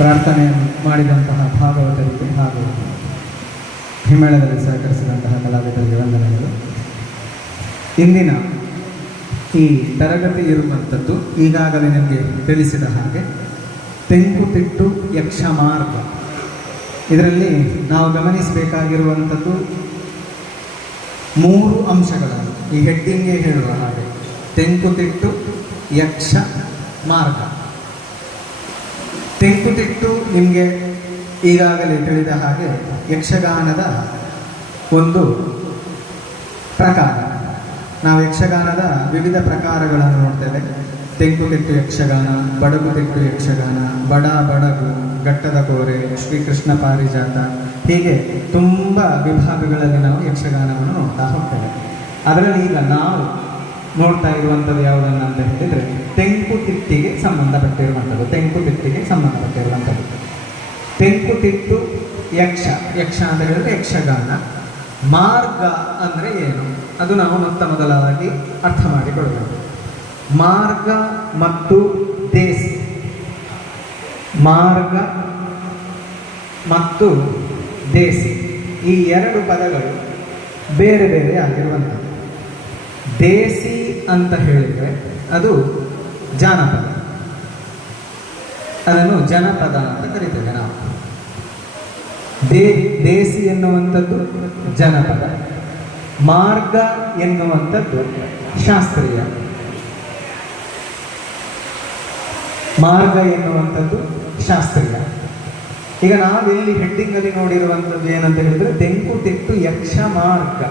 ಪ್ರಾರ್ಥನೆಯನ್ನು ಮಾಡಿದಂತಹ ಭಾಗವತರಿಗೆ ಹಾಗೂ ಹಿಮ್ಮೇಳದಲ್ಲಿ ಸಹಕರಿಸಿದಂತಹ ಕಲಾವಿದರಿಗೆ ವಂದನೆಗಳು. ಇಂದಿನ ಈ ತರಗತಿ ಇರುವಂಥದ್ದು ಈಗಾಗಲೇ ನಿಮಗೆ ತಿಳಿಸಿದ ಹಾಗೆ ತೆಂಕುತಿಟ್ಟು ಯಕ್ಷಮಾರ್ಗ. ಇದರಲ್ಲಿ ನಾವು ಗಮನಿಸಬೇಕಾಗಿರುವಂಥದ್ದು 3 ಅಂಶಗಳನ್ನು ಈ ಹೆಡ್ಡಿಂಗೇ ಹೇಳುವ ಹಾಗೆ ತೆಂಕುತಿಟ್ಟು ಯಕ್ಷ ಮಾರ್ಗ. ತೆಂಕುತಿಟ್ಟು ನಿಮಗೆ ಈಗಾಗಲೇ ತಿಳಿದ ಹಾಗೆ ಯಕ್ಷಗಾನದ ಒಂದು ಪ್ರಕಾರ. ನಾವು ಯಕ್ಷಗಾನದ ವಿವಿಧ ಪ್ರಕಾರಗಳನ್ನು ನೋಡ್ತೇವೆ. ತೆಂಕುತಿಟ್ಟು ಯಕ್ಷಗಾನ, ಬಡಗುತಿಟ್ಟು ಯಕ್ಷಗಾನ, ಬಡಗು, ಘಟ್ಟದ ಕೋರೆ, ಶ್ರೀಕೃಷ್ಣ ಪಾರಿಜಾತ, ಹೀಗೆ ತುಂಬ ವಿಭಾಗಗಳಲ್ಲಿ ನಾವು ಯಕ್ಷಗಾನವನ್ನು ನೋಡ್ತಾ ಹೋಗ್ತೇವೆ. ಅದರಲ್ಲಿ ಈಗ ನಾವು ನೋಡ್ತಾ ಇರುವಂಥದ್ದು ಯಾವುದನ್ನು ಅಂತ ಹೇಳಿದರೆ ತೆಂಕುತಿಟ್ಟಿಗೆ ಸಂಬಂಧಪಟ್ಟಿರುವಂಥದ್ದು. ತೆಂಕುತಿಟ್ಟು ಯಕ್ಷ ಅಂತ ಹೇಳಿದ್ರೆ ಯಕ್ಷಗಾನ. ಮಾರ್ಗ ಅಂದರೆ ಏನು, ಅದು ನಾವು ಮೊದಲಾಗಿ ಅರ್ಥ ಮಾಡಿಕೊಳ್ಳಬೇಕು. ಮಾರ್ಗ ಮತ್ತು ದೇಸಿ, ಮಾರ್ಗ ಮತ್ತು ದೇಸಿ ಈ ಎರಡು ಪದಗಳು ಬೇರೆ ಬೇರೆ ಆಗಿರುವಂಥದ್ದು. ದೇಸಿ ಅಂತ ಹೇಳಿದರೆ ಅದು ಜಾನಪದ, ಅದನ್ನು ಜನಪದ ಅಂತ ಕರಿತೇವೆ ನಾವು. ದೇಸಿ ಎನ್ನುವಂಥದ್ದು ಜನಪದ, ಮಾರ್ಗ ಎನ್ನುವಂಥದ್ದು ಶಾಸ್ತ್ರೀಯ. ಈಗ ನಾವಿಲ್ಲಿ ಹೆಡ್ಡಿಂಗಲ್ಲಿ ನೋಡಿರುವಂಥದ್ದು ಏನಂತ ಹೇಳಿದ್ರೆ ತೆಂಕುತಿಟ್ಟು ಯಕ್ಷ ಮಾರ್ಗ.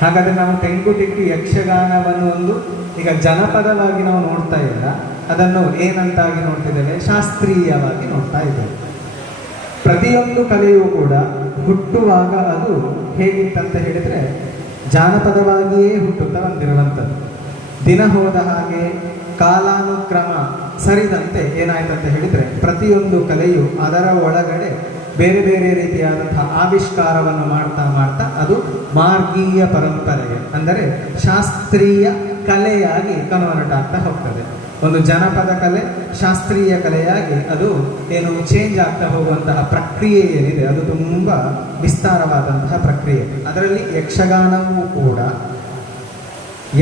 ಹಾಗಾದ್ರೆ ನಾವು ತೆಂಕುತಿಟ್ಟು ಯಕ್ಷಗಾನವನ್ನು ಈಗ ಜನಪದವಾಗಿ ನಾವು ನೋಡ್ತಾ ಇಲ್ಲ, ಅದನ್ನು ಏನಂತಾಗಿ ನೋಡ್ತಿದ್ದೇವೆ, ಶಾಸ್ತ್ರೀಯವಾಗಿ ನೋಡ್ತಾ ಇದ್ದೇವೆ. ಪ್ರತಿಯೊಂದು ಕಲೆಯೂ ಕೂಡ ಹುಟ್ಟುವಾಗ ಅದು ಹೇಗಿತ್ತಂತ ಹೇಳಿದರೆ ಜಾನಪದವಾಗಿಯೇ ಹುಟ್ಟುತ್ತಾ ಬಂದಿರುವಂಥದ್ದು. ದಿನ ಹೋದ ಹಾಗೆ ಕಾಲಾನುಕ್ರಮ ಸರಿದಂತೆ ಏನಾಯ್ತಂತ ಹೇಳಿದರೆ ಪ್ರತಿಯೊಂದು ಕಲೆಯು ಅದರ ಒಳಗಡೆ ಬೇರೆ ಬೇರೆ ರೀತಿಯಾದಂತಹ ಆವಿಷ್ಕಾರವನ್ನು ಮಾಡ್ತಾ ಅದು ಮಾರ್ಗೀಯ ಪರಂಪರೆಗೆ, ಅಂದರೆ ಶಾಸ್ತ್ರೀಯ ಕಲೆಯಾಗಿ ಕನ್ವರ್ಟ್ ಆಗ್ತಾ ಹೋಗ್ತದೆ. ಒಂದು ಜನಪದ ಕಲೆ ಶಾಸ್ತ್ರೀಯ ಕಲೆಯಾಗಿ ಅದು ಏನು ಚೇಂಜ್ ಆಗ್ತಾ ಹೋಗುವಂತಹ ಪ್ರಕ್ರಿಯೆ ಏನಿದೆ ಅದು ತುಂಬ ವಿಸ್ತಾರವಾದಂತಹ ಪ್ರಕ್ರಿಯೆ. ಅದರಲ್ಲಿ ಯಕ್ಷಗಾನವೂ ಕೂಡ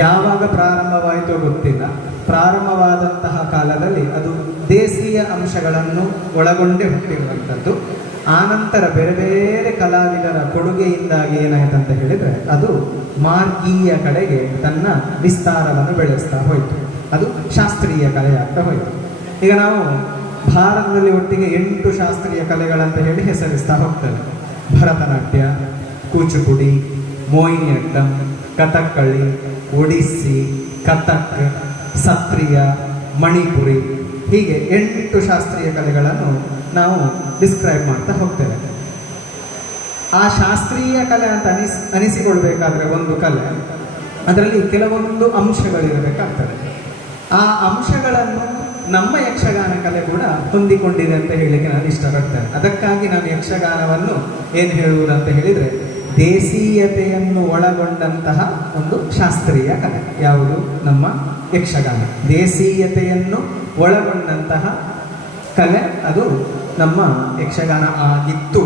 ಯಾವಾಗ ಪ್ರಾರಂಭವಾಯಿತೋ ಗೊತ್ತಿಲ್ಲ, ಪ್ರಾರಂಭವಾದಂತಹ ಕಾಲದಲ್ಲಿ ಅದು ದೇಸಿಯ ಅಂಶಗಳನ್ನು ಒಳಗೊಂಡೇ ಹುಟ್ಟಿರುವಂಥದ್ದು. ಆನಂತರ ಬೇರೆ ಬೇರೆ ಕಲಾವಿದರ ಕೊಡುಗೆಯಿಂದಾಗಿ ಏನಾಯ್ತಂತ ಹೇಳಿದರೆ ಅದು ಮಾರ್ಗೀಯ ಕಡೆಗೆ ತನ್ನ ವಿಸ್ತಾರವನ್ನು ಬೆಳೆಸ್ತಾ ಹೋಯಿತು, ಅದು ಶಾಸ್ತ್ರೀಯ ಕಲೆಯಾಗ್ತಾ ಹೋಯಿತು. ಈಗ ನಾವು ಭಾರತದಲ್ಲಿ ಒಟ್ಟಿಗೆ 8 ಶಾಸ್ತ್ರೀಯ ಕಲೆಗಳಂತ ಹೇಳಿ ಹೆಸರಿಸ್ತಾ ಹೋಗ್ತೇವೆ. ಭರತನಾಟ್ಯ, ಕೂಚುಪುಡಿ, ಮೋಹಿನಿಯಟ್ಟಂ, ಕಥಕ್ಕಳಿ, ಒಡಿಸ್ಸಿ, ಕಥಕ್, ಸತ್ರಿಯ, ಮಣಿಪುರಿ, ಹೀಗೆ 8 ಶಾಸ್ತ್ರೀಯ ಕಲೆಗಳನ್ನು ನಾವು ಡಿಸ್ಕ್ರೈಬ್ ಮಾಡ್ತಾ ಹೋಗ್ತೇವೆ. ಆ ಶಾಸ್ತ್ರೀಯ ಕಲೆ ಅಂತ ಅನಿಸಿಕೊಳ್ಬೇಕಾದ್ರೆ ಒಂದು ಕಲೆ ಅದರಲ್ಲಿ ಕೆಲವೊಂದು ಅಂಶಗಳಿರಬೇಕಾಗ್ತದೆ. ಆ ಅಂಶಗಳನ್ನು ನಮ್ಮ ಯಕ್ಷಗಾನ ಕಲೆ ಕೂಡ ಹೊಂದಿಕೊಂಡಿದೆ ಅಂತ ಹೇಳಲಿಕ್ಕೆ ನಾನು ಇಷ್ಟಪಡ್ತೇನೆ. ಅದಕ್ಕಾಗಿ ನಾನು ಯಕ್ಷಗಾನವನ್ನು ಏನು ಹೇಳುವುದಂತ ಹೇಳಿದರೆ ದೇಸೀಯತೆಯನ್ನು ಒಳಗೊಂಡಂತಹ ಒಂದು ಶಾಸ್ತ್ರೀಯ ಕಲೆ. ಯಾವುದು? ನಮ್ಮ ಯಕ್ಷಗಾನ. ದೇಸೀಯತೆಯನ್ನು ಒಳಗೊಂಡಂತಹ ಕಲೆ ಅದು ನಮ್ಮ ಯಕ್ಷಗಾನ ಆಗಿತ್ತು.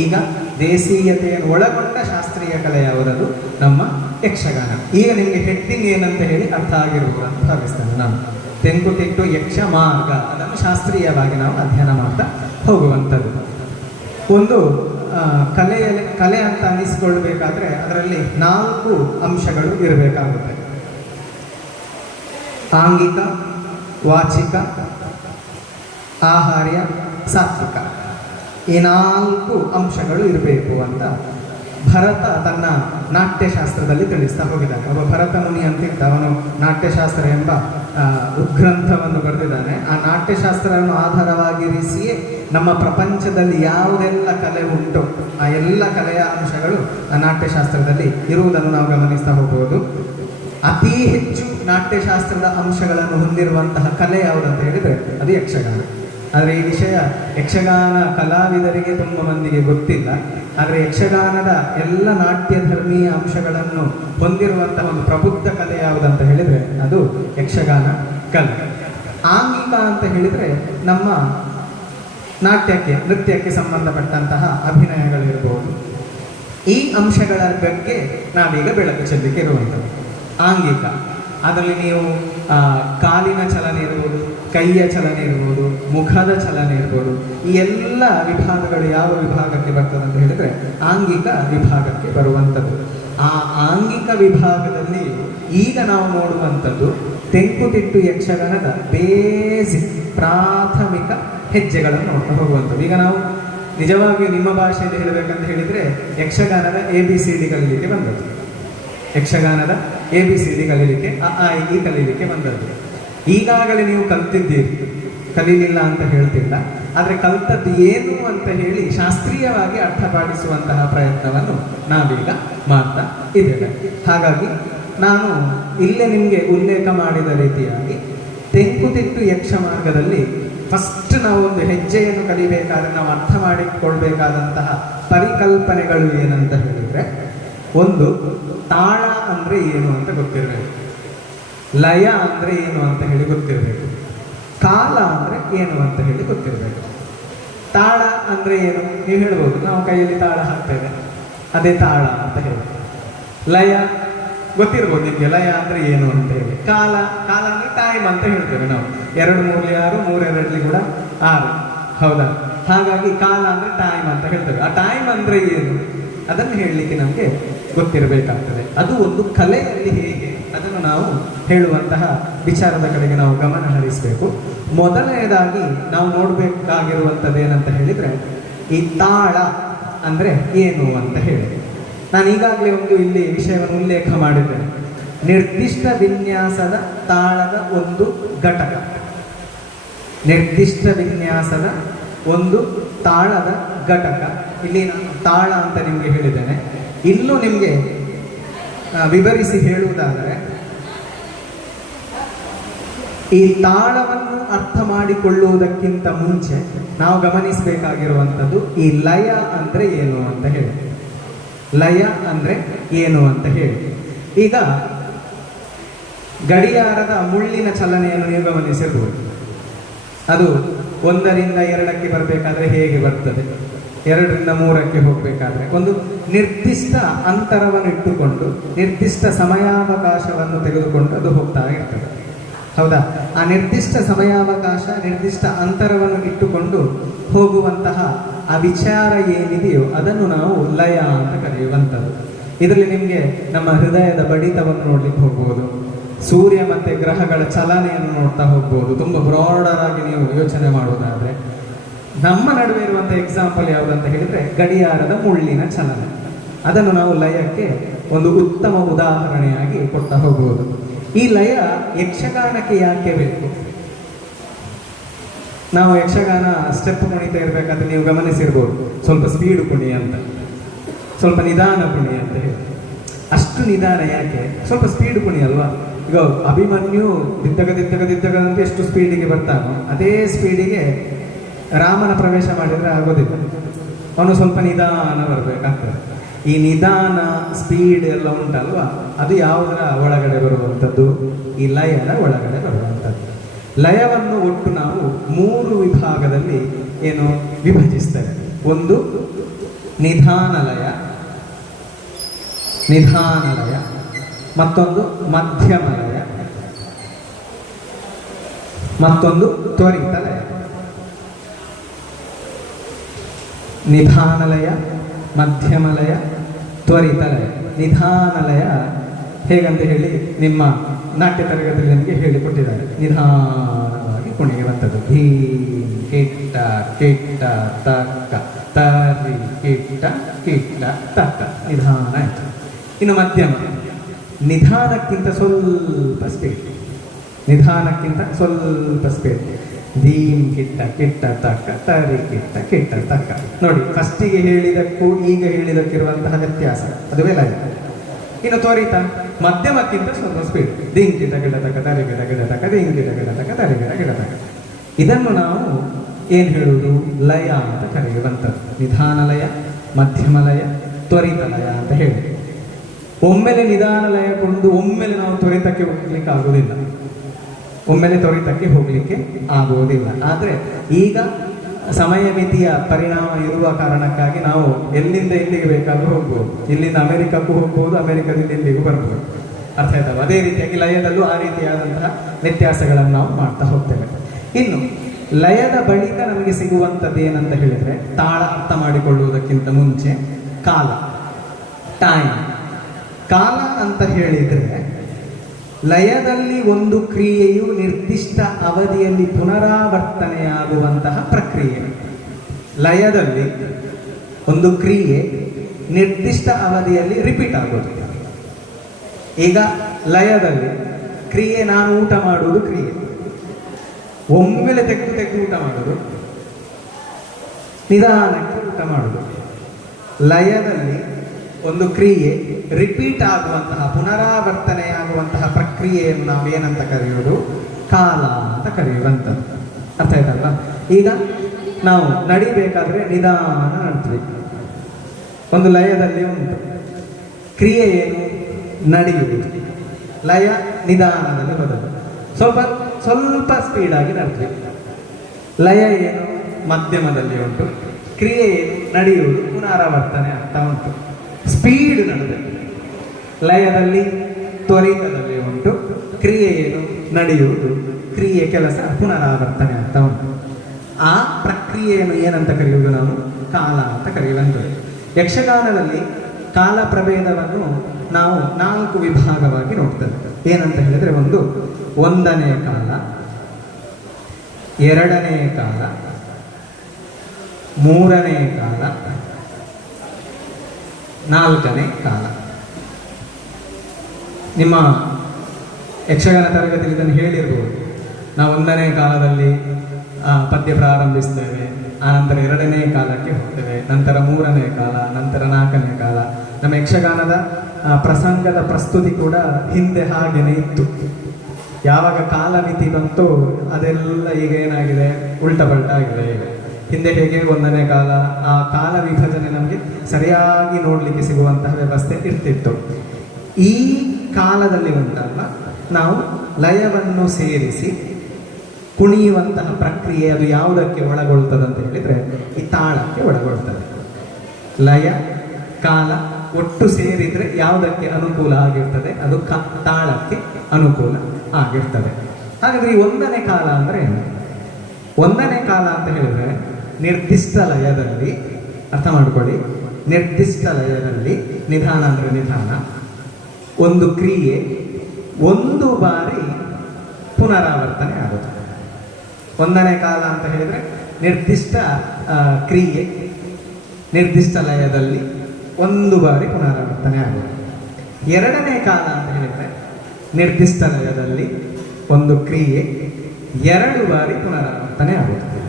ಈಗ ದೇಸೀಯತೆಯನ್ನು ಒಳಗೊಂಡ ಶಾಸ್ತ್ರೀಯ ಕಲೆ ಯಾವುದದು? ನಮ್ಮ ಯಕ್ಷಗಾನ. ಈಗ ನಿಮಗೆ ಹೆಡ್ಡಿಂಗ್ ಏನಂತ ಹೇಳಿ ಅರ್ಥ ಆಗಿರುವುದು ಅಂತ ಭಾವಿಸ್ತೇನೆ ನಾನು. ತೆಂಕುತಿಟ್ಟು ಯಕ್ಷ ಮಾರ್ಗ, ಅದನ್ನು ಶಾಸ್ತ್ರೀಯವಾಗಿ ನಾವು ಅಧ್ಯಯನ ಮಾಡ್ತಾ ಹೋಗುವಂಥದ್ದು. ಒಂದು ಕಲೆ ಅಂತ ಅನಿಸಿಕೊಳ್ಬೇಕಾದ್ರೆ ಅದರಲ್ಲಿ 4 ಅಂಶಗಳು ಇರಬೇಕಾಗುತ್ತೆ. ಆಂಗಿಕ, ವಾಚಿಕ, ಆಹಾರ್ಯ, ಸಾತ್ವಿಕ. ಈ 4 ಅಂಶಗಳು ಇರಬೇಕು ಅಂತ ಭರತ ತನ್ನ ನಾಟ್ಯಶಾಸ್ತ್ರದಲ್ಲಿ ತಿಳಿಸ್ತಾ ಹೋಗಿದ್ದಾನೆ. ಒಬ್ಬ ಭರತ ಮುನಿ ಅಂತಿದ್ದ, ಅವನು ನಾಟ್ಯಶಾಸ್ತ್ರ ಎಂಬ ಉದ್ಗ್ರಂಥವನ್ನು ಬರೆದಿದ್ದಾನೆ. ಆ ನಾಟ್ಯಶಾಸ್ತ್ರವನ್ನು ಆಧಾರವಾಗಿರಿಸಿಯೇ ನಮ್ಮ ಪ್ರಪಂಚದಲ್ಲಿ ಯಾವುದೆಲ್ಲ ಕಲೆ ಉಂಟು ಆ ಎಲ್ಲ ಕಲೆಯ ಅಂಶಗಳು ಆ ನಾಟ್ಯಶಾಸ್ತ್ರದಲ್ಲಿ ಇರುವುದನ್ನು ನಾವು ಗಮನಿಸ್ತಾ ಹೋಗಬಹುದು. ಅತಿ ಹೆಚ್ಚು ನಾಟ್ಯಶಾಸ್ತ್ರದ ಅಂಶಗಳನ್ನು ಹೊಂದಿರುವಂತಹ ಕಲೆ ಯಾವುದಂತ ಹೇಳಿದರೆ ಅದು ಯಕ್ಷಗಾನ. ಆದರೆ ಈ ವಿಷಯ ಯಕ್ಷಗಾನ ಕಲಾವಿದರಿಗೆ ತುಂಬ ಮಂದಿಗೆ ಗೊತ್ತಿಲ್ಲ. ಆದರೆ ಯಕ್ಷಗಾನದ ಎಲ್ಲ ನಾಟ್ಯ ಧರ್ಮೀಯ ಅಂಶಗಳನ್ನು ಹೊಂದಿರುವಂತಹ ಒಂದು ಪ್ರಬುದ್ಧ ಕಲೆ ಯಾವುದಂತ ಹೇಳಿದರೆ ಅದು ಯಕ್ಷಗಾನ ಕಲೆ. ಆಂಗಿಕ ಅಂತ ಹೇಳಿದರೆ ನಮ್ಮ ನಾಟ್ಯಕ್ಕೆ, ನೃತ್ಯಕ್ಕೆ ಸಂಬಂಧಪಟ್ಟಂತಹ ಅಭಿನಯಗಳಿರ್ಬೋದು. ಈ ಅಂಶಗಳ ಬಗ್ಗೆ ನಾವೀಗ ಬೆಳಕು ಚೆಲ್ಲಲಿಕ್ಕೆ ಇರುವಂಥದ್ದು ಆಂಗಿಕ. ಅದರಲ್ಲಿ ನೀವು ಕಾಲಿನ ಚಲನೆ ಇರ್ಬೋದು, ಕೈಯ ಚಲನೆ ಇರ್ಬೋದು, ಮುಖದ ಚಲನೆ ಇರ್ಬೋದು. ಈ ಎಲ್ಲ ವಿಭಾಗಗಳು ಯಾವ ವಿಭಾಗಕ್ಕೆ ಬರ್ತದೆ ಅಂತ ಹೇಳಿದರೆ ಆಂಗಿಕ ವಿಭಾಗಕ್ಕೆ ಬರುವಂಥದ್ದು. ಆ ಆಂಗಿಕ ವಿಭಾಗದಲ್ಲಿ ಈಗ ನಾವು ನೋಡುವಂಥದ್ದು ತೆಂಕುತಿಟ್ಟು ಯಕ್ಷಗಾನದ ಬೇಸಿಕ್ ಪ್ರಾಥಮಿಕ ಹೆಜ್ಜೆಗಳನ್ನು ನೋಡ್ತಾ ಹೋಗುವಂಥದ್ದು. ಈಗ ನಾವು ನಿಜವಾಗಿಯೂ ನಿಮ್ಮ ಭಾಷೆಯಲ್ಲಿ ಹೇಳಬೇಕಂತ ಹೇಳಿದರೆ ಯಕ್ಷಗಾನದ ABCD ಕಲೀಲಿಕ್ಕೆ ಬಂದದ್ದು. ಯಕ್ಷಗಾನದ ABCD ಕಲೀಲಿಕ್ಕೆ ಅ ಆ ಇ ಈ ಕಲೀಲಿಕ್ಕೆ ಬಂದದ್ದು. ಈಗಾಗಲೇ ನೀವು ಕಲ್ತಿದ್ದೀರಿ, ಕಲೀಲಿಲ್ಲ ಅಂತ ಹೇಳ್ತಿಲ್ಲ. ಆದರೆ ಕಲ್ತದ್ದು ಏನು ಅಂತ ಹೇಳಿ ಶಾಸ್ತ್ರೀಯವಾಗಿ ಅರ್ಥಪಾಡಿಸುವಂತಹ ಪ್ರಯತ್ನವನ್ನು ನಾವೀಗ ಮಾಡ್ತಾ ಇದ್ದೇವೆ. ಹಾಗಾಗಿ ನಾನು ಇಲ್ಲೇ ನಿಮಗೆ ಉಲ್ಲೇಖ ಮಾಡಿದ ರೀತಿಯಾಗಿ ತೆಂಕುತಿಟ್ಟು ಯಕ್ಷ ಮಾರ್ಗದಲ್ಲಿ ಫಸ್ಟ್ ನಾವು ಒಂದು ಹೆಜ್ಜೆಯನ್ನು ಕಲಿಬೇಕಾದ್ರೆ ನಾವು ಅರ್ಥ ಮಾಡಿಕೊಳ್ಬೇಕಾದಂತಹ ಪರಿಕಲ್ಪನೆಗಳು ಏನಂತ ಹೇಳಿದ್ರೆ, ಒಂದು ತಾಳ ಅಂದ್ರೆ ಏನು ಅಂತ ಗೊತ್ತಿರಬೇಕು, ಲಯ ಅಂದ್ರೆ ಏನು ಅಂತ ಹೇಳಿ ಗೊತ್ತಿರಬೇಕು, ಕಾಲ ಅಂದ್ರೆ ಏನು ಅಂತ ಹೇಳಿ ಗೊತ್ತಿರಬೇಕು. ತಾಳ ಅಂದ್ರೆ ಏನು ನೀವು ಹೇಳ್ಬೋದು, ನಾವು ಕೈಯಲ್ಲಿ ತಾಳ ಹಾಕ್ತೇವೆ ಅದೇ ತಾಳ ಅಂತ ಹೇಳಿ. ಲಯ ಗೊತ್ತಿರ್ಬೋದು ನಿಮ್ಗೆ, ಲಯ ಅಂದ್ರೆ ಏನು ಅಂತ ಹೇಳಿ. ಕಾಲ ಕಾಲ ಅಂದ್ರೆ ಟೈಮ್ ಅಂತ ಹೇಳ್ತೇವೆ ನಾವು. 2 3 6 3 2 ಕೂಡ 6, ಹೌದಾ? ಹಾಗಾಗಿ ಕಾಲ ಅಂದ್ರೆ ಟೈಮ್ ಅಂತ ಹೇಳ್ತೇವೆ. ಆ ಟೈಮ್ ಅಂದ್ರೆ ಏನು ಅದನ್ನು ಹೇಳಲಿಕ್ಕೆ ನಮಗೆ ಗೊತ್ತಿರಬೇಕಾಗ್ತದೆ. ಅದು ಒಂದು ಕಲೆಯಲ್ಲಿ ಹೇಗೆ ಅದನ್ನು ನಾವು ಹೇಳುವಂತಹ ವಿಚಾರದ ಕಡೆಗೆ ನಾವು ಗಮನ ಹರಿಸಬೇಕು. ಮೊದಲನೇದಾಗಿ ನಾವು ನೋಡಬೇಕಾಗಿರುವಂಥದ್ದು ಏನಂತ ಹೇಳಿದ್ರೆ, ಈ ತಾಳ ಅಂದ್ರೆ ಏನು ಅಂತ ಹೇಳಿ. ನಾನು ಈಗಾಗಲೇ ಒಂದು ಇಲ್ಲಿ ವಿಷಯವನ್ನು ಉಲ್ಲೇಖ ಮಾಡಿದ್ದೇನೆ. ನಿರ್ದಿಷ್ಟ ವಿನ್ಯಾಸದ ತಾಳದ ಒಂದು ಘಟಕ, ನಿರ್ದಿಷ್ಟ ವಿನ್ಯಾಸದ ಒಂದು ತಾಳದ ಘಟಕ. ಇಲ್ಲಿ ನಾನು ತಾಳ ಅಂತ ನಿಮಗೆ ಹೇಳಿದ್ದೇನೆ. ಇನ್ನು ನಿಮಗೆ ವಿವರಿಸಿ ಹೇಳುವುದಾದರೆ, ಈ ತಾಳವನ್ನು ಅರ್ಥ ಮಾಡಿಕೊಳ್ಳುವುದಕ್ಕಿಂತ ಮುಂಚೆ ನಾವು ಗಮನಿಸಬೇಕಾಗಿರುವಂಥದ್ದು ಈ ಲಯ ಅಂದ್ರೆ ಏನು ಅಂತ ಹೇಳಿ. ಲಯ ಅಂದ್ರೆ ಏನು ಅಂತ ಹೇಳಿ. ಈಗ ಗಡಿಯಾರದ ಮುಳ್ಳಿನ ಚಲನೆಯನ್ನು ನೀವು ಗಮನಿಸಿರ್ಬೋದು. ಅದು 1 ರಿಂದ 2ಕ್ಕೆ ಬರಬೇಕಾದ್ರೆ ಹೇಗೆ ಬರ್ತದೆ, 2 ರಿಂದ 3ಕ್ಕೆ ಹೋಗಬೇಕಾದ್ರೆ ಒಂದು ನಿರ್ದಿಷ್ಟ ಅಂತರವನ್ನು ಇಟ್ಟುಕೊಂಡು ನಿರ್ದಿಷ್ಟ ಸಮಯಾವಕಾಶವನ್ನು ತೆಗೆದುಕೊಂಡು ಅದು ಹೋಗ್ತಾ ಇರ್ತದೆ, ಹೌದಾ? ಆ ನಿರ್ದಿಷ್ಟ ಸಮಯಾವಕಾಶ ನಿರ್ದಿಷ್ಟ ಅಂತರವನ್ನು ಇಟ್ಟುಕೊಂಡು ಹೋಗುವಂತಹ ಆ ವಿಚಾರ ಏನಿದೆಯೋ ಅದನ್ನು ನಾವು ಲಯ ಅಂತ ಕರೆಯುವಂಥದ್ದು. ಇದರಲ್ಲಿ ನಿಮಗೆ ನಮ್ಮ ಹೃದಯದ ಬಡಿತವನ್ನು ನೋಡ್ಲಿಕ್ಕೆ ಹೋಗ್ಬೋದು, ಸೂರ್ಯ ಮತ್ತೆ ಗ್ರಹಗಳ ಚಲನೆಯನ್ನು ನೋಡ್ತಾ ಹೋಗ್ಬೋದು. ತುಂಬ ಬ್ರಾಡರ್ ಆಗಿ ನೀವು ಯೋಚನೆ ಮಾಡುವುದಾದ್ರೆ ನಮ್ಮ ನಡುವೆ ಇರುವಂಥ ಎಕ್ಸಾಂಪಲ್ ಯಾವುದಂತ ಹೇಳಿದ್ರೆ ಗಡಿಯಾರದ ಮುಳ್ಳಿನ ಚಲನೆ. ಅದನ್ನು ನಾವು ಲಯಕ್ಕೆ ಒಂದು ಉತ್ತಮ ಉದಾಹರಣೆಯಾಗಿ ಕೊಡ್ತಾ ಹೋಗ್ಬೋದು. ಈ ಲಯ ಯಕ್ಷಗಾನಕ್ಕೆ ಯಾಕೆ ಬೇಕು? ನಾವು ಯಕ್ಷಗಾನ ಸ್ಟೆಪ್ ಕುಣಿತಾ ಇರಬೇಕಾದ್ರೆ ನೀವು ಗಮನಿಸಿರ್ಬೋದು, ಸ್ವಲ್ಪ ಸ್ಪೀಡ್ ಕುಣಿ ಅಂತ, ಸ್ವಲ್ಪ ನಿಧಾನ ಕುಣಿ ಅಂತ ಹೇಳಿ. ಅಷ್ಟು ನಿಧಾನ ಯಾಕೆ? ಸ್ವಲ್ಪ ಸ್ಪೀಡ್ ಕುಣಿ ಅಲ್ವಾ? ಈಗ ಅಭಿಮನ್ಯು ದಿದ್ದಗದಂತೆ ಎಷ್ಟು ಸ್ಪೀಡಿಗೆ ಬರ್ತಾನೋ ಅದೇ ಸ್ಪೀಡಿಗೆ ರಾಮನ ಪ್ರವೇಶ ಮಾಡಿದ್ರೆ ಆಗೋದಿಲ್ಲ. ಅವನು ಸ್ವಲ್ಪ ನಿಧಾನ ಬರಬೇಕಾಗ್ತದೆ. ಈ ನಿಧಾನ ಸ್ಪೀಡ್ ಎಲ್ಲ ಉಂಟಲ್ವಾ, ಅದು ಯಾವುದರ ಒಳಗಡೆ ಬರುವಂಥದ್ದು? ಈ ಲಯದ ಒಳಗಡೆ ಬರುವಂಥದ್ದು. ಲಯವನ್ನು ಒಟ್ಟು ನಾವು 3 ವಿಭಾಗದಲ್ಲಿ ಏನು ವಿಭಜಿಸ್ತೇವೆ. ಒಂದು ನಿಧಾನಲಯ, ಮತ್ತೊಂದು ಮಧ್ಯಮಲಯ, ಮತ್ತೊಂದು ತ್ವರಿತ ಲಯ. ನಿಧಾನಲಯ, ಮಧ್ಯಮಲಯ, ತ್ವರಿತ ಲಯ. ನಿಧಾನಲಯ ಹೇಗಂತ ಹೇಳಿ ನಿಮ್ಮ ನಾಟ್ಯ ತರಗತಿಯಲ್ಲಿ ನಿಮಗೆ ಹೇಳಿಕೊಟ್ಟಿದ್ದಾರೆ. ನಿಧಾನವಾಗಿ ಕುಣಿಯುವಂಥದ್ದು. ಧೀಮ್ ಕಿಟ್ಟ ಕಿಟ್ಟ ತಕ್ಕ ತರಿ ಕಿಟ್ಟ ಕಿಟ್ಟ ತಕ್ಕ, ನಿಧಾನ ಆಯ್ತು. ಇನ್ನು ಮಧ್ಯಮ, ನಿಧಾನಕ್ಕಿಂತ ಸ್ವಲ್ಪ ಸ್ಪೀಡ್, ಧೀಮ್ ಕಿಟ್ಟ ಕಿಟ್ಟ ತಕ್ಕ ತರಿ ಕಿಟ್ಟ ಕಿಟ್ಟ ತಕ್ಕ. ನೋಡಿ, ಫಸ್ಟಿಗೆ ಹೇಳಿದಕ್ಕೂ ಈಗ ಹೇಳಿದಕ್ಕಿರುವಂತಹ ವ್ಯತ್ಯಾಸ, ಅದುವೇ ಲಯ. ಇನ್ನು ತ್ವರಿತ, ಮಧ್ಯಮಕ್ಕಿಂತ ಸ್ವಲ್ಪ ಸ್ಪೀಡ್, ಧೀಮ್ ಕಿಟ್ಟ ಗಿಡ ತಕ್ಕ ತರಿ ಗಿಡ ಗಿಡ ತಕ್ಕ ಧೀಮ್ ಕಿಟ್ಟ ಗಿಡ ತಕ್ಕ ತರಿ ಗಿಡ ಗಿಡ ತಕ್ಕ. ಇದನ್ನು ನಾವು ಏನು ಹೇಳುವುದು? ಲಯ ಅಂತ ಕರೆಯುವಂಥದ್ದು. ನಿಧಾನಲಯ, ಮಧ್ಯಮಲಯ, ತ್ವರಿತ ಲಯ ಅಂತ ಹೇಳಿ. ಒಮ್ಮೆಲೆ ನಿಧಾನ ಲಯಗೊಂಡು ಒಮ್ಮೆಲೆ ನಾವು ತ್ವರಿತಕ್ಕೆ ಹೋಗ್ಲಿಕ್ಕೆ ಆಗುವುದಿಲ್ಲ. ಆದರೆ ಈಗ ಸಮಯ ಮಿತಿಯ ಪರಿಣಾಮ ಇರುವ ಕಾರಣಕ್ಕಾಗಿ ನಾವು ಎಲ್ಲಿಂದ ಎಲ್ಲಿಗೆ ಬೇಕಾದರೂ ಹೋಗ್ಬೋದು. ಇಲ್ಲಿಂದ ಅಮೆರಿಕಕ್ಕೂ ಹೋಗ್ಬೋದು, ಅಮೆರಿಕದಿಂದ ಇಲ್ಲಿಗೂ ಬರ್ಬೋದು. ಅರ್ಥ ಆಯ್ತಲ್ಲ? ಅದೇ ರೀತಿಯಾಗಿ ಲಯದಲ್ಲೂ ಆ ರೀತಿಯಾದಂತಹ ವ್ಯತ್ಯಾಸಗಳನ್ನು ನಾವು ಮಾಡ್ತಾ ಹೋಗ್ತೇವೆ. ಇನ್ನು ಲಯದ ಬಳಿಕ ನಮಗೆ ಸಿಗುವಂಥದ್ದು ಏನಂತ ಹೇಳಿದ್ರೆ, ತಾಳ ಅರ್ಥ ಮಾಡಿಕೊಳ್ಳುವುದಕ್ಕಿಂತ ಮುಂಚೆ ಕಾಲ, ಟೈಮ್. ಕಾಲ ಅಂತ ಹೇಳಿದ್ರೆ ಲಯದಲ್ಲಿ ಒಂದು ಕ್ರಿಯೆಯು ನಿರ್ದಿಷ್ಟ ಅವಧಿಯಲ್ಲಿ ಪುನರಾವರ್ತನೆಯಾಗುವಂತಹ ಪ್ರಕ್ರಿಯೆ. ಲಯದಲ್ಲಿ ಒಂದು ಕ್ರಿಯೆ ನಿರ್ದಿಷ್ಟ ಅವಧಿಯಲ್ಲಿ ರಿಪೀಟ್ ಆಗೋದು. ಈಗ ಲಯದಲ್ಲಿ ಕ್ರಿಯೆ, ನಾನು ಊಟ ಮಾಡುವುದು ಕ್ರಿಯೆ, ಒಮ್ಮೆಲೆ ತೆಗೆದು ಊಟ ಮಾಡುವುದು, ನಿಧಾನಕ್ಕೆ ಊಟ ಮಾಡುವುದು. ಲಯದಲ್ಲಿ ಒಂದು ಕ್ರಿಯೆ ರಿಪೀಟ್ ಆಗುವಂತಹ, ಪುನರಾವರ್ತನೆಯಾಗುವಂತಹ ಪ್ರಕ್ರಿಯೆಯನ್ನು ನಾವು ಏನಂತ ಕರೆಯುವುದು? ಕಾಲ ಅಂತ ಕರೆಯುವಂಥದ್ದು. ಅರ್ಥ ಆಯ್ತಲ್ವಾ? ಈಗ ನಾವು ನಡಿಬೇಕಾದ್ರೆ ನಿಧಾನ ನಡ್ತೀವಿ. ಒಂದು ಲಯದಲ್ಲಿ ಉಂಟು. ಕ್ರಿಯೆ ಏನು? ನಡೆಯುವುದು. ಲಯ ನಿಧಾನದಲ್ಲಿ ಹೋದದ್ದು. ಸ್ವಲ್ಪ ಸ್ಪೀಡಾಗಿ ನಡ್ತೀವಿ. ಲಯ ಏನು? ಮಧ್ಯಮದಲ್ಲಿ ಉಂಟು. ಕ್ರಿಯೆ ಏನು? ನಡೆಯುವುದು, ಪುನರಾವರ್ತನೆ ಆಗ್ತಾ ಉಂಟು. ಸ್ಪೀಡ್ ನಡೆದ ಲಯದಲ್ಲಿ ತ್ವರಿತದಲ್ಲಿ ಉಂಟು. ಕ್ರಿಯೆ ಏನು? ನಡೆಯುವುದು. ಕ್ರಿಯೆ ಕೆಲಸ ಪುನರಾವರ್ತನೆ ಆಗ್ತಾ ಉಂಟು. ಆ ಪ್ರಕ್ರಿಯೆಯನ್ನು ಏನಂತ ಕರೆಯುವುದು? ನಾವು ಕಾಲ ಅಂತ ಕರೆಯುವಂಥದ್ದು. ಯಕ್ಷಗಾನದಲ್ಲಿ ಕಾಲ ಪ್ರಭೇದವನ್ನು ನಾವು 4 ವಿಭಾಗವಾಗಿ ನೋಡ್ತೇವೆ. ಏನಂತ ಹೇಳಿದ್ರೆ, ಒಂದು ಒಂದನೇ ಕಾಲ, ಎರಡನೇ ಕಾಲ, ಮೂರನೇ ಕಾಲ, ನಾಲ್ಕನೇ ಕಾಲ. ನಿಮ್ಮ ಯಕ್ಷಗಾನ ತರಗತಿಯಲ್ಲಿ ಇದನ್ನು ಹೇಳಿರ್ಬೋದು. ನಾವು ಒಂದನೇ ಕಾಲದಲ್ಲಿ ಪದ್ಯ ಪ್ರಾರಂಭಿಸ್ತೇವೆ, ಆನಂತರ ಎರಡನೇ ಕಾಲಕ್ಕೆ ಹೋಗ್ತೇವೆ, ನಂತರ ಮೂರನೇ ಕಾಲ, ನಂತರ ನಾಲ್ಕನೇ ಕಾಲ. ನಮ್ಮ ಯಕ್ಷಗಾನದ ಪ್ರಸಂಗದ ಪ್ರಸ್ತುತಿ ಕೂಡ ಹಿಂದೆ ಹಾಗೇನೆ ಇತ್ತು. ಯಾವಾಗ ಕಾಲಮಿತಿ ಬಂತು ಅದೆಲ್ಲ ಈಗ ಏನಾಗಿದೆ? ಉಲ್ಟಾ ಪಲ್ಟಾ ಆಗಿದೆ. ಈಗ ಹಿಂದೆ ಹೇಗೆ ಒಂದನೇ ಕಾಲ, ಆ ಕಾಲ ವಿಭಜನೆ ನಮಗೆ ಸರಿಯಾಗಿ ನೋಡಲಿಕ್ಕೆ ಸಿಗುವಂತಹ ವ್ಯವಸ್ಥೆ ಇರ್ತಿತ್ತು. ಈ ಕಾಲದಲ್ಲಿ ಉಂಟಲ್ಲ, ನಾವು ಲಯವನ್ನು ಸೇರಿಸಿ ಕುಣಿಯುವಂತಹ ಪ್ರಕ್ರಿಯೆ ಅದು ಯಾವುದಕ್ಕೆ ಒಳಗೊಳ್ತದೆ ಅಂತ ಹೇಳಿದ್ರೆ, ಈ ತಾಳಕ್ಕೆ ಒಳಗೊಳ್ತದೆ. ಲಯ ಕಾಲ ಒಟ್ಟು ಸೇರಿದ್ರೆ ಯಾವುದಕ್ಕೆ ಅನುಕೂಲ ಆಗಿರ್ತದೆ? ಅದು ತಾಳಕ್ಕೆ ಅನುಕೂಲ ಆಗಿರ್ತದೆ. ಹಾಗಾದ್ರೆ ಈ ಒಂದನೇ ಕಾಲ ಅಂದ್ರೆ ಏನು? ಒಂದನೇ ಕಾಲ ಅಂತ ಹೇಳಿದ್ರೆ, ನಿರ್ದಿಷ್ಟ ಲಯದಲ್ಲಿ, ಅರ್ಥ ಮಾಡ್ಕೊಳ್ಳಿ, ನಿರ್ದಿಷ್ಟ ಲಯದಲ್ಲಿ, ನಿಧಾನ ಅಂದ್ರೆ ನಿಧಾನ, ಒಂದು ಕ್ರಿಯೆ ಒಂದು ಬಾರಿ ಪುನರಾವರ್ತನೆ ಆಗುತ್ತೆ. ಒಂದನೇ ಕಾಲ ಅಂತ ಹೇಳಿದ್ರೆ ನಿರ್ದಿಷ್ಟ ಕ್ರಿಯೆ ನಿರ್ದಿಷ್ಟ ಲಯದಲ್ಲಿ ಒಂದು ಬಾರಿ ಪುನರಾವರ್ತನೆ ಆಗುತ್ತೆ. ಎರಡನೇ ಕಾಲ ಅಂತ ಹೇಳಿದ್ರೆ ನಿರ್ದಿಷ್ಟ ಲಯದಲ್ಲಿ ಒಂದು ಕ್ರಿಯೆ 2 ಬಾರಿ ಪುನರಾವರ್ತನೆ ಆಗುತ್ತೆ.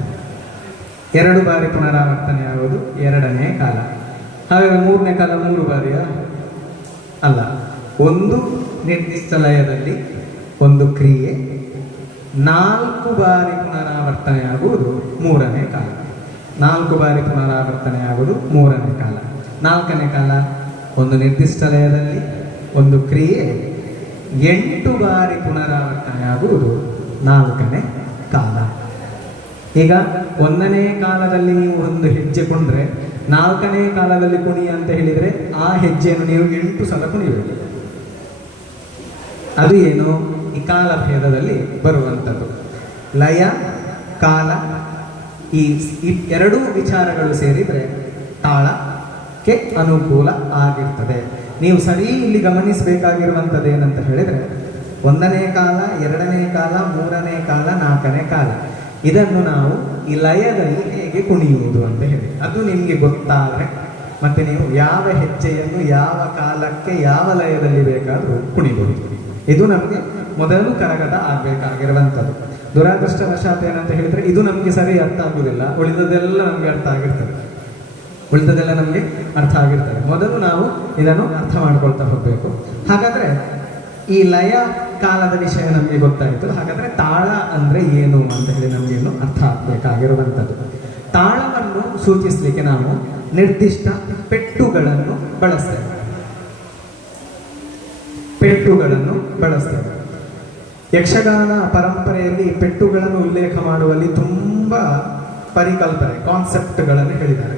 2 ಬಾರಿ ಪುನರಾವರ್ತನೆ ಆಗೋದು ಎರಡನೇ ಕಾಲ. ಹಾಗಾದ್ರೆ ಮೂರನೇ ಕಾಲ 3 ಬಾರಿಯ ಅಲ್ಲ, ಒಂದು ನಿರ್ದಿಷ್ಟ ಲಯದಲ್ಲಿ ಒಂದು ಕ್ರಿಯೆ 4 ಬಾರಿ ಪುನರಾವರ್ತನೆ ಆಗುವುದು ಮೂರನೇ ಕಾಲ. 4 ಬಾರಿ ಪುನರಾವರ್ತನೆ ಆಗುವುದು ಮೂರನೇ ಕಾಲ. ನಾಲ್ಕನೇ ಕಾಲ, ಒಂದು ನಿರ್ದಿಷ್ಟ ಲಯದಲ್ಲಿ ಒಂದು ಕ್ರಿಯೆ 8 ಬಾರಿ ಪುನರಾವರ್ತನೆ ಆಗುವುದು ನಾಲ್ಕನೇ ಕಾಲ. ಈಗ ಒಂದನೇ ಕಾಲದಲ್ಲಿ ನೀವು ಒಂದು ಹೆಜ್ಜೆ ಕೊಂಡ್ರೆ, ನಾಲ್ಕನೇ ಕಾಲದಲ್ಲಿ ಕುಣಿ ಅಂತ ಹೇಳಿದ್ರೆ ಆ ಹೆಜ್ಜೆಯನ್ನು ನೀವು 8 ಸಲ ಕುಣಿಬೇಕು. ಅದು ಏನು? ಈ ಕಾಲ ಭೇದದಲ್ಲಿ ಬರುವಂಥದ್ದು. ಲಯ ಕಾಲ ಈ ಎರಡೂ ವಿಚಾರಗಳು ಸೇರಿದ್ರೆ ತಾಳಕ್ಕೆ ಅನುಕೂಲ ಆಗಿರ್ತದೆ. ನೀವು ಸರಿ ಇಲ್ಲಿ ಗಮನಿಸಬೇಕಾಗಿರುವಂಥದ್ದು ಏನಂತ ಹೇಳಿದ್ರೆ, ಒಂದನೇ ಕಾಲ, ಎರಡನೇ ಕಾಲ, ಮೂರನೇ ಕಾಲ, ನಾಲ್ಕನೇ ಕಾಲ, ಇದನ್ನು ನಾವು ಈ ಲಯದಲ್ಲಿ ಹೇಗೆ ಕುಣಿಯುವುದು ಅಂತ ಹೇಳಿ ಅದು ನಿಮಗೆ ಗೊತ್ತಾದರೆ ಮತ್ತೆ ನೀವು ಯಾವ ಹೆಜ್ಜೆಯನ್ನು ಯಾವ ಕಾಲಕ್ಕೆ ಯಾವ ಲಯದಲ್ಲಿ ಬೇಕಾದರೂ ಕುಣಿಬಹುದು. ಇದು ನಮಗೆ ಮೊದಲು ಕರಗತ ಆಗಬೇಕಾಗಿರುವಂಥದ್ದು. ದುರಾದೃಷ್ಟವಶಾತ್ ಏನಂತ ಹೇಳಿದ್ರೆ, ಇದು ನಮಗೆ ಸರಿ ಅರ್ಥ ಆಗುವುದಿಲ್ಲ, ಉಳಿದದೆಲ್ಲ ನಮಗೆ ಅರ್ಥ ಆಗಿರ್ತದೆ. ಮೊದಲು ನಾವು ಇದನ್ನು ಅರ್ಥ ಮಾಡ್ಕೊಳ್ತಾ ಹೋಗಬೇಕು. ಹಾಗಾದ್ರೆ ಈ ಲಯ ಕಾಲದ ವಿಷಯ ನಮಗೆ ಗೊತ್ತಾಯಿತು. ಹಾಗಾದ್ರೆ ತಾಳ ಅಂದ್ರೆ ಏನು ಅಂತ ಹೇಳಿ ನಮಗೇನು ಅರ್ಥ ಆಗಬೇಕಾಗಿರುವಂಥದ್ದು. ತಾಳವನ್ನು ಸೂಚಿಸಲಿಕ್ಕೆ ನಾವು ನಿರ್ದಿಷ್ಟ ಪೆಟ್ಟುಗಳನ್ನು ಬಳಸ್ತೇವೆ. ಯಕ್ಷಗಾನ ಪರಂಪರೆಯಲ್ಲಿ ಪೆಟ್ಟುಗಳನ್ನು ಉಲ್ಲೇಖ ಮಾಡುವಲ್ಲಿ ತುಂಬಾ ಕಾನ್ಸೆಪ್ಟ್ಗಳನ್ನು ಹೇಳಿದ್ದಾರೆ.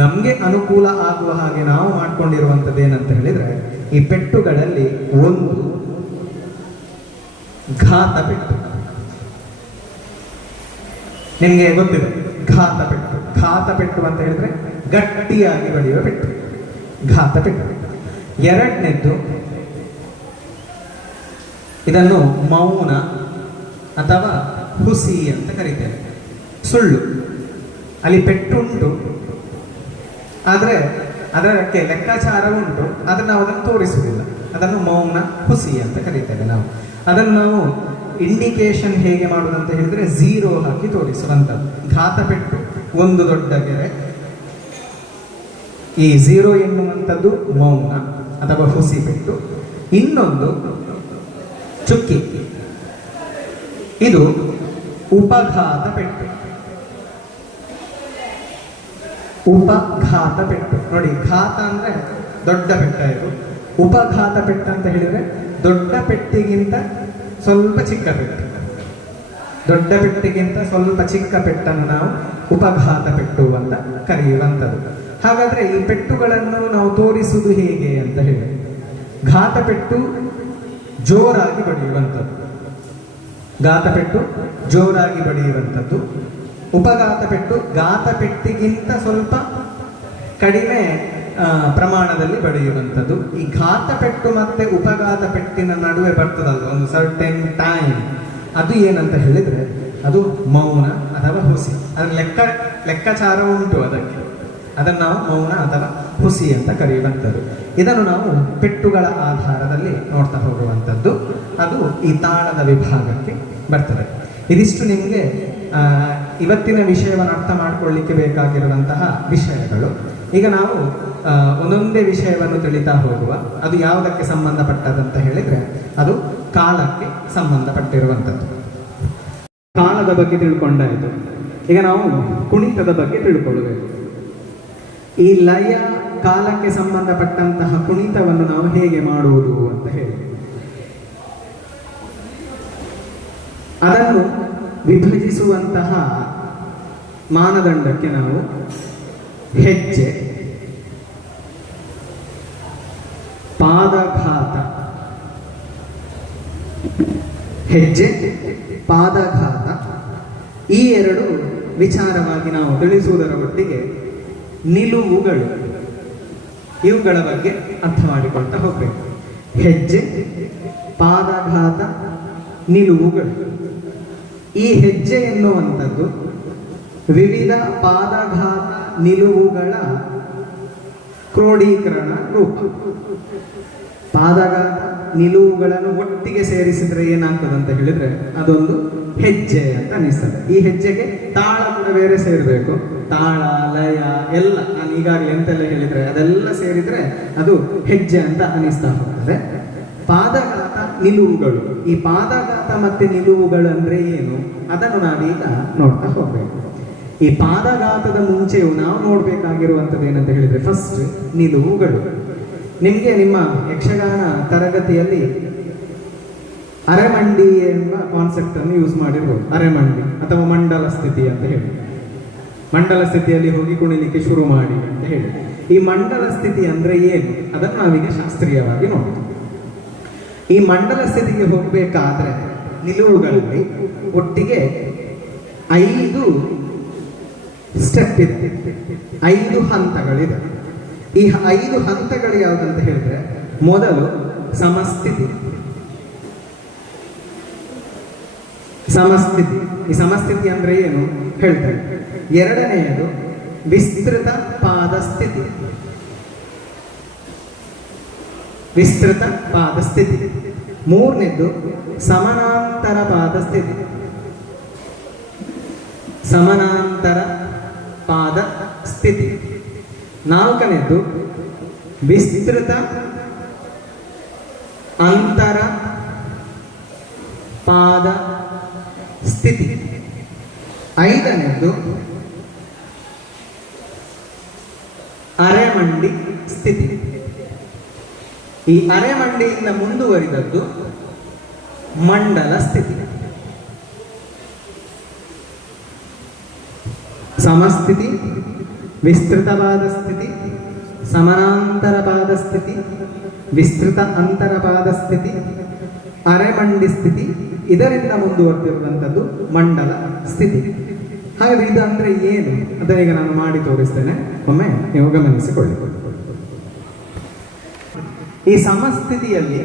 ನಮಗೆ ಅನುಕೂಲ ಆಗುವ ಹಾಗೆ ನಾವು ಮಾಡ್ಕೊಂಡಿರುವಂಥದ್ದು ಏನಂತ ಹೇಳಿದ್ರೆ, ಈ ಪೆಟ್ಟುಗಳಲ್ಲಿ ಒಂದು ಘಾತ ಪೆಟ್ಟು. ನಿಮಗೆ ಗೊತ್ತಿದೆ ಘಾತ ಪೆಟ್ಟು ಅಂತ ಹೇಳಿದ್ರೆ ಗಟ್ಟಿಯಾಗಿ ಬಡಿಯುವ ಪೆಟ್ಟು, ಘಾತ ಪೆಟ್ಟು. ಎರಡನೇದ್ದು, ಇದನ್ನು ಮೌನ ಅಥವಾ ಹುಸಿ ಅಂತ ಕರೀತೇವೆ. ಸುಳ್ಳು. ಅಲ್ಲಿ ಪೆಟ್ಟುಂಟು, ಆದರೆ ಅದಕ್ಕೆ ಲೆಕ್ಕಾಚಾರ ಉಂಟು, ಆದರೆ ನಾವು ಅದನ್ನು ತೋರಿಸುವುದಿಲ್ಲ. ಅದನ್ನು ಮೌನ ಹುಸಿ ಅಂತ ಕರೀತೇವೆ ನಾವು. ಅದನ್ನು ನಾವು ಇಂಡಿಕೇಶನ್ ಹೇಗೆ ಮಾಡುವುದಂತ ಹೇಳಿದ್ರೆ 0 ಹಾಕಿ ತೋರಿಸುವಂಥದ್ದು. ಘಾತಪೆಟ್ಟು ಒಂದು ದೊಡ್ಡ ಗೆರೆ, ಈ 0 ಎನ್ನುವಂಥದ್ದು ಮೌನ ಅಥವಾ ಹುಸಿ ಪೆಟ್ಟು. ಇನ್ನೊಂದು ಚುಕ್ಕಿ, ಇದು ಉಪಘಾತ ಪೆಟ್ಟು. ಉಪಘಾತ ಪೆಟ್ಟು ನೋಡಿ, ಘಾತ ಅಂದ್ರೆ ದೊಡ್ಡ ಪೆಟ್ಟ, ಇದು ಉಪಘಾತ ಪೆಟ್ಟು ಅಂತ ಹೇಳಿದ್ರೆ ದೊಡ್ಡ ಪೆಟ್ಟಿಗಿಂತ ಸ್ವಲ್ಪ ಚಿಕ್ಕ ಪೆಟ್ಟು. ದೊಡ್ಡ ಪೆಟ್ಟಿಗಿಂತ ಸ್ವಲ್ಪ ಚಿಕ್ಕ ಪೆಟ್ಟನ್ನು ನಾವು ಉಪಘಾತ ಪೆಟ್ಟು ಅಂತ ಕರೆಯುವಂಥದ್ದು. ಹಾಗಾದ್ರೆ ಈ ಪೆಟ್ಟುಗಳನ್ನು ನಾವು ತೋರಿಸುವುದು ಹೇಗೆ ಅಂತ ಹೇಳಿ, ಘಾತಪೆಟ್ಟು ಜೋರಾಗಿ ಬಡಿಯುವಂಥದ್ದು, ಘಾತಪೆಟ್ಟು ಜೋರಾಗಿ ಬಡಿಯುವಂಥದ್ದು. ಉಪಘಾತಪೆಟ್ಟು ಘಾತಪೆಟ್ಟಿಗಿಂತ ಸ್ವಲ್ಪ ಕಡಿಮೆ ಪ್ರಮಾಣದಲ್ಲಿ ಬಡಿಯುವಂಥದ್ದು. ಈ ಘಾತಪೆಟ್ಟು ಮತ್ತೆ ಉಪಘಾತ ಪೆಟ್ಟಿನ ನಡುವೆ ಬರ್ತದಲ್ಲ ಒಂದು ಸರ್ಟೆನ್ ಟೈಮ್, ಅದು ಏನಂತ ಹೇಳಿದ್ರೆ ಅದು ಮೌನ ಅಥವಾ ಹುಸಿ. ಅದರ ಲೆಕ್ಕಾಚಾರ ಉಂಟು ಅದಕ್ಕೆ, ಅದನ್ನು ನಾವು ಮೌನ ಅಥವಾ ಹುಸಿ ಅಂತ ಕರೆಯುವಂಥದ್ದು. ಇದನ್ನು ನಾವು ಪೆಟ್ಟುಗಳ ಆಧಾರದಲ್ಲಿ ನೋಡ್ತಾ ಹೋಗುವಂಥದ್ದು. ಅದು ಈ ತಾಳದ ವಿಭಾಗಕ್ಕೆ ಬರ್ತದೆ. ಇದಿಷ್ಟು ನಿಮಗೆ ಇವತ್ತಿನ ವಿಷಯವನ್ನು ಅರ್ಥ ಮಾಡಿಕೊಳ್ಳಿಕ್ಕೆ ಬೇಕಾಗಿರುವಂತಹ ವಿಷಯಗಳು. ಈಗ ನಾವು ಒಂದೊಂದೇ ವಿಷಯವನ್ನು ತಿಳಿತಾ ಹೋಗುವ. ಅದು ಯಾವುದಕ್ಕೆ ಸಂಬಂಧಪಟ್ಟದಂತ ಹೇಳಿದ್ರೆ ಅದು ಕಾಲಕ್ಕೆ ಸಂಬಂಧಪಟ್ಟಿರುವಂಥದ್ದು. ಕಾಲದ ಬಗ್ಗೆ ತಿಳ್ಕೊಂಡಾಯಿತು. ಈಗ ನಾವು ಕುಣಿತದ ಬಗ್ಗೆ ತಿಳ್ಕೊಳ್ಬೇಕು. ಈ ಲಯ ಕಾಲಕ್ಕೆ ಸಂಬಂಧಪಟ್ಟಂತಹ ಕುಣಿತವನ್ನು ನಾವು ಹೇಗೆ ಮಾಡುವುದು ಅಂತ ಹೇಳಿ ಅದನ್ನು ವಿಭಜಿಸುವಂತಹ ಮಾನದಂಡಕ್ಕೆ ನಾವು ಹೆಜ್ಜೆ, ಪಾದಘಾತ, ಹೆಜ್ಜೆ ಪಾದಘಾತ ಈ ಎರಡು ವಿಚಾರವಾಗಿ ನಾವು ತಿಳಿಸುವುದರ ಒಟ್ಟಿಗೆ ನಿಲುವುಗಳು, ಇವುಗಳ ಬಗ್ಗೆ ಅರ್ಥ ಮಾಡಿಕೊಳ್ತಾ ಹೋಗ್ಬೇಕು. ಹೆಜ್ಜೆ, ಪಾದಘಾತ, ನಿಲುವುಗಳು. ಈ ಹೆಜ್ಜೆ ಎನ್ನುವಂಥದ್ದು ವಿವಿಧ ಪಾದಘಾತ ನಿಲುವುಗಳ ಕ್ರೋಢೀಕರಣ ರೂಪ. ಪಾದಘಾತ ನಿಲುವುಗಳನ್ನು ಒಟ್ಟಿಗೆ ಸೇರಿಸಿದ್ರೆ ಏನಾಗ್ತದೆ ಅಂತ ಹೇಳಿದ್ರೆ ಅದೊಂದು ಹೆಜ್ಜೆ ಅಂತ ಅನಿಸ್ತದೆ. ಈ ಹೆಜ್ಜೆಗೆ ತಾಳ ಕೂಡ ಬೇರೆ ಸೇರಬೇಕು. ತಾಳ, ಲಯ ಎಲ್ಲ ನಾನು ಈಗಾಗಲೇ ಎಂತೆಲ್ಲ ಹೇಳಿದ್ರೆ ಅದೆಲ್ಲ ಸೇರಿದ್ರೆ ಅದು ಹೆಜ್ಜೆ ಅಂತ ಅನಿಸ್ತಾ ಹೋಗ್ತದೆ. ಪಾದಘಾತ, ನಿಲುವುಗಳು. ಈ ಪಾದಘಾತ ಮತ್ತೆ ನಿಲುವುಗಳು ಅಂದ್ರೆ ಏನು ಅದನ್ನು ನಾವೀಗ ನೋಡ್ತಾ ಹೋಗ್ಬೇಕು. ಈ ಪಾದಘಾತದ ಮುಂಚೆಯೂ ನಾವು ನೋಡ್ಬೇಕಾಗಿರುವಂಥದ್ದು ಏನಂತ ಹೇಳಿದ್ರೆ ಫಸ್ಟ್ ನಿಲುವುಗಳು. ನಿಮ್ಗೆ ನಿಮ್ಮ ಯಕ್ಷಗಾನ ತರಗತಿಯಲ್ಲಿ ಅರೆಮಂಡಿ ಎಂಬ ಕಾನ್ಸೆಪ್ಟ್ ಅನ್ನು ಯೂಸ್ ಮಾಡಿರ್ಬೋದು. ಅರೆಮಂಡಿ ಅಥವಾ ಮಂಡಲ ಸ್ಥಿತಿ ಅಂತ ಹೇಳಿ, ಮಂಡಲ ಸ್ಥಿತಿಯಲ್ಲಿ ಹೋಗಿ ಕುಣಿಲಿಕ್ಕೆ ಶುರು ಮಾಡಿ ಅಂತ ಹೇಳಿ. ಈ ಮಂಡಲ ಸ್ಥಿತಿ ಅಂದ್ರೆ ಏನು ಅದನ್ನು ನಾವೀಗ ಶಾಸ್ತ್ರೀಯವಾಗಿ ನೋಡ್ತೀವಿ. ಈ ಮಂಡಲ ಸ್ಥಿತಿಗೆ ಹೋಗ್ಬೇಕಾದ್ರೆ ನಿಲುವುಗಳಲ್ಲಿ ಒಟ್ಟಿಗೆ 5 ಸ್ಟೆಪ್ ಇದೆ, 5 ಹಂತಗಳಿದೆ. ಈ 5 ಹಂತಗಳು ಯಾವುದಂತ ಹೇಳಿದ್ರೆ ಮೊದಲು ಸಮಸ್ಥಿತಿ. ಸಮಸ್ಥಿತಿ, ಈ ಸಮಸ್ಥಿತಿ ಅಂದ್ರೆ ಏನು ಹೇಳ್ತಾರೆ. ಎರಡನೆಯದು ವಿಸ್ತೃತ ಪಾದಸ್ಥಿತಿ. ವಿಸ್ತೃತ ಪಾದಸ್ಥಿತಿ. ಮೂರನೇದು ಸಮಾನಾಂತರ ಪಾದಸ್ಥಿತಿ. ಸಮಾನಾಂತರ ಪಾದ ಸ್ಥಿತಿ. ನಾಲ್ಕನೇದು ವಿಸ್ತೃತ ಅಂತರ ಪಾದ ಸ್ಥಿತಿ. ಐದನೇದು ಅರೆಮಂಡಿ ಸ್ಥಿತಿ. ಈ ಅರೆಮಂಡಿಯಿಂದ ಮುಂದುವರಿದದ್ದು ಮಂಡಲ ಸ್ಥಿತಿ. ಸಮಸ್ಥಿತಿ, ವಿಸ್ತೃತವಾದ ಸ್ಥಿತಿ, ಸಮಾನಾಂತರ ಪಾದ ಸ್ಥಿತಿ, ವಿಸ್ತೃತ ಅಂತರ ಪಾದ ಸ್ಥಿತಿ, ಅರೆಮಂಡಿ ಸ್ಥಿತಿ. ಇದರಿಂದ ಮುಂದುವರೆದಿರುವಂಥದ್ದು ಮಂಡಲ ಸ್ಥಿತಿ. ಹಾಗಾದ್ರೆ ಇದು ಅಂದ್ರೆ ಏನು ಅದರೀಗ ನಾನು ಮಾಡಿ ತೋರಿಸ್ತೇನೆ, ಒಮ್ಮೆ ನೀವು ಗಮನಿಸಿಕೊಳ್ಳಿ. ಈ ಸಮಸ್ಥಿತಿಯಲ್ಲಿ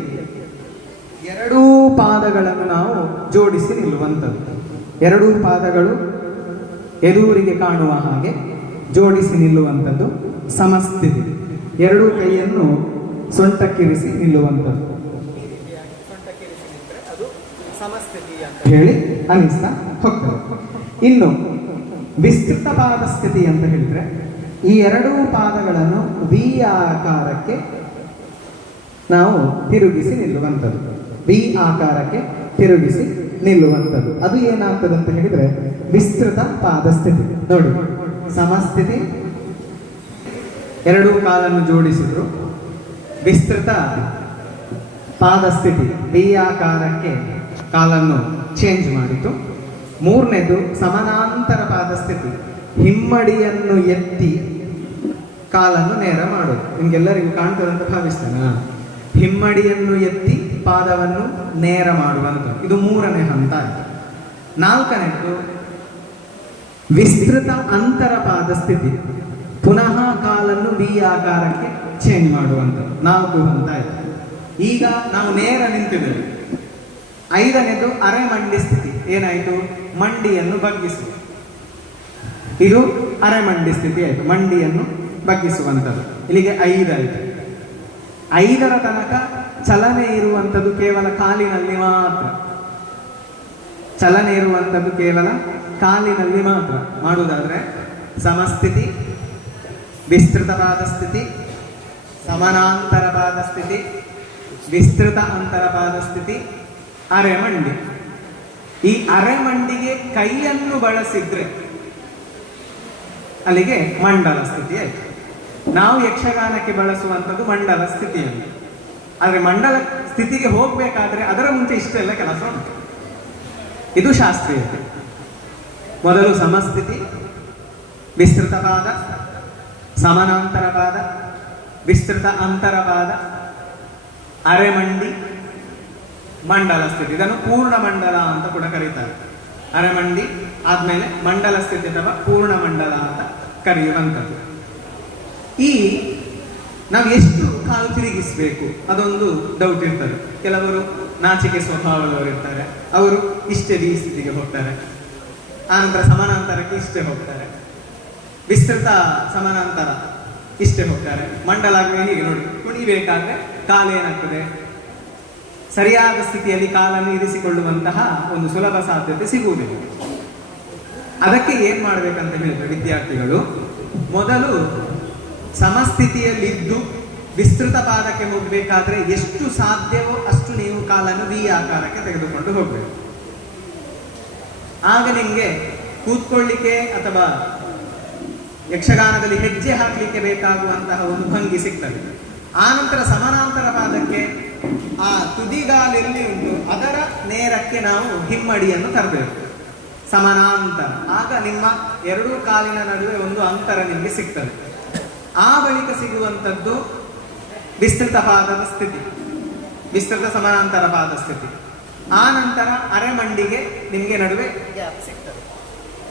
2 ಪಾದಗಳನ್ನು ನಾವು ಜೋಡಿಸಿ ನಿಲ್ಲುವಂಥದ್ದು. 2 ಪಾದಗಳು ಎದುರಿಗೆ ಕಾಣುವ ಹಾಗೆ ಜೋಡಿಸಿ ನಿಲ್ಲುವಂಥದ್ದು ಸಮಸ್ಥಿತಿ. ಎರಡೂ ಕೈಯನ್ನು ಸೊಂಟಕ್ಕಿರಿಸಿ ನಿಲ್ಲುವಂಥದ್ದು ಅದು ಸಮಸ್ಥಿತಿ ಅಂತ ಹೇಳಿ ಅನಿಸ್ತಾ ಹೋಗ್ತದೆ. ಇನ್ನು ವಿಸ್ತೃತ ಪಾದ ಸ್ಥಿತಿ ಅಂತ ಹೇಳಿದ್ರೆ ಈ ಎರಡೂ ಪಾದಗಳನ್ನು ವಿ ಆಕಾರಕ್ಕೆ ನಾವು ತಿರುಗಿಸಿ ನಿಲ್ಲುವಂಥದ್ದು. ವಿ ಆಕಾರಕ್ಕೆ ತಿರುಗಿಸಿ ನಿಲ್ಲುವಂಥದ್ದು. ಅದು ಏನಾಗ್ತದೆ ಅಂತ ಹೇಳಿದ್ರೆ ವಿಸ್ತೃತ ಪಾದ ಸ್ಥಿತಿ. ನೋಡಿ, ಸಮಸ್ಥಿತಿ, ಎರಡೂ ಕಾಲನ್ನು ಜೋಡಿಸಿದ್ರು. ವಿಸ್ತೃತ ಪಾದ ಸ್ಥಿತಿ, ವಿ ಆಕಾರಕ್ಕೆ ಕಾಲನ್ನು ಚೇಂಜ್ ಮಾಡಿತು. ಮೂರನೇದು ಸಮಾನಾಂತರ ಪಾದ ಸ್ಥಿತಿ, ಹಿಮ್ಮಡಿಯನ್ನು ಎತ್ತಿ ಕಾಲನ್ನು ನೇರ ಮಾಡೋದು. ನಿಮ್ಗೆಲ್ಲರಿಗೂ ಕಾಣ್ತದೆ ಅಂತ ಭಾವಿಸ್ತೇನೆ. ಹಿಮ್ಮಡಿಯನ್ನು ಎತ್ತಿ ಪಾದವನ್ನು ನೇರ ಮಾಡುವಂತ ಇದು ಮೂರನೇ ಹಂತ ಆಯಿತು. ನಾಲ್ಕನೇದು ವಿಸ್ತೃತ ಅಂತರ ಪಾದ ಸ್ಥಿತಿ, ಪುನಃ ಕಾಲನ್ನು ವಿ ಆಕಾರಕ್ಕೆ ಚೇಂಜ್ ಮಾಡುವಂಥದ್ದು 4 ಹಂತ ಆಯಿತು. ಈಗ ನಾವು ನೇರ ನಿಂತಿದ್ದೇವೆ. 5ನೇದು ಅರೆ ಮಂಡಿ ಸ್ಥಿತಿ. ಏನಾಯಿತು? ಮಂಡಿಯನ್ನು ಬಗ್ಗಿಸುವ. ಇದು ಅರೆ ಮಂಡಿ ಸ್ಥಿತಿ ಆಯಿತು, ಮಂಡಿಯನ್ನು ಬಗ್ಗಿಸುವಂಥದ್ದು. ಇಲ್ಲಿಗೆ 5 ಆಯಿತು. 5ರ ತನಕ ಚಲನೆ ಇರುವಂಥದ್ದು ಕೇವಲ ಕಾಲಿನಲ್ಲಿ ಮಾತ್ರ. ಚಲನೆ ಇರುವಂಥದ್ದು ಕೇವಲ ಕಾಲಿನಲ್ಲಿ ಮಾತ್ರ. ಮಾಡುವುದಾದ್ರೆ ಸಮಸ್ಥಿತಿ, ವಿಸ್ತೃತ ಪಾದ ಸ್ಥಿತಿ, ಸಮಾನಾಂತರ ಪಾದ ಸ್ಥಿತಿ, ವಿಸ್ತೃತ ಅಂತರ ಪಾದ ಸ್ಥಿತಿ, ಅರೆಮಂಡಿ. ಈ ಅರೆಮಂಡಿಗೆ ಕೈಯನ್ನು ಬಳಸಿದ್ರೆ ಅಲ್ಲಿಗೆ ಮಂಡಲ ಸ್ಥಿತಿ ಆಯ್ತು. ನಾವು ಯಕ್ಷಗಾನಕ್ಕೆ ಬಳಸುವಂಥದ್ದು ಮಂಡಲ ಸ್ಥಿತಿಯನ್ನು. ಆದರೆ ಮಂಡಲ ಸ್ಥಿತಿಗೆ ಹೋಗಬೇಕಾದ್ರೆ ಅದರ ಮುಂಚೆ ಇಷ್ಟೆಲ್ಲ ಕೆಲಸ ಉಂಟು. ಇದು ಶಾಸ್ತ್ರೀಯತೆ. ಮೊದಲು ಸಮಸ್ಥಿತಿ, ವಿಸ್ತೃತ ಪಾದ, ಸಮಾನಾಂತರ ಪಾದ, ವಿಸ್ತೃತ ಅಂತರ ಪಾದ, ಅರೆಮಂಡಿ, ಮಂಡಲ ಸ್ಥಿತಿ. ಇದನ್ನು ಪೂರ್ಣ ಮಂಡಲ ಅಂತ ಕೂಡ ಕರೀತಾರೆ. ಅರೆಮಂಡಿ ಆದ್ಮೇಲೆ ಮಂಡಲ ಸ್ಥಿತಿ ಅಥವಾ ಪೂರ್ಣ ಮಂಡಲ ಅಂತ ಕರೆಯುವಂಥದ್ದು. ಈ ನಾವು ಎಷ್ಟು ಕಾಲು ತಿರುಗಿಸ್ಬೇಕು ಅದೊಂದು ಡೌಟ್ ಇರ್ತದೆ. ಕೆಲವರು ನಾಚಿಕೆ ಸ್ವಭಾವದವರು ಇರ್ತಾರೆ, ಅವರು ಇಷ್ಟೇ ವಿ ಸ್ಥಿತಿಗೆ ಹೋಗ್ತಾರೆ, ಆನಂತರ ಸಮಾನಾಂತರಕ್ಕೆ ಇಷ್ಟೇ ಹೋಗ್ತಾರೆ, ವಿಸ್ತೃತ ಸಮಾನಾಂತರ ಇಷ್ಟೇ ಹೋಗ್ತಾರೆ, ಮಂಡಲ ಹೀಗೆ ನೋಡಿ ಕುಣಿಬೇಕಾದ್ರೆ ಕಾಲೇನಾಗ್ತದೆ, ಸರಿಯಾದ ಸ್ಥಿತಿಯಲ್ಲಿ ಕಾಲನ್ನು ಇರಿಸಿಕೊಳ್ಳುವಂತಹ ಒಂದು ಸುಲಭ ಸಾಧ್ಯತೆ ಸಿಗುವುದಿಲ್ಲ. ಅದಕ್ಕೆ ಏನ್ ಮಾಡ್ಬೇಕಂತ ಹೇಳಿದ್ರೆ ವಿದ್ಯಾರ್ಥಿಗಳು ಮೊದಲು ಸಮಸ್ಥಿತಿಯಲ್ಲಿದ್ದು ವಿಸ್ತೃತ ಪಾದಕ್ಕೆ ಹೋಗ್ಬೇಕಾದ್ರೆ ಎಷ್ಟು ಸಾಧ್ಯವೋ ಅಷ್ಟು ನೀವು ಕಾಲನ್ನು ವಿ ಆಕಾರಕ್ಕೆ ತೆಗೆದುಕೊಂಡು ಹೋಗ್ಬೇಕು. ಆಗ ನಿಮ್ಗೆ ಕೂತ್ಕೊಳ್ಳಿಕ್ಕೆ ಅಥವಾ ಯಕ್ಷಗಾನದಲ್ಲಿ ಹೆಜ್ಜೆ ಹಾಕಲಿಕ್ಕೆ ಬೇಕಾಗುವಂತಹ ಒಂದು ಭಂಗಿ ಸಿಗ್ತದೆ. ಆನಂತರ ಸಮಾನಾಂತರ ಪಾದಕ್ಕೆ ಆ ತುದಿಗಾಲೆಲ್ಲಿ ಉಂಟು ಅದರ ನೇರಕ್ಕೆ ನಾವು ಹಿಮ್ಮಡಿಯನ್ನು ತರಬೇಕು, ಸಮಾನಾಂತರ. ಆಗ ನಿಮ್ಮ ಎರಡೂ ಕಾಲಿನ ನಡುವೆ ಒಂದು ಅಂತರ ನಿಮಗೆ ಸಿಗ್ತದೆ. ಆ ಬಳಿಕ ಸಿಗುವಂಥದ್ದು ವಿಸ್ತೃತ ಪಾದದ ಸ್ಥಿತಿ, ವಿಸ್ತೃತ ಸಮಾನಾಂತರ ಪಾದ ಸ್ಥಿತಿ. ಆ ನಂತರ ಅರೆಮಂಡಿಗೆ ನಿಮಗೆ ನಡುವೆ ಗ್ಯಾಪ್ ಸಿಗ್ತದೆ.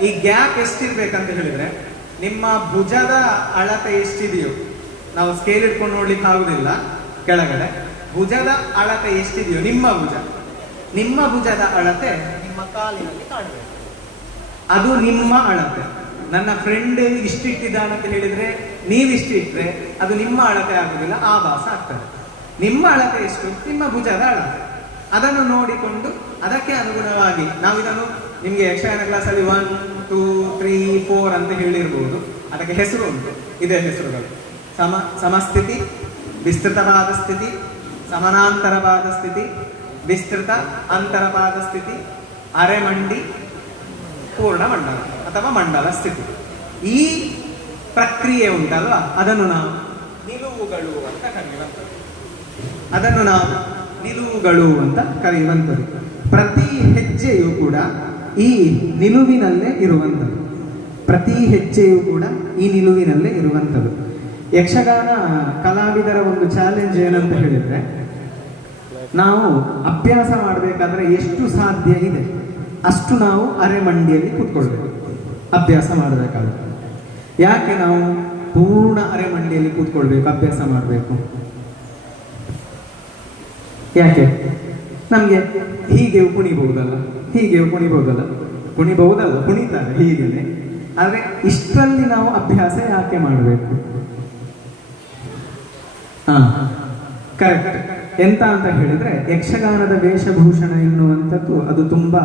ಈ ಗ್ಯಾಪ್ ಎಷ್ಟಿರ್ಬೇಕಂತ ಹೇಳಿದ್ರೆ ನಿಮ್ಮ ಭುಜದ ಅಳತೆ ಎಷ್ಟಿದೆಯೋ, ನಾವು ಸ್ಕೇಲ್ ಇಟ್ಕೊಂಡು ನೋಡ್ಲಿಕ್ಕೆ ಆಗುದಿಲ್ಲ, ಕೆಳಗಡೆ ಭುಜದ ಅಳತೆ ಎಷ್ಟಿದೆಯೋ ನಿಮ್ಮ ಭುಜದ ಅಳತೆ ನಿಮ್ಮ ಕಾಲಿನಲ್ಲಿ ಕಾಣಬೇಕು. ಅದು ನಿಮ್ಮ ಅಳತೆ. ನನ್ನ ಫ್ರೆಂಡ್ ಇಷ್ಟಿಟ್ಟಿದ್ದಾನಂತ ಹೇಳಿದ್ರೆ ನೀವಿಷ್ಟಿಟ್ರೆ ಅದು ನಿಮ್ಮ ಅಳತೆ ಆಗುದಿಲ್ಲ, ಆಭಾಸ ಆಗ್ತದೆ. ನಿಮ್ಮ ಅಳತೆ ಎಷ್ಟು? ನಿಮ್ಮ ಭುಜದ ಅಳತೆ. ಅದನ್ನು ನೋಡಿಕೊಂಡು ಅದಕ್ಕೆ ಅನುಗುಣವಾಗಿ ನಾವು ಇದನ್ನು ನಿಮಗೆ ಯಕ್ಷಗಾನ ಕ್ಲಾಸಲ್ಲಿ 1, 2, 3, 4 ಅಂತ ಹೇಳಿರ್ಬೋದು. ಅದಕ್ಕೆ ಹೆಸರು ಉಂಟು, ಇದೇ ಹೆಸರುಗಳು: ಸಮಸ್ಥಿತಿ, ವಿಸ್ತೃತ ಪಾದ ಸ್ಥಿತಿ, ಸಮಾನಾಂತರ ಪಾದ ಸ್ಥಿತಿ, ವಿಸ್ತೃತ ಅಂತರ ಪಾದ ಸ್ಥಿತಿ, ಅರೆಮಂಡಿ, ಪೂರ್ಣ ಮಂಡಲ ಅಥವಾ ಮಂಡಲ ಸ್ಥಿತಿ. ಈ ಪ್ರಕ್ರಿಯೆ ಉಂಟಲ್ವಾ, ಅದನ್ನು ನಾವು ನಿಲುವುಗಳು ಅಂತ ಕರೆಯುವಂಥದ್ದು. ಪ್ರತಿ ಹೆಜ್ಜೆಯು ಕೂಡ ಈ ನಿಲುವಿನಲ್ಲೇ ಇರುವಂಥದ್ದು. ಈ ನಿಲುವಿನಲ್ಲೇ ಇರುವಂಥದ್ದು. ಯಕ್ಷಗಾನ ಕಲಾವಿದರ ಒಂದು ಚಾಲೆಂಜ್ ಏನಂತ ಹೇಳಿದ್ರೆ, ನಾವು ಅಭ್ಯಾಸ ಮಾಡಬೇಕಾದ್ರೆ ಎಷ್ಟು ಸಾಧ್ಯ ಇದೆ ಅಷ್ಟು ನಾವು ಅರೆಮಂಡಿಯಲ್ಲಿ ಕೂತ್ಕೊಳ್ಬೇಕು ಅಭ್ಯಾಸ ಮಾಡಬೇಕಾದ್ರೆ. ಯಾಕೆ ನಾವು ಪೂರ್ಣ ಅರೆಮಂಡಿಯಲ್ಲಿ ಕೂತ್ಕೊಳ್ಬೇಕು, ಅಭ್ಯಾಸ ಮಾಡಬೇಕು? ಯಾಕೆ? ನಮಗೆ ಹೀಗೆ ಕುಣಿಬಹುದಲ್ಲ, ಕುಣಿತಾರೆ ಹೀಗೇನೆ. ಆದರೆ ಇಷ್ಟರಲ್ಲಿ ನಾವು ಅಭ್ಯಾಸ ಯಾಕೆ ಮಾಡಬೇಕು? ಕರೆಕ್ಟ್. ಎಂತ ಅಂತ ಹೇಳಿದ್ರೆ, ಯಕ್ಷಗಾನದ ವೇಷಭೂಷಣ ಎನ್ನುವಂಥದ್ದು ಅದು ತುಂಬಾ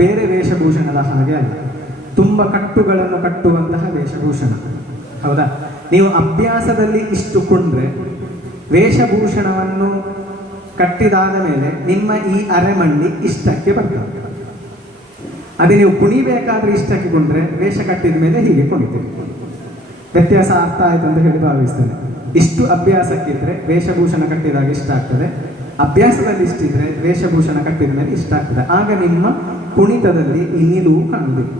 ಬೇರೆ ವೇಷಭೂಷಣದ ಹಾಗೆ ಅಲ್ಲ, ತುಂಬಾ ಕಟ್ಟುಗಳನ್ನು ಕಟ್ಟುವಂತಹ ವೇಷಭೂಷಣ. ಹೌದಾ? ನೀವು ಅಭ್ಯಾಸದಲ್ಲಿ ಇಷ್ಟು ಕೊಂಡ್ರೆ ವೇಷಭೂಷಣವನ್ನು ಕಟ್ಟಿದಾದ ಮೇಲೆ ನಿಮ್ಮ ಈ ಅರೆಮಂಡಿ ಇಷ್ಟಕ್ಕೆ ಬರ್ತದೆ. ಅದೇ ನೀವು ಕುಣಿಬೇಕಾದ್ರೆ ಇಷ್ಟಕ್ಕೆ ಕೊಂಡ್ರೆ ವೇಷ ಕಟ್ಟಿದ ಮೇಲೆ ಹೀಗೆ ಕುಣಿತೀರಿ. ವ್ಯತ್ಯಾಸ ಅರ್ಥ ಆಯ್ತು ಅಂತ ಹೇಳಿ ಭಾವಿಸ್ತೇನೆ. ಇಷ್ಟು ಅಭ್ಯಾಸಕ್ಕಿದ್ರೆ ವೇಷಭೂಷಣ ಕಟ್ಟಿದಾಗ ಇಷ್ಟ ಆಗ್ತದೆ, ಅಭ್ಯಾಸದಲ್ಲಿ ಇಷ್ಟಿದ್ರೆ ವೇಷಭೂಷಣ ಕಟ್ಟಿದ ಮೇಲೆ ಇಷ್ಟ ಆಗ್ತದೆ. ಆಗ ನಿಮ್ಮ ಕುಣಿತದಲ್ಲಿ ಈ ನಿಲುವು ಕಾಣುವುದಿಲ್ಲ.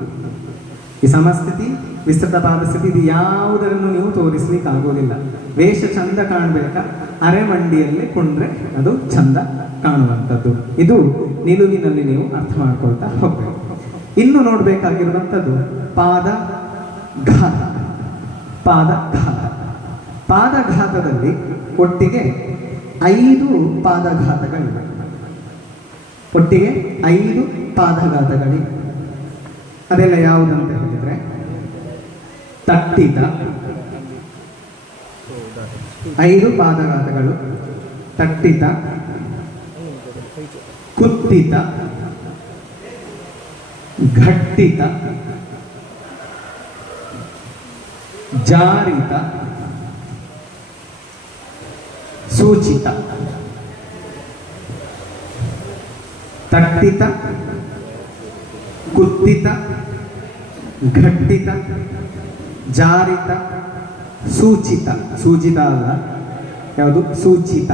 ಈ ಸಮಸ್ಥಿತಿ, ವಿಸ್ತೃತ ಪಾದಸ್ಥಿತಿ, ಇದು ಯಾವುದನ್ನು ನೀವು ತೋರಿಸ್ಲಿಕ್ಕೆ ಆಗೋದಿಲ್ಲ. ವೇಷ ಚಂದ ಕಾಣಬೇಕಾ, ಅರೆಮಂಡಿಯಲ್ಲಿ ಕೊಂಡ್ರೆ ಅದು ಚಂದ ಕಾಣುವಂಥದ್ದು. ಇದು ನಿಲುವಿನಲ್ಲಿ ನೀವು ಅರ್ಥ ಮಾಡ್ಕೊಳ್ತಾ ಹೋಗ್ಬೇಕು. ಇನ್ನು ನೋಡ್ಬೇಕಾಗಿರುವಂಥದ್ದು ಪಾದಘಾತ. ಪಾದಘಾತ, ಪಾದಘಾತದಲ್ಲಿ ಒಟ್ಟಿಗೆ 5 ಪಾದಘಾತಗಳಿವೆ. ಒಟ್ಟಿಗೆ 5 ಪಾದಘಾತಗಳಿವೆ. ಅದೆಲ್ಲ ಯಾವುದಂತ ಹೇಳಿದ್ರೆ, ತಟ್ಟಿತ 5 ಪಾದಘಾತಗಳು, ತಟ್ಟಿತ, ಕುತ್ತಿತ, ಘಟ್ಟಿತ, ಜಾರಿತ, ಸೂಚಿತ. ತಟ್ಟಿತ, ಕುತ್ತಿತ, ಘಟ್ಟಿತ, ಜಾರಿತ, ಸೂಚಿತ. ಸೂಚಿತ ಅಲ್ಲ, ಯಾವುದು? ಸೂಚಿತ.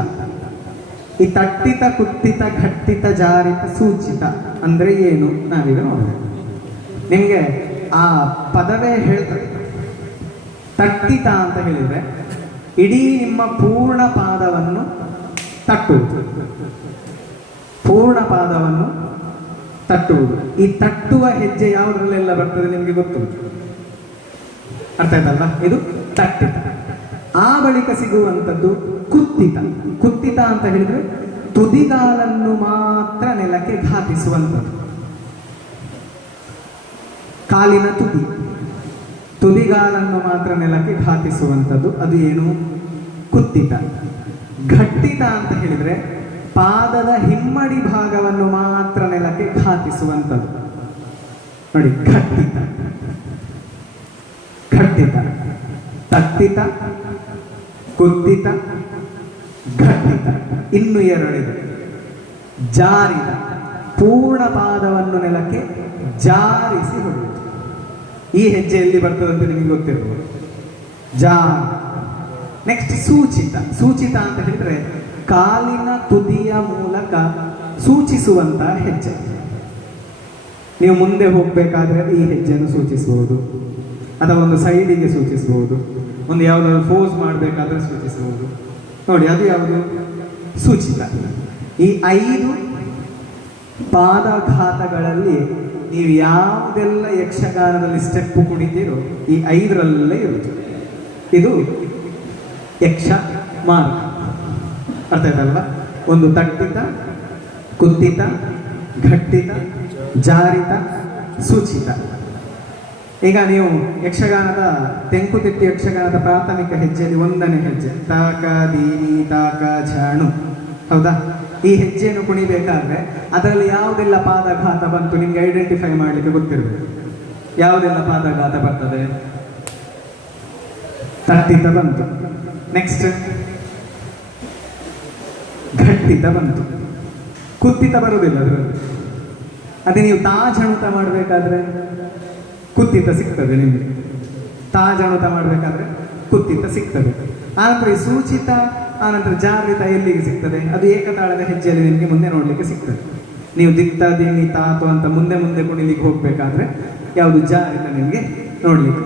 ಈ ತಟ್ಟಿತ, ಕುತ್ತಿತ, ಘಟ್ಟಿತ, ಜಾರಿತ, ಸೂಚಿತ ಅಂದ್ರೆ ಏನು ನಾವೀಗ ನೋಡಬೇಕು. ನಿಮಗೆ ಆ ಪದವೇ ಹೇಳ್ತದೆ. ತಟ್ಟಿತ ಅಂತ ಹೇಳಿದ್ರೆ ಇಡೀ ನಿಮ್ಮ ಪೂರ್ಣ ಪಾದವನ್ನು ತಟ್ಟುವುದು, ಪೂರ್ಣ ಪಾದವನ್ನು ತಟ್ಟುವುದು. ಈ ತಟ್ಟುವ ಹೆಜ್ಜೆ ಯಾವುದ್ರಲ್ಲೆಲ್ಲ ಬರ್ತದೆ ನಿಮಗೆ ಗೊತ್ತುಂಟು, ಅರ್ಥ ಆಯ್ತಲ್ವಾ? ಇದು ತಟ್ಟಿತ. ಆ ಬಳಿಕ ಸಿಗುವಂಥದ್ದು ಕುತ್ತಿತ. ಕುತ್ತಿತ ಅಂತ ಹೇಳಿದ್ರೆ ತುದಿಗಾಲನ್ನು ಮಾತ್ರ ನೆಲಕ್ಕೆ ಘಾತಿಸುವಂಥದ್ದು. ಕಾಲಿನ ತುದಿ, ತುದಿಗಾಲನ್ನು ಮಾತ್ರ ನೆಲಕ್ಕೆ ಘಾತಿಸುವಂಥದ್ದು. ಅದು ಏನು? ಕುತ್ತಿತ. ಘಟ್ಟಿತ ಅಂತ ಹೇಳಿದ್ರೆ ಪಾದದ ಹಿಮ್ಮಡಿ ಭಾಗವನ್ನು ಮಾತ್ರ ನೆಲಕ್ಕೆ ಘಾತಿಸುವಂಥದ್ದು. ನೋಡಿ, ಘಟ್ಟಿತ. ಘಟ್ಟಿತ, ತಟ್ಟಿತ, ಕುತ್ತಿತ, ಘಟ್ಟಿತ. ಇನ್ನು 2 ಇದೆ. ಜಾರಿತ, ಪೂರ್ಣ ಪಾದವನ್ನು ನೆಲಕ್ಕೆ ಜಾರಿಸಿ ಹೊಡೆಯುವುದು. ಈ ಹೆಜ್ಜೆ ಎಲ್ಲಿ ಬರ್ತದೆ ಅಂತ ನಿಮಗೆ ಗೊತ್ತಿರ್ಬೋದು. ನೆಕ್ಸ್ಟ್ ಸೂಚಿತ. ಸೂಚಿತ ಅಂತ ಹೇಳಿದ್ರೆ ಕಾಲಿನ ತುದಿಯ ಮೂಲಕ ಸೂಚಿಸುವಂತಹ ಹೆಜ್ಜೆ. ನೀವು ಮುಂದೆ ಹೋಗ್ಬೇಕಾದ್ರೆ ಈ ಹೆಜ್ಜೆಯನ್ನು ಸೂಚಿಸಬಹುದು, ಅಥವಾ ಒಂದು ಸೈಡಿಗೆ ಸೂಚಿಸಬಹುದು, ಒಂದು ಯಾವುದಾದ್ರು ಫೋರ್ಸ್ ಮಾಡಬೇಕಾದ್ರೆ ಸೂಚಿಸಬಹುದು. ನೋಡಿ, ಅದು ಯಾವುದು? ಸೂಚಿತ. ಈ 5 ಪಾದಘಾತಗಳಲ್ಲಿ ನೀವು ಯಾವುದೆಲ್ಲ ಯಕ್ಷಗಾನದಲ್ಲಿ ಸ್ಟೆಪ್ ಕುಣಿತೀರೋ ಈ 5ರಲ್ಲೇ ಇರುತ್ತೆ. ಇದು ಯಕ್ಷ ಮಾರ್ಗ. ಅರ್ಥ ಆಯ್ತಲ್ವಾ? ಒಂದು ತಟ್ಟಿತ, ಕುತ್ತಿತ, ಘಟ್ಟಿತ, ಜಾರಿತ, ಸೂಚಿತ. ಈಗ ನೀವು ಯಕ್ಷಗಾನದ ತೆಂಕುತಿಟ್ಟು ಯಕ್ಷಗಾನದ ಪ್ರಾಥಮಿಕ ಹೆಜ್ಜೆಯಲ್ಲಿ 1ನೇ ಹೆಜ್ಜೆ ತಾಕ ದೀನಿ ತಾಕ ಝಾಣು, ಹೌದಾ? ಈ ಹೆಜ್ಜೆಯನ್ನು ಕುಣಿಬೇಕಾದ್ರೆ ಅದರಲ್ಲಿ ಯಾವುದೆಲ್ಲ ಪಾದಘಾತ ಬಂತು ನಿಮ್ಗೆ ಐಡೆಂಟಿಫೈ ಮಾಡಲಿಕ್ಕೆ ಗೊತ್ತಿರಬೇಕು. ಯಾವುದೆಲ್ಲ ಪಾದಘಾತ ಬರ್ತದೆ? ತಟ್ಟಿತ ಬಂತು, ನೆಕ್ಸ್ಟ್ ಘಟ್ಟಿತ ಬಂತು, ಕುತ್ತಿತ ಬರುವುದಿಲ್ಲ ಅದರಲ್ಲಿ. ಅದೇ ನೀವು ತಾಜಣುತ ಮಾಡಬೇಕಾದ್ರೆ ಕುತ್ತಿತ ಸಿಗ್ತದೆ ನಿಮಗೆ, ತಾಜಣುತ ಮಾಡಬೇಕಾದ್ರೆ ಕುತ್ತಿತ ಸಿಗ್ತದೆ. ಆನಂತರ ಈ ಸೂಚಿತ, ಆನಂತರ ಜಾರಿತ ಎಲ್ಲಿಗೆ ಸಿಗ್ತದೆ? ಅದು ಏಕತಾಳದ ಹೆಜ್ಜೆಯಲ್ಲಿ ನಿಮಗೆ ಮುಂದೆ ನೋಡ್ಲಿಕ್ಕೆ ಸಿಗ್ತದೆ. ನೀವು ದಿತ್ತ ದಿನಿ ತಾತು ಅಂತ ಮುಂದೆ ಮುಂದೆ ಕುಣಿಲಿಕ್ಕೆ ಹೋಗ್ಬೇಕಾದ್ರೆ ಯಾವುದು? ಜಾರಿತ ನಿಮಗೆ ನೋಡ್ಲಿಕ್ಕೆ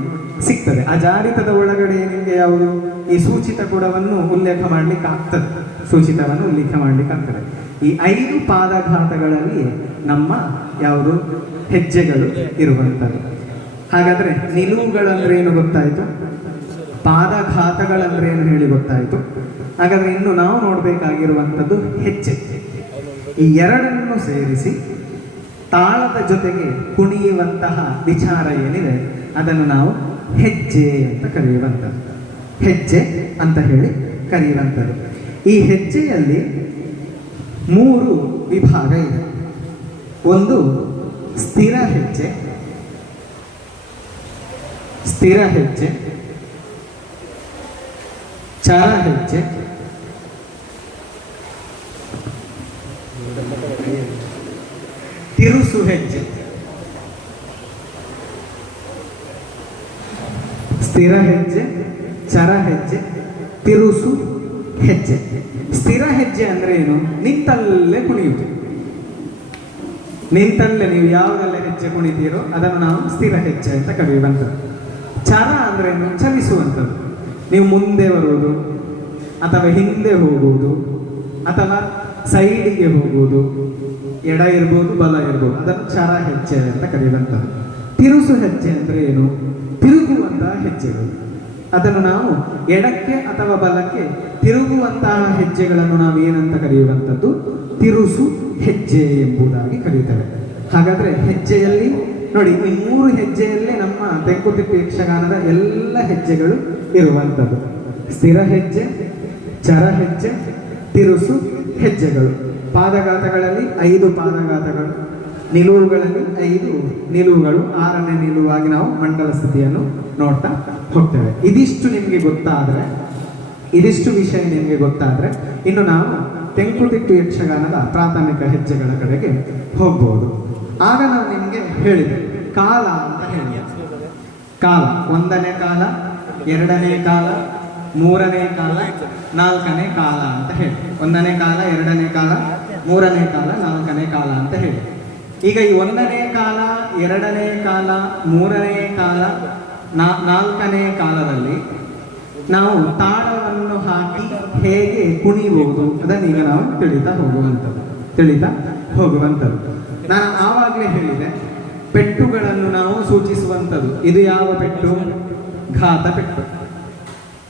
ಸಿಗ್ತದೆ. ಆ ಜಾರಿತದ ಒಳಗಡೆ ನಿಮಗೆ ಯಾವುದು? ಈ ಸೂಚಿತ ಕೂಡವನ್ನು ಉಲ್ಲೇಖ ಮಾಡ್ಲಿಕ್ಕೆ ಆಗ್ತದೆ, ಸೂಚಿತವನ್ನು ಉಲ್ಲೇಖ ಮಾಡ್ಲಿಕ್ಕೆ ಆಗ್ತದೆ. ಈ 5 ಪಾದಘಾತಗಳಲ್ಲಿ ನಮ್ಮ ಯಾವುದು ಹೆಜ್ಜೆಗಳು ಇರುವಂಥದ್ದು. ಹಾಗಾದ್ರೆ ನಿಲುವುಗಳಂದ್ರೆ ಏನು ಗೊತ್ತಾಯ್ತು, ಪಾದಘಾತಗಳಂದ್ರೆ ಏನು ಹೇಳಿ ಗೊತ್ತಾಯ್ತು. ಹಾಗಾದ್ರೆ ಇನ್ನು ನಾವು ನೋಡಬೇಕಾಗಿರುವಂಥದ್ದು ಹೆಜ್ಜೆ. ಈ 2 ಸೇರಿಸಿ ತಾಳದ ಜೊತೆಗೆ ಕುಣಿಯುವಂತಹ ವಿಚಾರ ಏನಿದೆ ಅದನ್ನು ನಾವು ಹೆಜ್ಜೆ ಅಂತ ಕರೆಯುವಂಥದ್ದು. ಹೆಜ್ಜೆ ಅಂತ ಹೇಳಿ ಕರೆಯುವಂಥದ್ದು. ಈ ಹೆಜ್ಜೆಯಲ್ಲಿ 3 ವಿಭಾಗ ಇದೆ. ಒಂದು ಸ್ಥಿರ ಹೆಜ್ಜೆ, ಸ್ಥಿರ ಹೆಜ್ಜೆ, ಚರ ಹೆಜ್ಜೆ, ತಿರುಸು ಹೆಜ್ಜೆ. ಸ್ಥಿರ ಹೆಜ್ಜೆ, ಚರ ಹೆಜ್ಜೆ, ತಿರುಸು ಹೆಜ್ಜೆ. ಸ್ಥಿರ ಹೆಜ್ಜೆ ಅಂದ್ರೆ ಏನು? ನಿಂತಲ್ಲೇ ಕುಣಿಯುವುದು. ನಿಂತಲ್ಲೇ ನೀವು ಯಾವುದೆಲ್ಲ ಹೆಜ್ಜೆ ಕುಣಿತೀರೋ ಅದನ್ನು ನಾವು ಸ್ಥಿರ ಹೆಜ್ಜೆ ಅಂತ ಕರೆಯುವಂಥದ್ದು. ಚರ ಅಂದ್ರೆ ಏನು? ಚಲಿಸುವಂಥದ್ದು. ನೀವು ಮುಂದೆ ಬರುವುದು ಅಥವಾ ಹಿಂದೆ ಹೋಗುವುದು ಅಥವಾ ಸೈಡಿಗೆ ಹೋಗುವುದು, ಎಡ ಇರ್ಬೋದು ಬಲ ಇರ್ಬೋದು, ಅದನ್ನು ಚರ ಹೆಜ್ಜೆ ಅಂತ ಕರೆಯುವಂಥದ್ದು. ತಿರುಸು ಹೆಜ್ಜೆ ಅಂದ್ರೆ ಏನು? ತಿರುಗುವಂತಹ ಹೆಜ್ಜೆಗಳು. ಅದನ್ನು ನಾವು ಎಡಕ್ಕೆ ಅಥವಾ ಬಲಕ್ಕೆ ತಿರುಗುವಂತಹ ಹೆಜ್ಜೆಗಳನ್ನು ನಾವು ಏನಂತ ಕರೆಯುವಂಥದ್ದು? ತಿರುಸು ಹೆಜ್ಜೆ ಎಂಬುದಾಗಿ ಕರೆಯುತ್ತೇವೆ. ಹಾಗಾದ್ರೆ ಹೆಜ್ಜೆಯಲ್ಲಿ ನೋಡಿ, ಈ 3 ಹೆಜ್ಜೆಯಲ್ಲೇ ನಮ್ಮ ತೆಂಕುತಿಟ್ಟು ಯಕ್ಷಗಾನದ ಎಲ್ಲ ಹೆಜ್ಜೆಗಳು ಇರುವಂಥದ್ದು. ಸ್ಥಿರ ಹೆಜ್ಜೆ, ಚರ ಹೆಜ್ಜೆ, ತಿರುಸು ಹೆಜ್ಜೆಗಳು. ಪಾದಘಾತಗಳಲ್ಲಿ 5 ಪಾದಘಾತಗಳು, ನಿಲುವುಗಳಲ್ಲಿ 5 ನಿಲುವುಗಳು, 6ನೇ ನಿಲುವಾಗಿ ನಾವು ಮಂಡಲ ಸ್ಥಿತಿಯನ್ನು ನೋಡ್ತಾ ಹೋಗ್ತೇವೆ. ಇದಿಷ್ಟು ನಿಮಗೆ ಗೊತ್ತಾದರೆ, ಇದಿಷ್ಟು ವಿಷಯ ನಿಮಗೆ ಗೊತ್ತಾದರೆ ಇನ್ನು ನಾವು ತೆಂಕುತಿಟ್ಟು ಯಕ್ಷಗಾನದ ಪ್ರಾಥಮಿಕ ಹೆಜ್ಜೆಗಳ ಕಡೆಗೆ ಹೋಗ್ಬೋದು. ಆಗ ನಾವು ನಿಮಗೆ ಹೇಳಿದೆ ಕಾಲ ಅಂತ ಹೇಳಿ. ಕಾಲ 1ನೇ ಕಾಲ, 2ನೇ ಕಾಲ, 3ನೇ ಕಾಲ, 4ನೇ ಕಾಲ ಅಂತ ಹೇಳಿ. 1ನೇ ಕಾಲ, 2ನೇ ಕಾಲ, 3ನೇ ಕಾಲ, 4ನೇ ಕಾಲ ಅಂತ ಹೇಳಿ. ಈಗ ಈ 1ನೇ ಕಾಲ, 2ನೇ ಕಾಲ, 3ನೇ ಕಾಲ, 4ನೇ ಕಾಲದಲ್ಲಿ ನಾವು ತಾಳವನ್ನು ಹಾಕಿ ಹೇಗೆ ಕುಣಿಬಹುದು ಅದನ್ನೀಗ ನಾವು ತಿಳಿತಾ ಹೋಗುವಂಥದ್ದು. ನಾನು ಆವಾಗಲೇ ಹೇಳಿದೆ, ಪೆಟ್ಟುಗಳನ್ನು ನಾವು ಸೂಚಿಸುವಂಥದ್ದು. ಇದು ಯಾವ ಪೆಟ್ಟು? ಘಾತ ಪೆಟ್ಟು.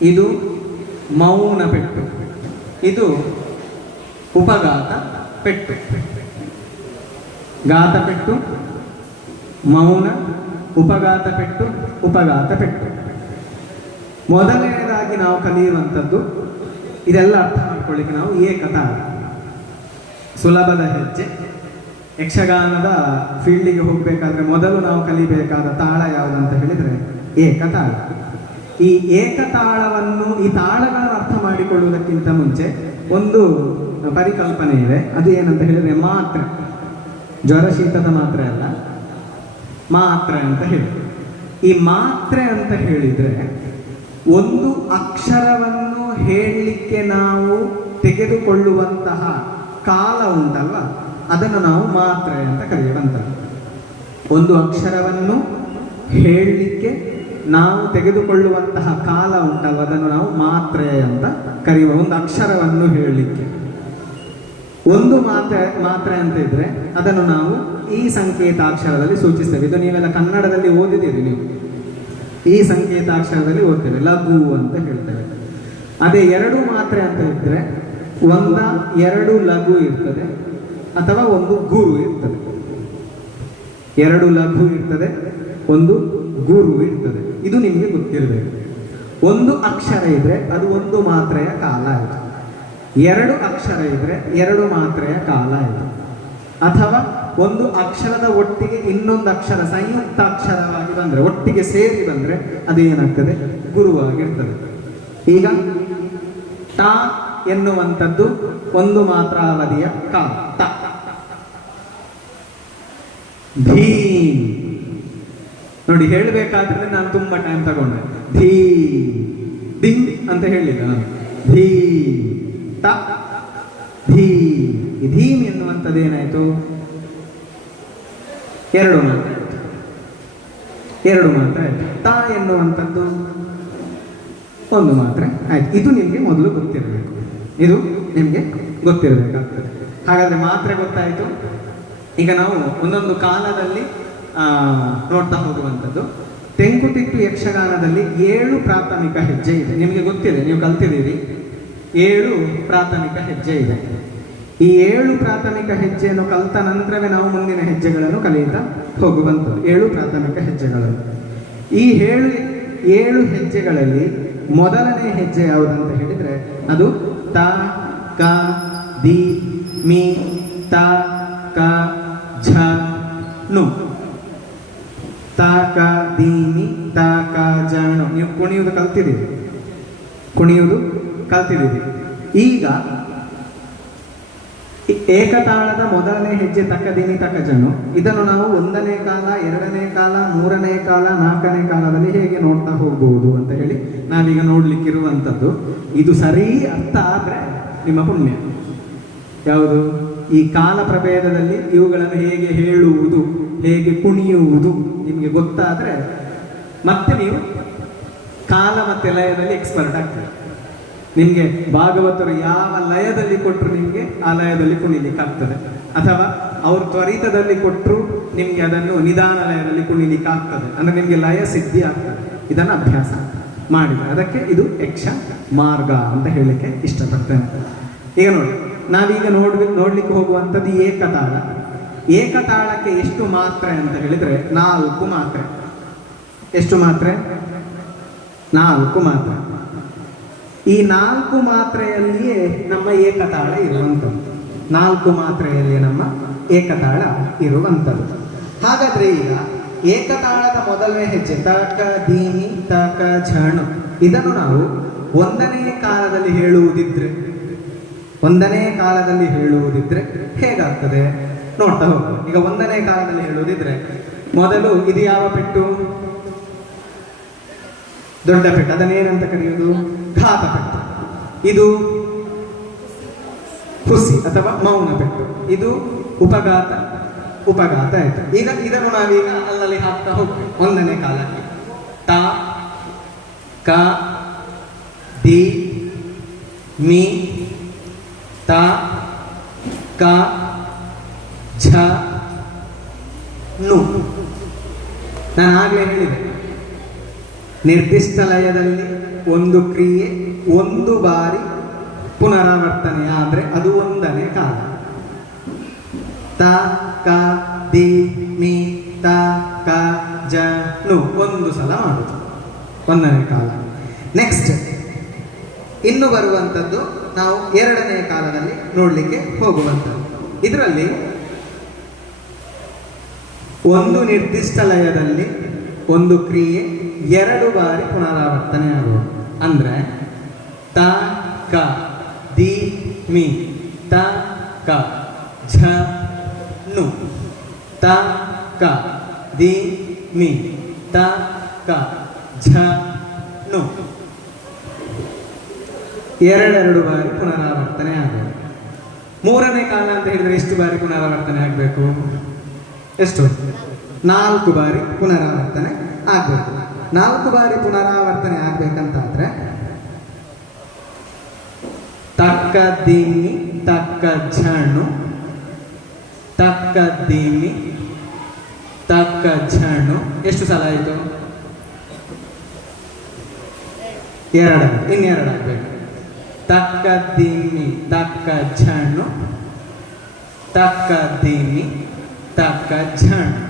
ಇದು ಮೌನ ಪೆಟ್ಟು. ಇದು ಉಪಘಾತ ಪೆಟ್ಟು. ಘಾತ ಪೆಟ್ಟು, ಮೌನ, ಉಪಘಾತ ಪೆಟ್ಟು, ಉಪಘಾತ ಪೆಟ್ಟು. ಮೊದಲನೇದಾಗಿ ನಾವು ಕಲಿಯುವಂಥದ್ದು, ಇದೆಲ್ಲ ಅರ್ಥ ಮಾಡ್ಕೊಳ್ಳಿಕ್ಕೆ ನಾವು ಏಕತಾಳ, ಸುಲಭದ ಹೆಜ್ಜೆ. ಯಕ್ಷಗಾನದ ಫೀಲ್ಡಿಗೆ ಹೋಗಬೇಕಾದ್ರೆ ಮೊದಲು ನಾವು ಕಲಿಬೇಕಾದ ತಾಳ ಯಾವುದಂತ ಹೇಳಿದರೆ ಏಕತಾಳ. ಈ ಏಕತಾಳವನ್ನು, ಈ ತಾಳಗಳನ್ನು ಅರ್ಥ ಮಾಡಿಕೊಳ್ಳುವುದಕ್ಕಿಂತ ಮುಂಚೆ ಒಂದು ಪರಿಕಲ್ಪನೆ ಇದೆ. ಅದು ಏನಂತ ಹೇಳಿದರೆ ಮಾತ್ರೆ. ಜ್ವರ ಶೀತದ ಮಾತ್ರೆ ಅಲ್ಲ, ಮಾತ್ರೆ ಅಂತ ಹೇಳಿ. ಈ ಮಾತ್ರೆ ಅಂತ ಹೇಳಿದರೆ ಒಂದು ಅಕ್ಷರವನ್ನು ಹೇಳಲಿಕ್ಕೆ ನಾವು ತೆಗೆದುಕೊಳ್ಳುವಂತಹ ಕಾಲ ಉಂಟಲ್ವ, ಅದನ್ನು ನಾವು ಮಾತ್ರೆ ಅಂತ ಕರೆಯುವಂಥದ್ದು. ಒಂದು ಅಕ್ಷರವನ್ನು ಹೇಳಲಿಕ್ಕೆ ನಾವು ತೆಗೆದುಕೊಳ್ಳುವಂತಹ ಕಾಲ ಉಂಟಲ್ವ, ಅದನ್ನು ನಾವು ಮಾತ್ರೆ ಅಂತ ಕರೆಯುವ. ಒಂದು ಅಕ್ಷರವನ್ನು ಹೇಳಲಿಕ್ಕೆ ಒಂದು ಮಾತ್ರೆ ಅಂತ ಇದ್ರೆ ಅದನ್ನು ನಾವು ಈ ಸಂಕೇತಾಕ್ಷರದಲ್ಲಿ ಸೂಚಿಸ್ತೇವೆ. ಇದು ನೀವೆಲ್ಲ ಕನ್ನಡದಲ್ಲಿ ಓದಿದ್ದೀರಿ, ನೀವು ಈ ಸಂಕೇತಾಕ್ಷರದಲ್ಲಿ ಓದ್ತೇವೆ, ಲಘು ಅಂತ ಹೇಳ್ತೇವೆ. ಅದೇ 2 ಮಾತ್ರೆ ಅಂತ ಇದ್ರೆ 1-2 ಲಘು ಇರ್ತದೆ ಅಥವಾ ಒಂದು ಗುರು ಇರ್ತದೆ. 2 ಲಘು ಇರ್ತದೆ, ಒಂದು ಗುರು ಇರ್ತದೆ. ಇದು ನಿಮಗೆ ಗೊತ್ತಿರಬೇಕು. ಒಂದು ಅಕ್ಷರ ಇದ್ರೆ ಅದು 1 ಮಾತ್ರೆಯ ಕಾಲ ಆಯಿತು. 2 ಅಕ್ಷರ ಇದ್ರೆ 2 ಮಾತ್ರೆಯ ಕಾಲ ಆಯಿತು. ಅಥವಾ ಒಂದು ಅಕ್ಷರದ ಒಟ್ಟಿಗೆ ಇನ್ನೊಂದು ಅಕ್ಷರ ಸಂಯುಕ್ತ ಅಕ್ಷರವಾಗಿ ಬಂದರೆ, ಒಟ್ಟಿಗೆ ಸೇರಿ ಬಂದರೆ ಅದು ಏನಾಗ್ತದೆ? ಗುರುವಾಗಿರ್ತದೆ. ಈಗ ಟ ಎನ್ನುವಂಥದ್ದು 1 ಮಾತ್ರಾವಧಿಯ ಕಾಲ. ತ. ಧೀಮ್ ನೋಡಿ, ಹೇಳಬೇಕಾದ್ರೆ ನಾನು ತುಂಬಾ ಟೈಮ್ ತಗೊಂಡೆ. ಧೀ ಡಿಂಗ್ ಅಂತ ಹೇಳಿಲ್ಲ ನಾನು. ಧೀ ತ ಧೀ. ಧೀಮ್ ಎನ್ನುವಂಥದ್ದು ಏನಾಯ್ತು? 2 ಮಾತ್ರೆ. 2 ಮಾತ್ರೆ ಆಯ್ತು. ತ ಎನ್ನುವಂಥದ್ದು 1 ಮಾತ್ರೆ ಆಯ್ತು. ಇದು ನಿಮಗೆ ಮೊದಲು ಗೊತ್ತಿರಬೇಕು. ಇದು ನಿಮಗೆ ಗೊತ್ತಿರಬೇಕಾಗ್ತದೆ. ಹಾಗಾದ್ರೆ ಮಾತ್ರೆ ಗೊತ್ತಾಯಿತು. ಈಗ ನಾವು ಒಂದೊಂದು ಕಾಲದಲ್ಲಿ ನೋಡ್ತಾ ಹೋಗುವಂಥದ್ದು. ತೆಂಕುತಿಟ್ಟು ಯಕ್ಷಗಾನದಲ್ಲಿ 7 ಪ್ರಾಥಮಿಕ ಹೆಜ್ಜೆ ಇದೆ. ನಿಮಗೆ ಗೊತ್ತಿದೆ, ನೀವು ಕಲ್ತಿದ್ದೀರಿ. 7 ಪ್ರಾಥಮಿಕ ಹೆಜ್ಜೆ ಇದೆ. ಈ 7 ಪ್ರಾಥಮಿಕ ಹೆಜ್ಜೆಯನ್ನು ಕಲಿತ ನಂತರವೇ ನಾವು ಮುಂದಿನ ಹೆಜ್ಜೆಗಳನ್ನು ಕಲಿಯುತ್ತಾ ಹೋಗುವಂಥದ್ದು. 7 ಪ್ರಾಥಮಿಕ ಹೆಜ್ಜೆಗಳನ್ನು. ಈ 7 ಹೆಜ್ಜೆಗಳಲ್ಲಿ ಮೊದಲನೇ ಹೆಜ್ಜೆ ಯಾವುದಂತ ಹೇಳಿದರೆ ಅದು ತ ಕ ದಿ ಮಿ ತ ಕ ಝ ನು. ತ ಕ ದಿ ಮಿ ತ ಕ ಜ ನು. ನೀವು ಕುಣಿಯುವುದು ಕಲ್ತಿದ್ದೀರಿ. ಈಗ ಏಕತಾಳದ ಮೊದಲನೇ ಹೆಜ್ಜೆ ತಕದಿಮಿ ತಕಜನು, ಇದನ್ನು ನಾವು 1ನೇ ಕಾಲ, 2ನೇ ಕಾಲ, 3ನೇ ಕಾಲ, 4ನೇ ಕಾಲದಲ್ಲಿ ಹೇಗೆ ನೋಡ್ತಾ ಹೋಗ್ಬೋದು ಅಂತ ಹೇಳಿ ನಾವೀಗ ನೋಡ್ಲಿಕ್ಕಿರುವಂಥದ್ದು. ಇದು ಸರಿ ಅರ್ಥ ಆದ್ರೆ ನಿಮ್ಮ ಪುಣ್ಯ. ಯಾವುದು? ಈ ಕಾಲ ಪ್ರಭೇದದಲ್ಲಿ ಇವುಗಳನ್ನು ಹೇಗೆ ಹೇಳುವುದು, ಹೇಗೆ ಕುಣಿಯುವುದು ನಿಮಗೆ ಗೊತ್ತಾದ್ರೆ ಮತ್ತೆ ನೀವು ಕಾಲ ಮತ್ತೆ ಲಯದಲ್ಲಿ ಎಕ್ಸ್ಪರ್ಟ್ ಆಗ್ತದೆ. ನಿಮಗೆ ಭಾಗವತರು ಯಾವ ಲಯದಲ್ಲಿ ಕೊಟ್ಟರು ನಿಮಗೆ ಆ ಲಯದಲ್ಲಿ ಕುಣಿಲಿಕ್ಕಾಗ್ತದೆ, ಅಥವಾ ಅವರು ತ್ವರಿತದಲ್ಲಿ ಕೊಟ್ಟರು ನಿಮಗೆ ಅದನ್ನು ನಿಧಾನ ಲಯದಲ್ಲಿ ಕುಣಿಲಿಕ್ಕಾಗ್ತದೆ. ಅಂದ್ರೆ ನಿಮಗೆ ಲಯ ಸಿದ್ಧಿ ಆಗ್ತದೆ. ಇದನ್ನು ಅಭ್ಯಾಸ ಮಾಡಿದ್ರೆ ಅದಕ್ಕೆ ಇದು ಯಕ್ಷ ಮಾರ್ಗ ಅಂತ ಹೇಳಲಿಕ್ಕೆ ಇಷ್ಟಪಡ್ತೇನೆ. ಈಗ ನೋಡಿ, ನಾವೀಗ ನೋಡ್ಲಿಕ್ಕೆ ಹೋಗುವಂಥದ್ದು ಏಕತಾಳ. ಏಕತಾಳಕ್ಕೆ ಎಷ್ಟು ಮಾತ್ರೆ ಅಂತ ಹೇಳಿದ್ರೆ 4 ಮಾತ್ರೆ. ಎಷ್ಟು ಮಾತ್ರೆ? 4 ಮಾತ್ರೆ. ಈ 4 ಮಾತ್ರೆಯಲ್ಲಿಯೇ ನಮ್ಮ ಏಕತಾಳ ಇರುವಂಥದ್ದು. 4 ಮಾತ್ರೆಯಲ್ಲಿ ನಮ್ಮ ಏಕತಾಳ ಇರುವಂಥದ್ದು. ಹಾಗಾದ್ರೆ ಈಗ ಏಕತಾಳದ ಮೊದಲನೇ ಹೆಜ್ಜೆ ತಕ ದೀನಿ ತಕ ಝಣು, ಇದನ್ನು ನಾವು 1ನೇ ಕಾಲದಲ್ಲಿ ಹೇಳುವುದಿದ್ರೆ ಹೇಗಾಗ್ತದೆ ನೋಡ್ತಾ ಹೋಗ್ತದೆ. ಈಗ 1ನೇ ಕಾಲದಲ್ಲಿ ಹೇಳುವುದಿದ್ರೆ ಮೊದಲು ಇದು ಯಾವ ಪೆಟ್ಟು? ದೊಡ್ಡ ಪೆಟ್ಟು. ಅದನ್ನೇನಂತ ಕರೆಯುವುದು? ಘಾತ ಪೆಟ್ಟು. ಇದು ಹುಸಿ ಅಥವಾ ಮೌನ ಪೆಟ್ಟು. ಇದು ಉಪಘಾತ ಆಯ್ತು. ಈಗ ಇದನ್ನು ನಾವೀಗ ಅಲ್ಲಲ್ಲಿ ಹಾಕ್ತಾ ಹೋಗ್ತೇವೆ 1ನೇ ಕಾಲಕ್ಕೆ. ತ ಕ ದಿ ಮಿ ತ ಕ ಝ ನು. ನಾನು ಆಗ್ಲೇ ಹೇಳಿದೆ, ನಿರ್ದಿಷ್ಟ ಲಯದಲ್ಲಿ ಒಂದು ಕ್ರಿಯೆ 1 ಬಾರಿ ಪುನರಾವರ್ತನೆ ಆದ್ರೆ ಅದು 1ನೇ ಕಾಲ. ತ ಕ ದಿ ಮಿ ತ ಕ ಜ ನು 1 ಸಲ ಮಾಡುದು 1ನೇ ಕಾಲ. ನೆಕ್ಸ್ಟ್ ಇನ್ನು ಬರುವಂಥದ್ದು ನಾವು 2ನೇ ಕಾಲದಲ್ಲಿ ನೋಡ್ಲಿಕ್ಕೆ ಹೋಗುವಂಥದ್ದು. ಇದರಲ್ಲಿ ಒಂದು ನಿರ್ದಿಷ್ಟ ಲಯದಲ್ಲಿ ಒಂದು ಕ್ರಿಯೆ 2 ಬಾರಿ ಪುನರಾವರ್ತನೆ ಆಗುವುದು. ಅಂದ್ರೆ ತ ಕ ದಿ ಮಿ ತ ಕ ಝ ನು. ತ ಕ ದಿ ಮಿ ತ ಕ ಝ ನು 2 ಬಾರಿ ಪುನರಾವರ್ತನೆ ಆಗುವುದು. 3ನೇ ಕಾಲ ಅಂತ ಹೇಳಿದ್ರೆ ಎಷ್ಟು ಬಾರಿ ಪುನರಾವರ್ತನೆ ಆಗಬೇಕು? ಎಷ್ಟು? 4 ಬಾರಿ ಪುನರಾವರ್ತನೆ ಆಗ್ಬೇಕು. 4 ಬಾರಿ ಪುನರಾವರ್ತನೆ ಆಗ್ಬೇಕಂತಾದ್ರೆ ತಕ್ಕ ದಿಮಿ ತಕ್ಕ ಝಣು ತಕ್ಕ ದಿಮಿ ತಕ್ಕ ಝಣು ಎಷ್ಟು ಸಲ ಆಯಿತು? 2. ಇನ್ನೆರಡು ಆಗ್ಬೇಕು. ತಕ್ಕ ದಿಮಿ ತಕ್ಕ ಝಣು ತಕ್ಕ ದಿಮಿ ತಕ್ಕ ಝಣು.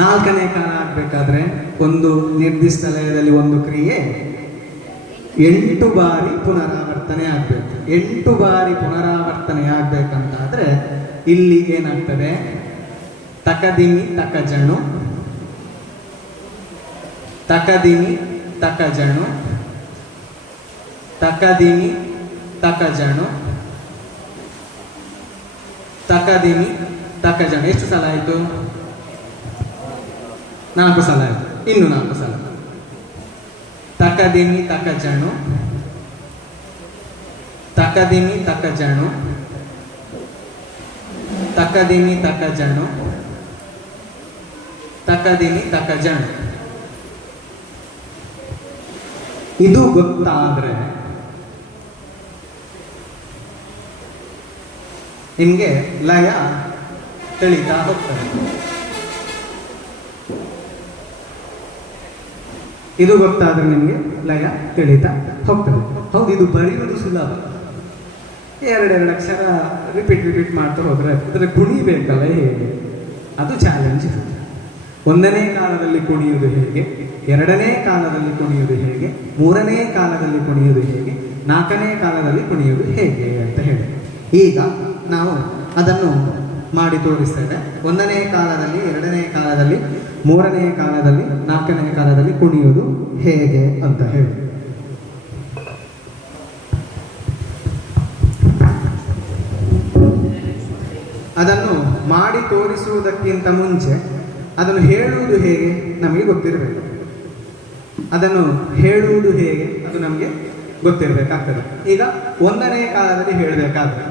4ನೇ ಕಾಲ ಆಗ್ಬೇಕಾದ್ರೆ ಒಂದು ನಿರ್ದಿಷ್ಟ ಲಯದಲ್ಲಿ ಒಂದು ಕ್ರಿಯೆ 8 ಬಾರಿ ಪುನರಾವರ್ತನೆ ಆಗ್ಬೇಕು. 8 ಬಾರಿ ಪುನರಾವರ್ತನೆ ಆಗ್ಬೇಕಂತಾದ್ರೆ ಇಲ್ಲಿ ಏನಾಗ್ತದೆ? ತಕದಿಮಿ ತಕಜಣು ತಕದಿಮಿ ತಕಜಣು ತಕದಿಮಿ ತಕಜಣು ತಕದಿಮಿ ತಕಜಣು. ಎಷ್ಟು ಸಲ ಆಯಿತು? 4 ಸಲ ಆಯಿತು. ಇನ್ನು 4 ಸಲ. ತಕದಿಮಿ ತಕಜಣು ತಕದಿಮಿ ತಕಜಣು ತಕದಿಮಿ ತಕಜಣು ತಕದಿಮಿ ತಕಜಣು. ಇದು ಗೊತ್ತಾದ್ರೆ ನಿಮಗೆ ಲಯ ತಿಳಿತಾ ಹೋಗ್ತದೆ. ಇದು ಗೊತ್ತಾದ್ರೆ ನಿಮಗೆ ಲಯ ತಿಳಿತಾ ಹೋಗ್ತದೆ. ಹೌದು, ಇದು ಬರೆಯುವುದು ಸುಲಭ. ಎರಡೆರಡು ಅಕ್ಷರ ರಿಪೀಟ್ ಮಾಡ್ತಾ ಹೋದ್ರೆ ಅದರ ಕುಣಿಬೇಕಲ್ಲ ಹೇಗೆ, ಅದು ಚಾಲೆಂಜ್ ಇರುತ್ತೆ. ಒಂದನೇ ಕಾಲದಲ್ಲಿ ಕುಣಿಯುವುದು ಹೇಗೆ, ಎರಡನೇ ಕಾಲದಲ್ಲಿ ಕುಣಿಯುವುದು ಹೇಗೆ, ಮೂರನೇ ಕಾಲದಲ್ಲಿ ಕುಣಿಯುವುದು ಹೇಗೆ, ನಾಲ್ಕನೇ ಕಾಲದಲ್ಲಿ ಕುಣಿಯುವುದು ಹೇಗೆ ಅಂತ ಹೇಳಿ ಈಗ ನಾವು ಅದನ್ನು ಮಾಡಿ ತೋರಿಸ್ತೇವೆ. ಒಂದನೇ ಕಾಲದಲ್ಲಿ, ಎರಡನೇ ಕಾಲದಲ್ಲಿ, ಮೂರನೇ ಕಾಲದಲ್ಲಿ, ನಾಲ್ಕನೇ ಕಾಲದಲ್ಲಿ ಕುಣಿಯುವುದು ಹೇಗೆ ಅಂತ ಹೇಳಿ. ಅದನ್ನು ಮಾಡಿ ತೋರಿಸುವುದಕ್ಕಿಂತ ಮುಂಚೆ ಅದನ್ನು ಹೇಳುವುದು ಹೇಗೆ ನಮಗೆ ಗೊತ್ತಿರಬೇಕು. ಅದನ್ನು ಹೇಳುವುದು ಹೇಗೆ ಅದು ನಮಗೆ ಗೊತ್ತಿರಬೇಕಾಗ್ತದೆ. ಈಗ ಒಂದನೇ ಕಾಲದಲ್ಲಿ ಹೇಳಬೇಕಾದ್ರೆ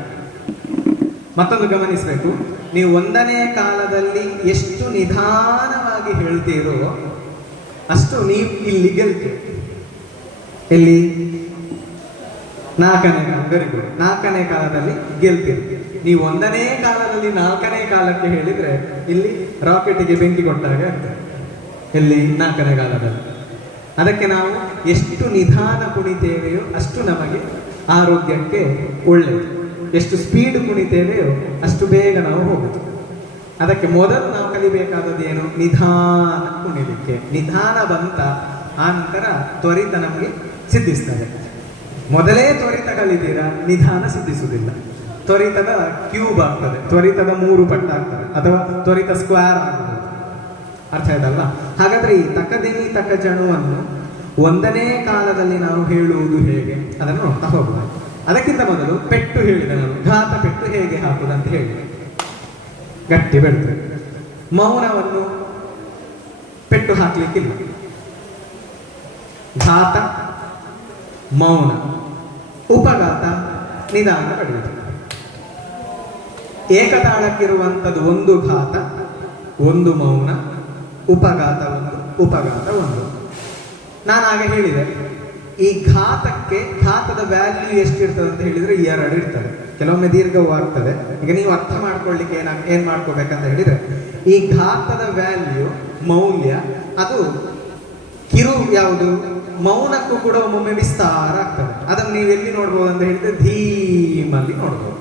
ಮತ್ತೊಂದು ಗಮನಿಸಬೇಕು, ನೀವು ಒಂದನೇ ಕಾಲದಲ್ಲಿ ಎಷ್ಟು ನಿಧಾನವಾಗಿ ಹೇಳ್ತೀರೋ ಅಷ್ಟು ನೀವು ಇಲ್ಲಿ ಗೆಲ್ತೀರಿ. ಎಲ್ಲಿ? ನಾಲ್ಕನೇ ಕಾಲ. Very good. ನಾಲ್ಕನೇ ಕಾಲದಲ್ಲಿ ಗೆಲ್ತೀರಿ. ನೀವು ಒಂದನೇ ಕಾಲದಲ್ಲಿ ನಾಲ್ಕನೇ ಕಾಲಕ್ಕೆ ಹೇಳಿದ್ರೆ ಇಲ್ಲಿ ರಾಕೆಟ್ಗೆ ಬೆಂಕಿ ಕೊಟ್ಟಾಗ ಆಗ್ತದೆ. ಎಲ್ಲಿ? ನಾಲ್ಕನೇ ಕಾಲದಲ್ಲಿ. ಅದಕ್ಕೆ ನಾವು ಎಷ್ಟು ನಿಧಾನ ಕುಣಿತೇವೆಯೋ ಅಷ್ಟು ನಮಗೆ ಆರೋಗ್ಯಕ್ಕೆ ಒಳ್ಳೆಯದು. ಎಷ್ಟು ಸ್ಪೀಡ್ ಕುಣಿತೇವೆಯೋ ಅಷ್ಟು ಬೇಗ ನಾವು ಹೋಗುದು. ಅದಕ್ಕೆ ಮೊದಲು ನಾವು ಕಲಿಬೇಕಾದದ್ದು ಏನು? ನಿಧಾನ ಕುಣಿಲಿಕ್ಕೆ. ನಿಧಾನ ಬಂತ ಆ ನಂತರ ತ್ವರಿತ ನಮಗೆ ಸಿದ್ಧಿಸ್ತದೆ. ಮೊದಲೇ ತ್ವರಿತ ಕಲಿತೀರಾ, ನಿಧಾನ ಸಿದ್ಧಿಸುವುದಿಲ್ಲ. ತ್ವರಿತದ ಕ್ಯೂಬ್ ಆಗ್ತದೆ, ತ್ವರಿತದ 3 ಪಟ್ಟು ಆಗ್ತದೆ, ಅಥವಾ ತ್ವರಿತ ಸ್ಕ್ವೇರ್ ಆಗ್ತದೆ. ಅರ್ಥ ಆಯ್ತಲ್ಲ? ಹಾಗಾದ್ರೆ ಈ ತಕದಿಮಿ ತಕಜಣುವನ್ನು ಒಂದನೇ ಕಾಲದಲ್ಲಿ ನಾವು ಹೇಳುವುದು ಹೇಗೆ ಅದನ್ನು ನೋಡ್ತಾ ಹೋಗುವ. ಅದಕ್ಕಿಂತ ಮೊದಲು ಪೆಟ್ಟು ಹೇಳಿದೆ ನಾನು, ಘಾತ ಪೆಟ್ಟು ಹೇಗೆ ಹಾಕುದು ಅಂತ ಹೇಳಿ. ಗಟ್ಟಿ ಬೆಳೆದ್ರೆ ಮೌನವನ್ನು ಪೆಟ್ಟು ಹಾಕ್ಲಿಕ್ಕಿಲ್ಲ. ಘಾತ ಮೌನ, ಉಪಘಾತ ನಿಧಾನ ಪಡೆಯುವುದು. ಏಕತಾಳಕ್ಕಿರುವಂಥದ್ದು ಒಂದು ಘಾತ, ಒಂದು ಮೌನ, ಉಪಘಾತ ಒಂದು, ಉಪಘಾತ ಒಂದು. ನಾನು ಆಗ ಹೇಳಿದೆ, ಈ ಘಾತದ ವ್ಯಾಲ್ಯೂ ಎಷ್ಟಿರ್ತದೆ ಅಂತ ಹೇಳಿದ್ರೆ 2 ಇರ್ತದೆ. ಕೆಲವೊಮ್ಮೆ ದೀರ್ಘವೂ ಆಗ್ತದೆ. ಈಗ ನೀವು ಅರ್ಥ ಮಾಡ್ಕೊಳ್ಳಿಕ್ಕೆ ಏನ್ ಮಾಡ್ಕೋಬೇಕಂತ ಹೇಳಿದ್ರೆ, ಈ ಘಾತದ ವ್ಯಾಲ್ಯೂ ಮೌಲ್ಯ ಅದು ಕಿರು ಯಾವುದು? ಮೌನಕ್ಕೂ ಕೂಡ ಒಮ್ಮೊಮ್ಮೆ ವಿಸ್ತಾರ ಆಗ್ತದೆ. ಅದನ್ನು ನೀವು ಎಲ್ಲಿ ನೋಡ್ಬೋದು ಅಂತ ಹೇಳಿದ್ರೆ ಧೀಮಲ್ಲಿ ನೋಡ್ಬೋದು.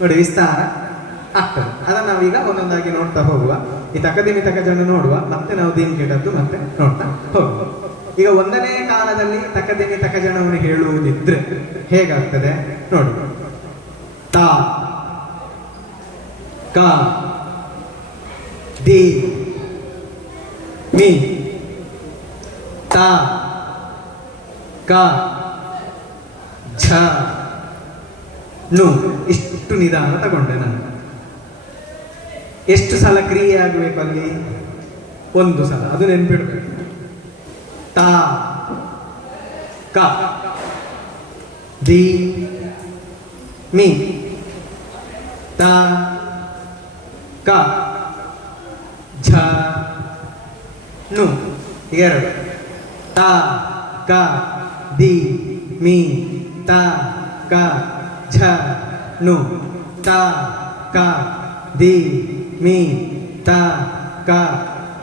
ನೋಡಿ, ವಿಸ್ತಾರ ಆಗ್ತದೆ. ಅದನ್ನು ನಾವೀಗ ಒಂದೊಂದಾಗಿ ನೋಡ್ತಾ ಹೋಗುವ. ಈ ತಕದಿಮಿ ತಕಜನ್ನು ನೋಡುವ, ಮತ್ತೆ ನಾವು ದೀನ್ ಕೆಟ್ಟದ್ದು ಮತ್ತೆ ನೋಡ್ತಾ ಹೋಗುವ. ಈಗ ಒಂದನೇ ಕಾಲದಲ್ಲಿ ತಕದಿಮಿ ತಕಜಣವನ್ನು ಹೇಳುವುದಿದ್ರೆ ಹೇಗಾಗ್ತದೆ ನೋಡಿ. ತಾ ಕ ದಿ ಮಿ ತಾ ಕ ಝ ನು. ಇಷ್ಟು ನಿಧಾನ ತಗೊಂಡೆ ನಾನು. ಎಷ್ಟು ಸಲ ಕ್ರಿಯೆ ಆಗಬೇಕು ಅಲ್ಲಿ? 1 ಸಲ. ಅದು ನೆನ್ಪಿಡ್ಬೇಕು. ತಾ ಕ ದಿ ಮಿ ತಾ ಕ ಝ ನು. 2 ತಾ ಕ ದಿ ಮಿ ತಾ ಕ ಝ ನು. ತಾ ಕ ದಿ ಮಿ ತಾ ಕ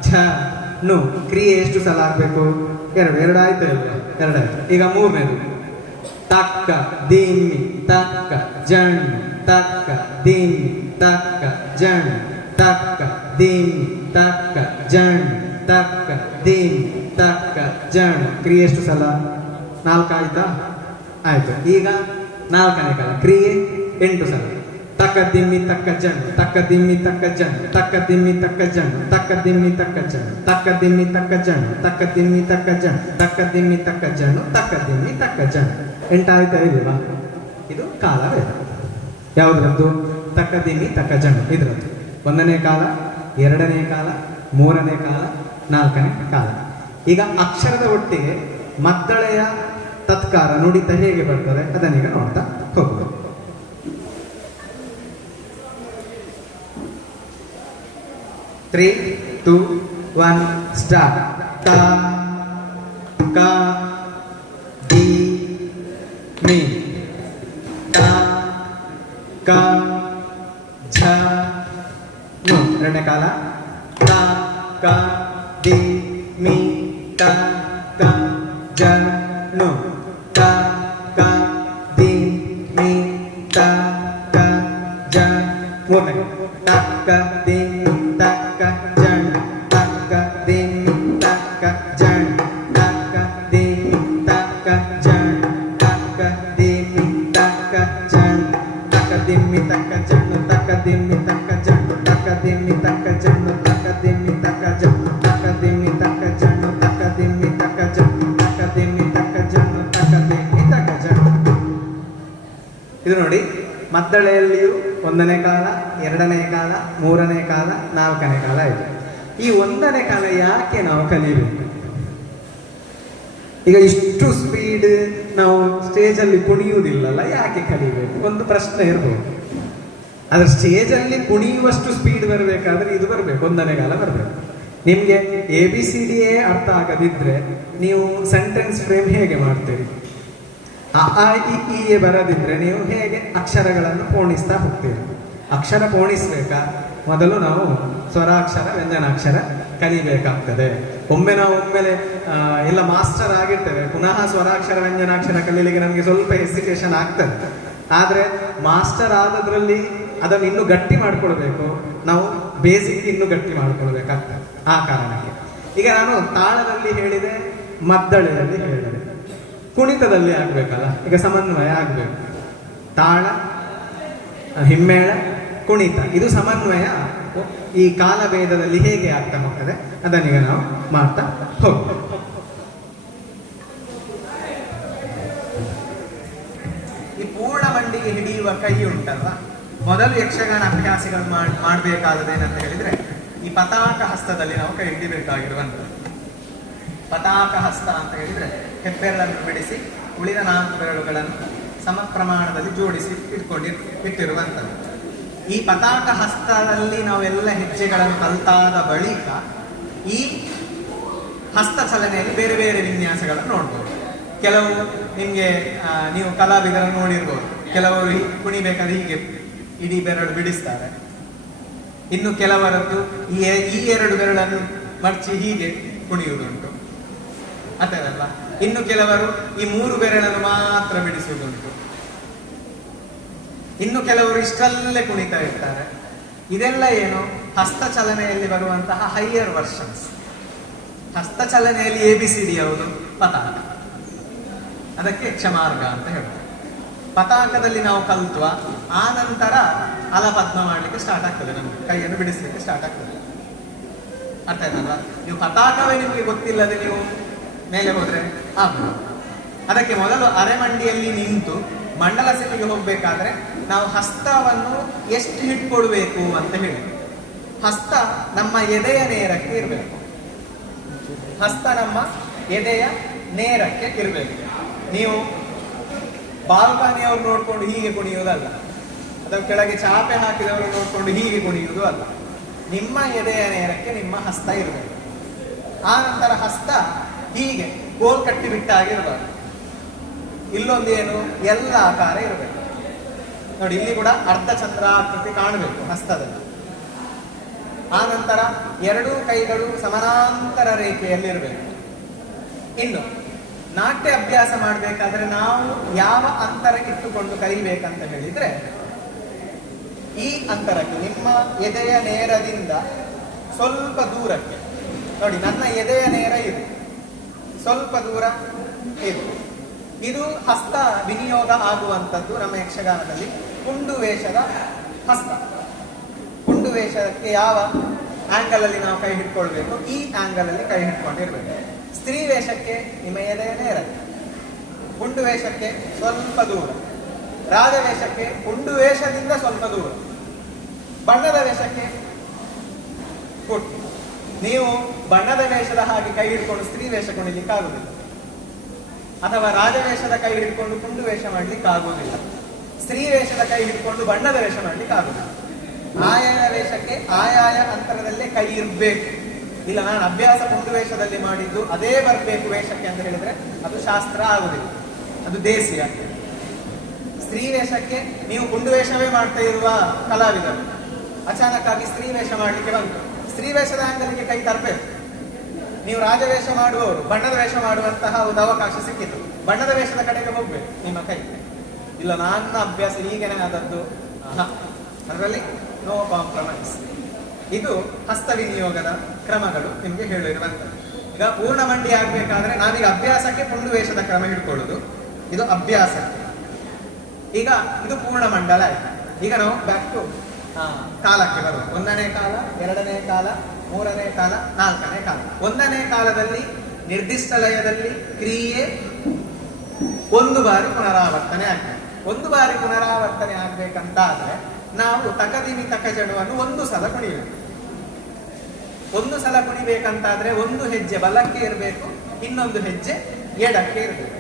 ಝ ನು. ಕ್ರಿಯೆ ಎಷ್ಟು ಸಲ ಆಗ್ಬೇಕು? 2 ಆಯ್ತು ಇಲ್ಲ? 2 ಆಯ್ತು. ಈಗ 3ನೇದು ತಕ್ಕ ದಿಮ್ಮಿ ತಕ್ಕ ಜಣ್ ತಕ್ಕ ದಿಮ್ಮಿ ತಕ್ಕ ಜಣ್ ತಕ್ಕ ದಿಮ್ಮಿ ತಕ್ಕ ಜಣ್ ತಕ್ಕ ದಿಮ್ಮಿ ತಕ್ಕ ಜಣ್. ಕ್ರಿಯೆ ಎಷ್ಟು ಸಲ? 4 ಆಯ್ತಾ? ಆಯ್ತು. ಈಗ 4ನೇ ಕಾಲ ಕ್ರಿಯೆ 8 ಸಲ. ತಕ್ಕ ದಿಮ್ಮಿ ತಕ್ಕ ಜಣ್ ತಕ್ಕ ದಿಮ್ಮಿ ತಕ್ಕ ಜಣ್ ತಕ್ಕ ದಿಮ್ಮಿ ತಕ್ಕ ಜಣ್ ತಕ್ಕ ದಿಮ್ಮಿ ತಕ್ಕ ಜಣ್ ತಕ್ಕ ದಿಮ್ಮಿ ತಕ್ಕ ಜಣ್ ತಕ್ಕ ದಿಮ್ಮಿ ತಕ್ಕ ಜಣ್ ತಕ್ಕ ದಿಮ್ಮಿ ತಕ್ಕ ಜಣ್ ತಕ್ಕ ದಿಮ್ಮಿ ತಕ್ಕ ಜಣ್. 8 ಆಯ್ತಾ ಇಲ್ವಾ? ಇದು ಕಾಲವೇದ. ಯಾವುದ್ರದ್ದು? ತಕ್ಕ ದಿಮ್ಮಿ ತಕ್ಕ ಜಣ್ ಇದ್ರದ್ದು. 1ನೇ ಕಾಲ, 2ನೇ ಕಾಲ, 3ನೇ ಕಾಲ, 4ನೇ ಕಾಲ. ಈಗ ಅಕ್ಷರದ ಒಟ್ಟಿಗೆ ಮದ್ದಳೆಯ ತತ್ಕಾರ ನುಡಿತ ಹೇಗೆ ಬರ್ತದೆ ಅದನ್ನೀಗ ನೋಡ್ತಾ ಹೋಗ್ಬೇಕು. 3, 2, 1 ಸ್ಟಾರ್ಟ್. ತ ಕ ದಿ ಮಿ ತ ಕ ಝ ನು. 2ನೇ ಕಾಲ ತ ಕ ದಿ ಮಿ ತ ಕ ಜ ನು. ತ ಕ ನೋಡಿ, ಮದ್ದಳೆಯಲ್ಲಿಯೂ 1ನೇ ಕಾಲ, 2ನೇ ಕಾಲ, 3ನೇ ಕಾಲ, 4ನೇ ಕಾಲ ಇದೆ. ಈ 1ನೇ ಕಾಲ ಯಾಕೆ ನಾವು ಕಲಿಬೇಕು? ಈಗ ಇಷ್ಟು ಸ್ಪೀಡ್ ನಾವು ಸ್ಟೇಜಲ್ಲಿ ಕುಣಿಯುವುದಿಲ್ಲಲ್ಲ, ಯಾಕೆ ಕಲಿಬೇಕು? ಒಂದು ಪ್ರಶ್ನೆ ಇರ್ಬೋದು. ಆದ್ರೆ ಸ್ಟೇಜಲ್ಲಿ ಕುಣಿಯುವಷ್ಟು ಸ್ಪೀಡ್ ಬರಬೇಕಾದ್ರೆ ಇದು ಬರಬೇಕು, 1ನೇ ಕಾಲ ಬರಬೇಕು. ನಿಮಗೆ ABCD ಅರ್ಥ ಆಗದಿದ್ರೆ ನೀವು ಸೆಂಟೆನ್ಸ್ ಫ್ರೇಮ್ ಹೇಗೆ ಮಾಡ್ತೀರಿ? ಅ ಆ ಇ ಈ ಬರದಿದ್ರೆ ನೀವು ಹೇಗೆ ಅಕ್ಷರಗಳನ್ನು ಪೋಣಿಸ್ತಾ ಹೋಗ್ತೀರಿ? ಅಕ್ಷರ ಪೋಣಿಸ್ಬೇಕಾ? ಮೊದಲು ನಾವು ಸ್ವರಾಕ್ಷರ ವ್ಯಂಜನಾಕ್ಷರ ಕಲಿಬೇಕಾಗ್ತದೆ. ಒಮ್ಮೆಲೆ ಎಲ್ಲ ಮಾಸ್ಟರ್ ಆಗಿರ್ತೇವೆ, ಪುನಃ ಸ್ವರಾಕ್ಷರ ವ್ಯಂಜನಾಕ್ಷರ ಕಲೀಲಿಕ್ಕೆ ನಮಗೆ ಸ್ವಲ್ಪ ಹೆಸಿಟೇಷನ್ ಆಗ್ತದೆ. ಆದ್ರೆ ಮಾಸ್ಟರ್ ಆದದ್ರಲ್ಲಿ ಅದನ್ನು ಇನ್ನೂ ಗಟ್ಟಿ ಮಾಡ್ಕೊಳ್ಬೇಕು, ನಾವು ಬೇಸಿಕ್ ಇನ್ನೂ ಗಟ್ಟಿ ಮಾಡ್ಕೊಳ್ಬೇಕಾಗ್ತದೆ. ಆ ಕಾರಣಕ್ಕೆ ಈಗ ನಾನು ತಾಳದಲ್ಲಿ ಹೇಳಿದೆ, ಮದ್ದಳೆಯಲ್ಲಿ ಹೇಳಿದೆ, ಕುಣಿತದಲ್ಲಿ ಆಗ್ಬೇಕಲ್ಲ, ಈಗ ಸಮನ್ವಯ ಆಗ್ಬೇಕು. ತಾಳ, ಹಿಮ್ಮೇಳ, ಕುಣಿತ, ಇದು ಸಮನ್ವಯ ಈ ಕಾಲಭೇದದಲ್ಲಿ ಹೇಗೆ ಆಗ್ತಾ ಹೋಗ್ತದೆ ಅದನ್ನೀಗ ನಾವು ಮಾಡ್ತಾ ಹೋಗ್ತೇವೆ. ಈ ಪೂರ್ಣ ಮಂಡಿಗೆ ಹಿಡಿಯುವ ಕೈ ಉಂಟಲ್ವಾ, ಮೊದಲು ಯಕ್ಷಗಾನ ಅಭ್ಯಾಸಿಗಳು ಮಾಡಬೇಕಾದದೇನಂತ ಹೇಳಿದ್ರೆ, ಈ ಪತಾಕ ಹಸ್ತದಲ್ಲಿ ನಾವು ಕೈ ಹಿಡಿಬೇಕಾಗಿರುವಂಥದ್ದು. ಪತಾಕ ಹಸ್ತ ಅಂತ ಹೇಳಿದ್ರೆ ಹೆಬ್ಬೆರಳನ್ನು ಬಿಡಿಸಿ ಉಳಿದ 4 ಬೆರಳುಗಳನ್ನು ಸಮ ಪ್ರಮಾಣದಲ್ಲಿ ಜೋಡಿಸಿ ಇಟ್ಟಿರುವಂಥದ್ದು. ಈ ಪತಾಕ ಹಸ್ತದಲ್ಲಿ ನಾವೆಲ್ಲ ಹೆಜ್ಜೆಗಳನ್ನು ಕಲ್ತಾದ ಬಳಿಕ ಈ ಹಸ್ತ ಚಲನೆಯಲ್ಲಿ ಬೇರೆ ಬೇರೆ ವಿನ್ಯಾಸಗಳನ್ನು ನೋಡ್ಬೋದು. ಕೆಲವು ನಿಮಗೆ ನೀವು ಕಲಾವಿದರನ್ನು ನೋಡಿರ್ಬೋದು, ಕೆಲವರು ಕುಣಿಬೇಕಾದ್ರೆ ಹೀಗೆ ಇಡೀ ಬೆರಳು ಬಿಡಿಸ್ತಾರೆ. ಇನ್ನು ಕೆಲವರದ್ದು ಈ 2 ಬೆರಳನ್ನು ಮರ್ಚಿ ಹೀಗೆ ಕುಣಿಯುವುದುಂಟು, ಅಥರಲ್ಲ. ಇನ್ನು ಕೆಲವರು ಈ 3 ಬೆರಳನ್ನು ಮಾತ್ರ ಬಿಡಿಸುವುದುಂಟು. ಇನ್ನು ಕೆಲವರು ಇಷ್ಟಲ್ಲೇ ಕುಣಿತಾ ಇರ್ತಾರೆ. ಇದೆಲ್ಲ ಏನು? ಹಸ್ತಚಲನೆಯಲ್ಲಿ ಬರುವಂತಹ ಹೈಯರ್ ವರ್ಷನ್ಸ್. ಹಸ್ತಚಲನೆಯಲ್ಲಿ ABCD ಯಾವುದು? ಪತಾಕ. ಅದಕ್ಕೆ ಯಕ್ಷಮಾರ್ಗ ಅಂತ ಹೇಳ್ತಾರೆ. ಪತಾಕದಲ್ಲಿ ನಾವು ಕಲ್ತ್ವ ಆ ನಂತರ ಅಲಪದ್ಮ ಮಾಡ್ಲಿಕ್ಕೆ ಸ್ಟಾರ್ಟ್ ಆಗ್ತದೆ, ನಮ್ಗೆ ಕೈಯನ್ನು ಬಿಡಿಸ್ಲಿಕ್ಕೆ ಸ್ಟಾರ್ಟ್ ಆಗ್ತದೆ. ಅರ್ಥ ಆಯ್ತಲ್ವಾ? ನೀವು ಪತಾಕವೇ ನಿಮ್ಗೆ ಗೊತ್ತಿಲ್ಲದೆ ನೀವು ಮೇಲೆ ಹೋದ್ರೆ ಆಗ್ಬೋದು. ಅದಕ್ಕೆ ಮೊದಲು ಅರೆಮಂಡಿಯಲ್ಲಿ ನಿಂತು ಮಂಡಲ ಸಿಲಿಗೆ ಹೋಗ್ಬೇಕಾದ್ರೆ ನಾವು ಹಸ್ತವನ್ನು ಎಷ್ಟು ಹಿಡ್ಕೊಳ್ಬೇಕು ಅಂತ ಹೇಳಿ, ಹಸ್ತ ನಮ್ಮ ಎದೆಯ ನೇರಕ್ಕೆ ಇರಬೇಕು. ಹಸ್ತ ನಮ್ಮ ಎದೆಯ ನೇರಕ್ಕೆ ಇರಬೇಕು. ನೀವು ಬಾಲ್ಕನಿಯವರು ನೋಡ್ಕೊಂಡು ಹೀಗೆ ಕುಣಿಯುವುದಲ್ಲ, ಅಥವಾ ಕೆಳಗೆ ಚಾಪೆ ಹಾಕಿದವರು ನೋಡ್ಕೊಂಡು ಹೀಗೆ ಕುಣಿಯುವುದು ಅಲ್ಲ. ನಿಮ್ಮ ಎದೆಯ ನೇರಕ್ಕೆ ನಿಮ್ಮ ಹಸ್ತ ಇರಬೇಕು. ಆ ನಂತರ ಹಸ್ತ ಹೀಗೆ ಗೋಲ್ ಕಟ್ಟಿ ಬಿಟ್ಟಾಗಿರ್ಬಾರ್ದು. ಇಲ್ಲೊಂದು ಏನು, ಎಲ್ಲ ಆಕಾರ ಇರಬೇಕು. ನೋಡಿ, ಇಲ್ಲಿ ಕೂಡ ಅರ್ಧ ಚಂದ್ರಾಕೃತಿ ಕಾಣಬೇಕು ಹಸ್ತದಲ್ಲಿ. ಆ ನಂತರ 2 ಕೈಗಳು ಸಮಾನಾಂತರ ರೇಖೆಯಲ್ಲಿ ಇರಬೇಕು. ಇನ್ನು ನಾಟ್ಯ ಅಭ್ಯಾಸ ಮಾಡಬೇಕಾದ್ರೆ ನಾವು ಯಾವ ಅಂತರ ಇಟ್ಟುಕೊಂಡು ಕಲಿಬೇಕಂತ ಹೇಳಿದ್ರೆ, ಈ ಅಂತರಕ್ಕೆ ನಿಮ್ಮ ಎದೆಯ ನೇರದಿಂದ ಸ್ವಲ್ಪ ದೂರಕ್ಕೆ ನೋಡಿ, ನನ್ನ ಎದೆಯ ನೇರ ಇದು, ಸ್ವಲ್ಪ ದೂರ ಇದು. ಇದು ಹಸ್ತ ವಿನಿಯೋಗ ಆಗುವಂಥದ್ದು ನಮ್ಮ ಯಕ್ಷಗಾನದಲ್ಲಿ ಕುಂಡು ವೇಷದ ಹಸ್ತ. ಕುಂಡು ವೇಷಕ್ಕೆ ಯಾವ ಆಂಗಲ್ ಅಲ್ಲಿ ನಾವು ಕೈ ಹಿಡ್ಕೊಳ್ಬೇಕು, ಈ ಆಂಗಲ್ ಅಲ್ಲಿ ಕೈ ಹಿಡ್ಕೊಂಡಿರ್ಬೇಕು. ಸ್ತ್ರೀ ವೇಷಕ್ಕೆ ನಿಮ್ಮ ಎದೆಯ ನೇರ, ಕುಂಡು ವೇಷಕ್ಕೆ ಸ್ವಲ್ಪ ದೂರ, ರಾಜವೇಷಕ್ಕೆ ಕುಂಡು ವೇಷದಿಂದ ಸ್ವಲ್ಪ ದೂರ, ಬಣ್ಣದ ವೇಷಕ್ಕೆ ಕೊಟ್ಟು. ನೀವು ಬಣ್ಣದ ವೇಷದ ಹಾಗೆ ಕೈ ಹಿಡ್ಕೊಂಡು ಸ್ತ್ರೀ ವೇಷ ಕುಣಿಲಿಕ್ಕೆ ಆಗುದಿಲ್ಲ, ಅಥವಾ ರಾಜವೇಷದ ಕೈ ಹಿಡ್ಕೊಂಡು ಕುಂಡು ವೇಷ ಮಾಡ್ಲಿಕ್ಕೆ ಆಗುವುದಿಲ್ಲ. ಸ್ತ್ರೀ ವೇಷದ ಕೈ ಹಿಡ್ಕೊಂಡು ಬಣ್ಣದ ವೇಷ ಮಾಡ್ಲಿಕ್ಕೆ ಆಗುದಿಲ್ಲ. ಆಯಾಯ ವೇಷಕ್ಕೆ ಆಯಾಯ ಅಂತರದಲ್ಲೇ ಕೈ ಇರ್ಬೇಕು. ಇಲ್ಲ ನಾನು ಅಭ್ಯಾಸ ಕುಂಡು ವೇಷದಲ್ಲಿ ಮಾಡಿದ್ದು ಅದೇ ಬರಬೇಕು ವೇಷಕ್ಕೆ ಅಂತ ಹೇಳಿದ್ರೆ ಅದು ಶಾಸ್ತ್ರ ಆಗುದಿಲ್ಲ, ಅದು ದೇಸಿಯ. ಸ್ತ್ರೀ ವೇಷಕ್ಕೆ ನೀವು ಕುಂಡು ವೇಷವೇ ಮಾಡ್ತಾ ಇರುವ ಕಲಾವಿದರು ಅಚಾನಕ್ ಆಗಿ ಸ್ತ್ರೀ ವೇಷ ಮಾಡ್ಲಿಕ್ಕೆ ಬಂತು, ಸ್ತ್ರೀ ವೇಷದ ಆಂಗಲಿಗೆ ಕೈ ತರಬೇಕು. ನೀವು ರಾಜವೇಷ ಮಾಡುವವರು ಬಣ್ಣದ ವೇಷ ಮಾಡುವಂತಹ ಒಂದು ಅವಕಾಶ ಸಿಕ್ಕಿತು, ಬಣ್ಣದ ವೇಷದ ಕಡೆಗೆ ಹೋಗ್ಬೇಕು ನಿಮ್ಮ ಕೈ. ಇಲ್ಲ ನನ್ನ ಅಭ್ಯಾಸ ಹೀಗೇನೆ ಆದದ್ದು, ಅದರಲ್ಲಿ ನೋ ಕಾಂಪ್ರಮೈಸ್. ಇದು ಹಸ್ತ ವಿನಿಯೋಗದ ಕ್ರಮಗಳು ನಿಮಗೆ ಹೇಳಿರುವಂಥದ್ದು. ಈಗ ಪೂರ್ಣ ಮಂಡಿ ಆಗ್ಬೇಕಾದ್ರೆ ನಾವೀಗ ಅಭ್ಯಾಸಕ್ಕೆ ಕುಂಡು ವೇಷದ ಕ್ರಮ ಹಿಡ್ಕೊಳ್ಳೋದು, ಇದು ಅಭ್ಯಾಸಕ್ಕೆ. ಈಗ ಇದು ಪೂರ್ಣ ಮಂಡಲ ಆಯ್ತು. ಈಗ ನಾವು ಬ್ಯಾಕ್ ಟು ಕಾಲಕ್ಕೆ ಬರುವ 1ನೇ ಕಾಲ, 2ನೇ ಕಾಲ, 3ನೇ ಕಾಲ, 4ನೇ ಕಾಲ. 1ನೇ ಕಾಲದಲ್ಲಿ ನಿರ್ದಿಷ್ಟ ಲಯದಲ್ಲಿ ಕ್ರಿಯೆ 1 ಬಾರಿ ಪುನರಾವರ್ತನೆ ಆಗ್ತದೆ. ಒಂದು ಬಾರಿ ಪುನರಾವರ್ತನೆ ಆಗ್ಬೇಕಂತಾದ್ರೆ ನಾವು ತಕದಿಮಿ ತಕಜಡುವನ್ನು ಒಂದು ಸಲ ಕುಣಿಬೇಕು. ಒಂದು ಸಲ ಕುಣಿಬೇಕಂತಾದ್ರೆ ಒಂದು ಹೆಜ್ಜೆ ಬಲಕ್ಕೆ ಇರಬೇಕು, ಇನ್ನೊಂದು ಹೆಜ್ಜೆ ಎಡಕ್ಕೆ ಇರಬೇಕು.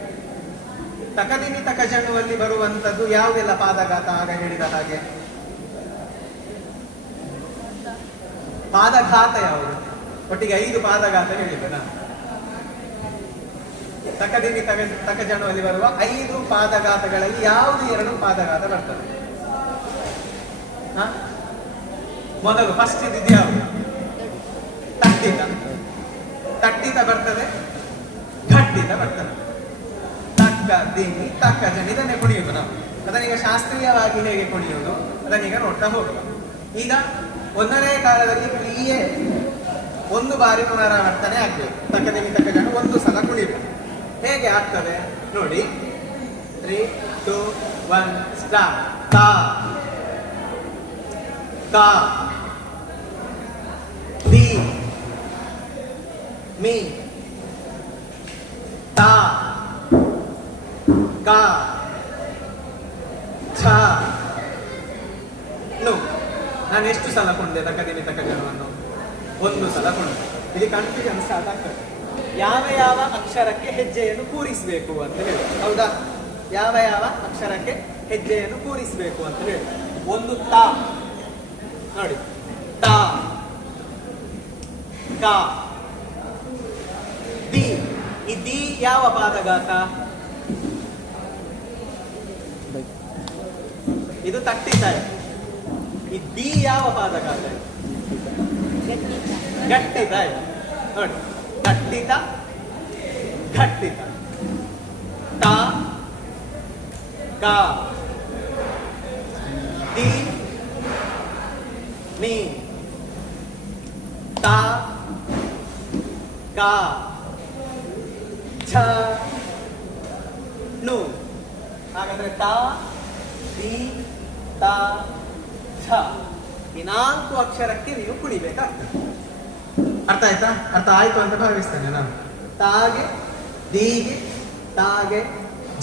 ತಕದಿಮಿ ತಕಜಡುವಲ್ಲಿ ಬರುವಂತದ್ದು ಯಾವುದೆಲ್ಲ ಪಾದಘಾತ ಆಗ ಹೇಳಿದ ಹಾಗೆ? ಪಾದಘಾತ ಯಾವುದು? ಒಟ್ಟಿಗೆ 5 ಪಾದಘಾತ ಹೇಳಿದೆ ನಾನು. ತಕದಿಮಿ ತಕಜಡುವಲ್ಲಿ ಬರುವ 5 ಪಾದಘಾತಗಳಲ್ಲಿ ಯಾವುದು 2 ಪಾದಘಾತ ಬರ್ತದೆ? ಮೊದಲು ಫಸ್ಟ್ ಇದು ಯಾವುದು? ತಟ್ಟಿತ. ತಟ್ಟಿತ ಬರ್ತದೆ, ಘಟ್ಟಿತ ಬರ್ತದೆ. ತಕ್ಕ ದಿಮಿ ತಕ್ಕ ಜನ ಇದನ್ನೇ ಕುಣಿಯುವುದು ನಾವು. ಅದನ್ನೀಗ ಶಾಸ್ತ್ರೀಯವಾಗಿ ಹೇಗೆ ಕುಣಿಯುವುದು ಅದನ್ನೀಗ ನೋಡ್ತಾ ಹೋಗುವ. ಈಗ 1ನೇ ಕಾಲದಲ್ಲಿ ಕ್ರಿಯೆ ಒಂದು ಬಾರಿ ಪುನರಾವರ್ತನೆ ಆಗ್ಬೇಕು. ತಕ್ಕದಿಮಿ ತಕ್ಕ ಜನ ಒಂದು ಸಲ ಕುಣಿಬೇಕು. ಹೇಗೆ ಆಗ್ತದೆ ನೋಡಿ. 3, 2, 1 ಸ್ಟಾರ್ಟ್. ತಾ ತಾ ದಿ ಮಿ ತಾ ಕಾ ಛ ನು. ನಾನು ಎಷ್ಟು ಸಲ ಕೊಂಡೆ ತಕದಿಮಿ ತಕಜನವನ್ನು? 1 ಸಲ ಕೊಂಡೆ. ಇಲ್ಲಿ ಕನ್ಫ್ಯೂಷನ್ ಸ್ಟಾರ್ಟ್ ಆಗ್ತದೆ. ಯಾವ ಯಾವ ಅಕ್ಷರಕ್ಕೆ ಹೆಜ್ಜೆಯನ್ನು ಕೂರಿಸಬೇಕು ಅಂತ ಹೇಳಿ, ಹೌದಾ? ಯಾವ ಯಾವ ಅಕ್ಷರಕ್ಕೆ ಹೆಜ್ಜೆಯನ್ನು ಕೂರಿಸಬೇಕು ಅಂತ ಹೇಳಿ. ಒಂದು ತಾ ನೋಡಿ, ತಾ ಕಾ ದಿ. ಈ ದಿ ಯಾವ ಪಾದಘಾತ? ಇದು ತಟ್ಟಿತ. ಈ ದಿ ಯಾವ ಪಾದಘಾತ? ಗಟ್ಟಿತ. ನೋಡಿ, ತಟ್ಟಿತ ಘಟ್ಟಿತ. ತಾ ಕಾ ದಿ ಮಿ ತಾ ಕಾ ಛ ನು. ಹಾಗಾದ್ರೆ ತಾ ದಿ ತಾ ಛ ಈ 4 ಅಕ್ಷರಕ್ಕೆ ನೀವು ಕುಣಿಬೇಕಾಗ್ತದೆ. ಅರ್ಥ ಆಯ್ತಾ? ಅರ್ಥ ಆಯ್ತು ಅಂತ ಭಾವಿಸ್ತೇನೆ ನಾನು. ತಾಗೆ ದೀಗೆ ತಾಗೆ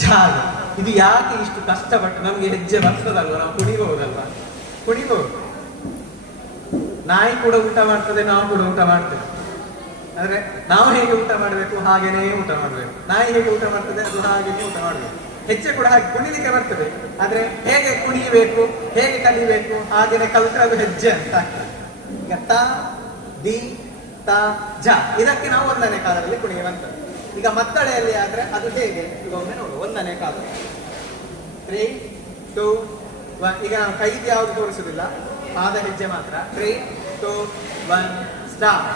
ಝಾಗೆ. ಇದು ಯಾಕೆ ಇಷ್ಟು ಕಷ್ಟಪಟ್ಟು ನಮ್ಗೆ ಹೆಜ್ಜೆ ಬರ್ತದಲ್ವ, ನಾವು ಕುಣಿಬಹುದಲ್ವಾ? ಕುಣಿಬಹುದು. ನಾಯಿ ಕೂಡ ಊಟ ಮಾಡ್ತದೆ, ನಾವು ಕೂಡ ಊಟ ಮಾಡ್ತೇವೆ. ಆದ್ರೆ ನಾವು ಹೇಗೆ ಊಟ ಮಾಡಬೇಕು ಹಾಗೇನೇ ಊಟ ಮಾಡಬೇಕು. ನಾಯಿ ಹೇಗೆ ಊಟ ಮಾಡ್ತದೆ ಅದು ಹಾಗೇನೆ ಊಟ ಮಾಡಬೇಕು. ಹೆಜ್ಜೆ ಕೂಡ ಹಾಗೆ ಕುಣಿಲಿಕ್ಕೆ ಬರ್ತದೆ. ಆದ್ರೆ ಹೇಗೆ ಕುಣಿಯಬೇಕು, ಹೇಗೆ ಕಲಿಬೇಕು, ಹಾಗೇನೆ ಕಲ್ತ್ರೆ ಅದು ಹೆಜ್ಜೆ ಅಂತ ಆಗ್ತದೆ. ಈಗ ತ ದಿ ತ ಜ ಇದಕ್ಕೆ ನಾವು 1ನೇ ಕಾಲದಲ್ಲಿ ಕುಣಿಯುವಂಥದ್ದು. ಈಗ ಮತ್ತಳೆಯಲ್ಲಿ ಆದ್ರೆ ಅದು ಹೇಗೆ? ಈಗ ಒಮ್ಮೆ ನೋಡು. 1ನೇ ಕಾಲ 3, 2, 1. ಈಗ ನಾವು ಕೈಗೆ ಯಾವುದು ತೋರಿಸುದಿಲ್ಲ, ಪಾದ ಹೆಜ್ಜೆ ಮಾತ್ರ. 3, 2, 1 ಸ್ಟಾರ್ಟ್.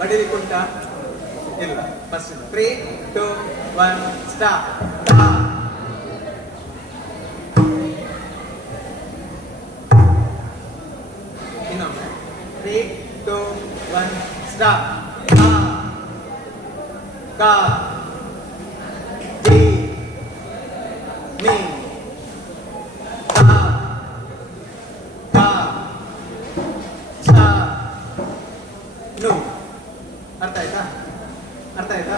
ಬಡಿಲಿಕ್ಕುಂಟ? ಇಲ್ಲ. First 3, 2, 1 start. ಇನ್ನೊಮ್ಮೆ 3, 2, 1 ಸ್ಟಾರ್ಟ್. ಕಾ ದಿ ಮಿ ತಾ ಕಾ ಛ ನು. ಅರ್ಥ ಆಯ್ತಾ? ಅರ್ಥ ಆಯ್ತಾ?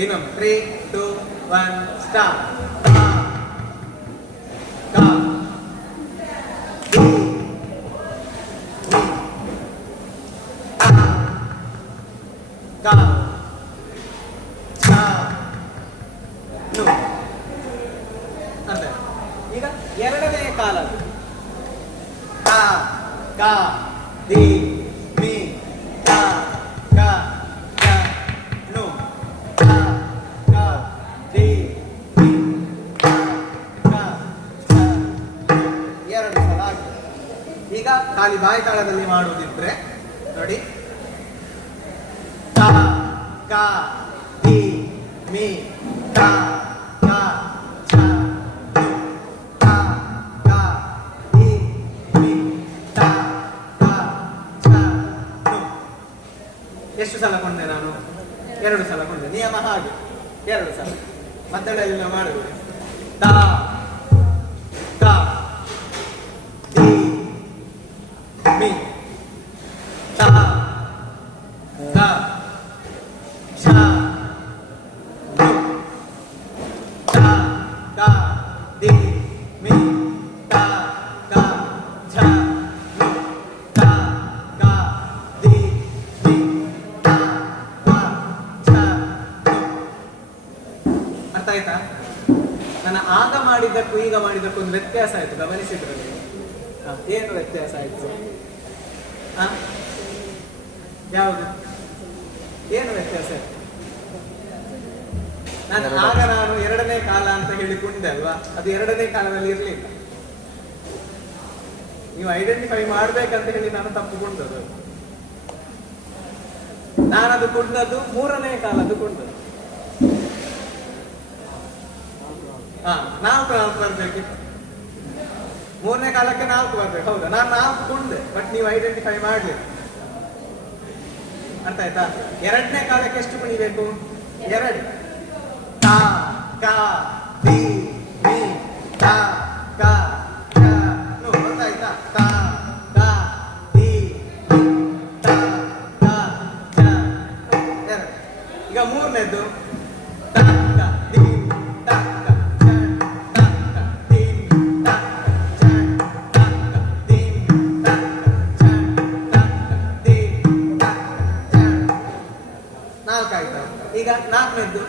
ಇನ್ನೊಮ್ಮೆ 3, 2, 1 ಸ್ಟಾರ್ಟ್. ಕಾ ದಿ ಕಾ ಛ ನು. ಅರ್ಥ. ಈಗ 2ನೇ ಕಾಲ ತಾ ಕಾ ದಿ ಮಿ ತಾ ಕಾ ಛ ನು. ತಾ ಕಾ ದಿ ಮಿ ತಾ ಕಾ ಛ ನು. 2 ಸಲ ಆಗಿದೆ. ಈಗ ಖಾಲಿ ಬಾಯಿ ತಾಳದಲ್ಲಿ ಮಾಡುವುದಿದ್ರೆ ನೋಡಿ. ತಾ ಕಾ ದಿ ಮಿ ತಾ ಕಾ ಛ ನು. ತಾ ಕಾ ದಿ ಮಿ ತಾ ಕಾ ಛ ನು. ಎಷ್ಟು ಸಲ ಕೊಂಡೆ ನಾನು? 2 ಸಲ ಕೊಂಡೆ. ನಿಯಮ ಹಾಗೆ 2 ಸಲ. ಮತ್ತಳೆಯಲ್ಲಿ ನಾವು ಮಾಡುವುದು ತಾ ಕಾ ದಿ ಮಿ ತಾ ಕಾ ಛ ನು. ಅರ್ಥ ಆಯ್ತಾ? ನಾನು ಆಗ ಮಾಡಿದ್ದಕ್ಕೂ ಈಗ ಮಾಡಿದ್ದಕ್ಕೂ ಒಂದು ವ್ಯತ್ಯಾಸ ಆಯ್ತು, ಗಮನಿಸಿದ್ರೆ ನೀವು? ಏನು ವ್ಯತ್ಯಾಸ ಆಯ್ತು? ಯಾವುದು? ಏನು ವ್ಯತ್ಯಾಸ ಆಯ್ತು? ನಾನು ಎರಡನೇ ಕಾಲ ಅಂತ ಹೇಳಿಕೊಂಡೆ ಅಲ್ವಾ, ಅದು ಎರಡನೇ ಕಾಲದಲ್ಲಿ ಇರಲಿಲ್ಲ. ನೀವು ಐಡೆಂಟಿಫೈ ಮಾಡ್ಬೇಕಂತ ಹೇಳಿ ನಾನು ತಪ್ಪುಕೊಂಡದ್ದು. ನಾನದು ಕೊಂಡದ್ದು ಮೂರನೇ ಕಾಲದ್ದು ಕೊಂಡದ್ದು. 4 ಬರ್ಬೇಕಿತ್ತು. ಮೂರನೇ ಕಾಲಕ್ಕೆ 4 ಬರ್ಬೇಕು. ಹೌದಾ? ನಾನು 4 ಕೊಂಡೆ, ಬಟ್ ನೀವು ಐಡೆಂಟಿಫೈ ಮಾಡ್ಲಿಲ್ಲ. ಅರ್ಥ ಆಯ್ತಾ? ಎರಡನೇ ಕಾಲಕ್ಕೆ ಎಷ್ಟು ಕುಣಿಬೇಕು? 2. ತಾ ಕಾ ದಿ ಮಿ ತಾ ಕಾ ಕ. ಗೊತ್ತಾಯ್ತಾ? ತಾ ಕಾ ದಿ ಮಿ ತಾ ಕಾ ಕ. 2. ಈಗ ಮೂರನೇದ್ದು ತಾ ಕ ದಿ ತಾ ಕ ಚ ತಾ ಕ ದಿ ತಾ ಕ ಚ ತಾ ಕ ದಿ ತಾ ಕ ಚ ತಾ ಕ ದಿ ತಾ ಕ ಚ. 4 ಆಯ್ತು. ಈಗ 4ನೇದ್ದು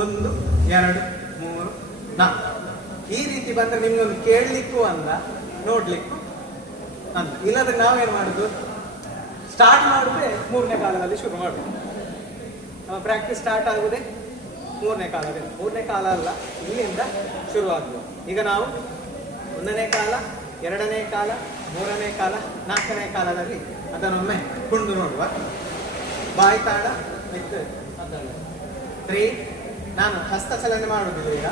ಒಂದು 2 3 4. ಈ ರೀತಿ ಬಂದ್ರೆ ನಿಮ್ಗೊಂದು ಕೇಳಲಿಕ್ಕೂ ಅಲ್ಲ, ನೋಡ್ಲಿಕ್ಕೂ ಅಂತ. ಇಲ್ಲದ್ರೆ ನಾವೇನ್ ಮಾಡುದು? ಸ್ಟಾರ್ಟ್ ಮಾಡುದೇ ಮೂರನೇ ಕಾಲದಲ್ಲಿ ಶುರು ಮಾಡುದು. ಪ್ರಾಕ್ಟೀಸ್ ಸ್ಟಾರ್ಟ್ ಆಗುದೇ ಮೂರನೇ ಕಾಲದಲ್ಲಿ. ಮೂರನೇ ಕಾಲ ಅಲ್ಲ, ಇಲ್ಲಿಂದ ಶುರುವಾಗುವುದು. ಈಗ ನಾವು 1ನೇ ಕಾಲ, 2ನೇ ಕಾಲ, 3ನೇ ಕಾಲ, 4ನೇ ಕಾಲದಲ್ಲಿ ಅದನ್ನೊಮ್ಮೆ ಕುಣಿದು ನೋಡುವ. ಬಾಯಿ ತಾಳ ವಿತ್ 3. ನಾನು ಹಸ್ತ ಚಲನೆ ಮಾಡುವುದಿಲ್ಲ, ಈಗ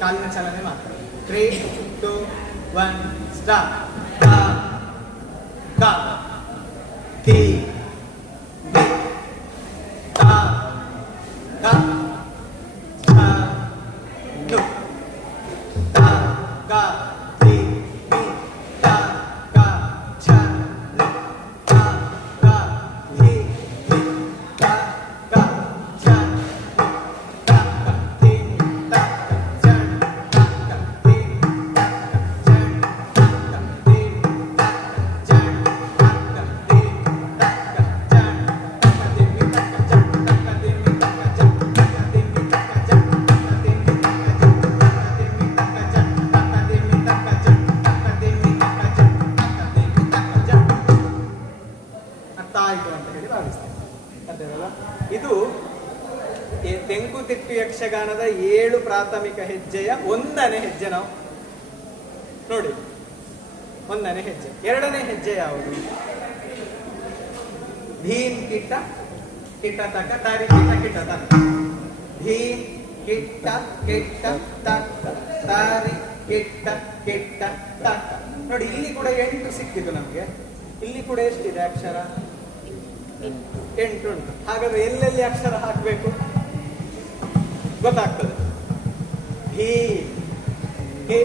ಕಾಲಿನ ಚಲನೆ ಮಾತ್ರ. 3 2 1 ಸ್ಟಾರ್ಟ್. ಕ ಕ ದಿ ದಿ ಕ ಕ ಇದು ತೆಂಕುತಿಟ್ಟು ಯಕ್ಷಗಾನದ 7 ಪ್ರಾಥಮಿಕ ಹೆಜ್ಜೆಯ 1ನೇ ಹೆಜ್ಜೆ. ನಾವು ನೋಡಿ, 1ನೇ ಹೆಜ್ಜೆ. 2ನೇ ಹೆಜ್ಜೆ ಯಾವುದು? ಭೀಮ್ ಕಿಟ್ಟ ಕಿಟ್ಟ ತಕ ತಾರಿ ಕಿಟ್ಟ ಕಿಟ್ಟ ತಕ. ಭೀಮ್ ಕಿಟ್ಟ ಕಿಟ್ಟ ತಕ ತಾರಿ ಕಿಟ್ಟ ಕಿಟ್ಟ ತಕ. ನೋಡಿ, ಇಲ್ಲಿ ಕೂಡ 8 ಸಿಕ್ಕಿತು ನಮ್ಗೆ. ಇಲ್ಲಿ ಕೂಡ ಎಷ್ಟಿದೆ ಅಕ್ಷರ? 8 ಉಂಟು. ಹಾಗಾದ್ರೆ ಎಲ್ಲೆಲ್ಲಿ ಅಕ್ಷರ ಹಾಕಬೇಕು ಗೊತ್ತಾಗ್ತದೆ. ಹಿ ಕೆ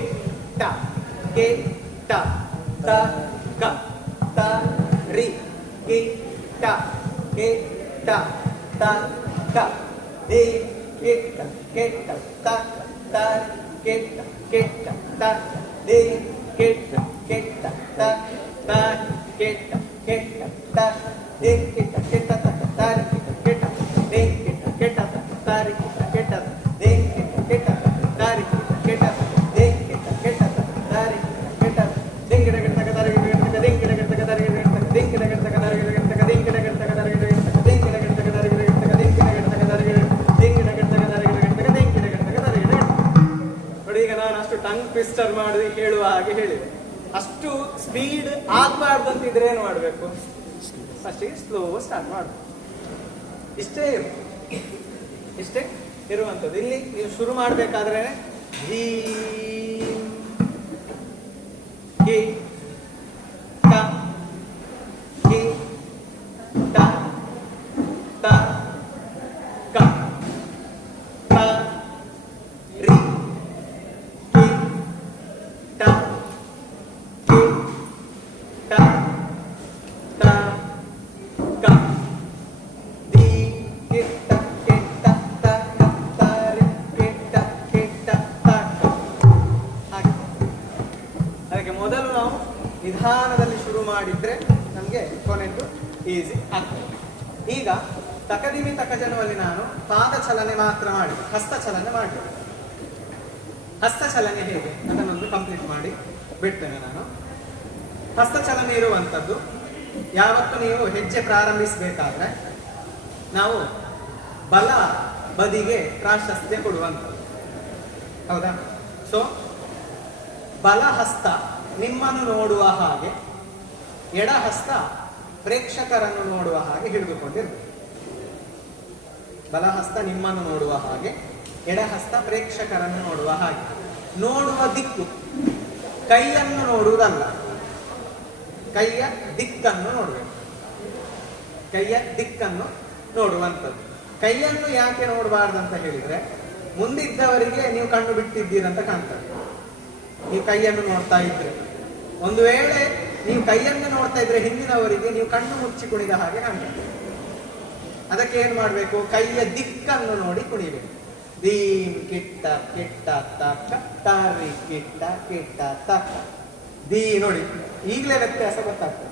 ಟ ಕೆ ಟ ತ ಕ ತ ರಿ ಕೆ ಟ ಕೆ ಟ ತ ಕ ದೇ ಕೆ ಟ ಕೆ ಟ ತ ತ ಕೆ ಟ ಕೆ ಟ ತ ದೇ ಕೆ ಟ ಕೆ ಟ ತ ತ ಕೆ ಟ ಕೆ ಟ ತ ದೇ ಕೆ ಟ ಕೆ ಟ ತ ತ ಕೆ ಟ ದೇ ಕೆ ಟ ಕೆ ಟ ತ ತ ಕೆ ಟ ದೇ ಕೆ ಟ ಕೆ ಟ ತ ಕೆ ಟ ದೇ ಕೆ ಟ ಕೆ ಟ ತ ಕೆ ಟ ದಿಂಗ್ ಡ ಗ ಟ ಗ ದ ರ ಗ ಟ ಗ ದಿಂಗ್ ಡ ಗ ಟ ಗ ದ ರ ಗ ಟ ಗ ದಿಂಗ್ ಡ ಗ ಟ ಗ ದ ರ ಗ ಟ ಗ ದಿಂಗ್ ಡ ಗ ಟ ಗ ದ ರ ಗ ಟ ಗ ದಿಂಗ್ ಡ ಗ ಟ ಗ ದ ರ ಗ ಟ ಗ ದಿಂಗ್ ಡ ಗ ಟ ಗ ದ ರ ಗ ಟ ದಿಂಗ್ ಡ ಗ ಟ ಗ ದ ರ ಗ ಟ ಗ ದಿಂಗ್ ಡ ಗ ಟ ಗ ದ ರ ಗ ಟ. ನೋಡಿ, ಈಗ ನಾನು ಅಷ್ಟು ಟಂಗ್ ಟ್ವಿಸ್ಟರ್ ಮಾಡಿ ಹೇಳುವ ಹಾಗೆ ಹೇಳಿದೆ. ಅಷ್ಟು ಸ್ಪೀಡ್ ಆಗಬಾರ್ದು ಅಂತ ಇದ್ರೆ ಏನು ಮಾಡಬೇಕು? ಫಸ್ಟಿಗೆ ಸ್ಲೋ ಸ್ಟಾರ್ಟ್ ಮಾಡಬೇಕು. ಇಷ್ಟೇ ಇರುವಂಥದ್ದು. ಇಲ್ಲಿ ನೀವು ಶುರು ಮಾಡಬೇಕಾದ್ರೆ ಧೀಮ್ ಗಿ ಟ ಗಿ ಟ ತ ಕ ತ ರಿ ಗಿ ಟ ಗಿ ಟ ತ ಕ ದಿ ಗಿ ಟ ಗಿ ಟ ತ ಕ ತ ರಿ ಗಿ ಟ ಗಿ ಆಗ್ತದೆ. ಈಗ ತಕದಿಮಿ ತಕಜನುವಲ್ಲಿ ನಾನು ಪಾದ ಚಲನೆ ಮಾತ್ರ ಮಾಡಿ ಹಸ್ತ ಚಲನೆ ಮಾಡಿ, ಹಸ್ತ ಚಲನೆ ಹೇಗೆ ಅದನ್ನೊಂದು ಕಂಪ್ಲೀಟ್ ಮಾಡಿ ಬಿಡ್ತೇನೆ ನಾನು. ಹಸ್ತ ಚಲನೆ ಇರುವಂಥದ್ದು ಯಾವತ್ತು ನೀವು ಹೆಜ್ಜೆ ಪ್ರಾರಂಭಿಸಬೇಕಾದ್ರೆ ನಾವು ಬಲ ಬದಿಗೆ ಪ್ರಾಶಸ್ತ್ಯ ಕೊಡುವಂಥದ್ದು, ಹೌದಾ? ಸೊ ಬಲ ಹಸ್ತ ನಿಮ್ಮನ್ನು ನೋಡುವ ಹಾಗೆ, ಎಡ ಹಸ್ತ ಪ್ರೇಕ್ಷಕರನ್ನು ನೋಡುವ ಹಾಗೆ ಹಿಡಿದುಕೊಂಡಿರ್ಬೇಕು. ಬಲಹಸ್ತ ನಿಮ್ಮನ್ನು ನೋಡುವ ಹಾಗೆ, ಎಡಹಸ್ತ ಪ್ರೇಕ್ಷಕರನ್ನು ನೋಡುವ ಹಾಗೆ. ನೋಡುವ ದಿಕ್ಕು ಕೈಯನ್ನು ನೋಡುವುದಲ್ಲ, ಕೈಯ ದಿಕ್ಕನ್ನು ನೋಡಬೇಕು. ಕೈಯ ದಿಕ್ಕನ್ನು ನೋಡುವಂಥದ್ದು. ಕೈಯನ್ನು ಯಾಕೆ ನೋಡಬಾರ್ದಂತ ಹೇಳಿದ್ರೆ, ಮುಂದಿದ್ದವರಿಗೆ ನೀವು ಕಣ್ಣು ಬಿಟ್ಟಿದ್ದೀರಂತ ಕಾಣ್ತದೆ. ನೀವು ಕೈಯನ್ನು ನೋಡ್ತಾ ಇದ್ರೆ, ಒಂದು ವೇಳೆ ನೀವು ಕೈಯನ್ನು ನೋಡ್ತಾ ಇದ್ರೆ ಹಿಂದಿನವರಿಗೆ ನೀವು ಕಣ್ಣು ಮುಚ್ಚಿ ಕುಣಿದ ಹಾಗೆ ಕಾಣ್ತದೆ. ಅದಕ್ಕೆ ಏನ್ ಮಾಡ್ಬೇಕು? ಕೈಯ ದಿಕ್ಕನ್ನು ನೋಡಿ ಕುಣಿಬೇಕು. ದೀಮ್ ಕಿಟ್ಟ ಕಿಟ್ಟ ತಕ್ಕ ತಾರಿ ಕಿಟ್ಟ ಕಿಟ್ಟ ತಕ್ಕ ದೀ ನೋಡಿ, ಈಗಲೇ ವ್ಯತ್ಯಾಸ ಗೊತ್ತಾಗ್ತದೆ.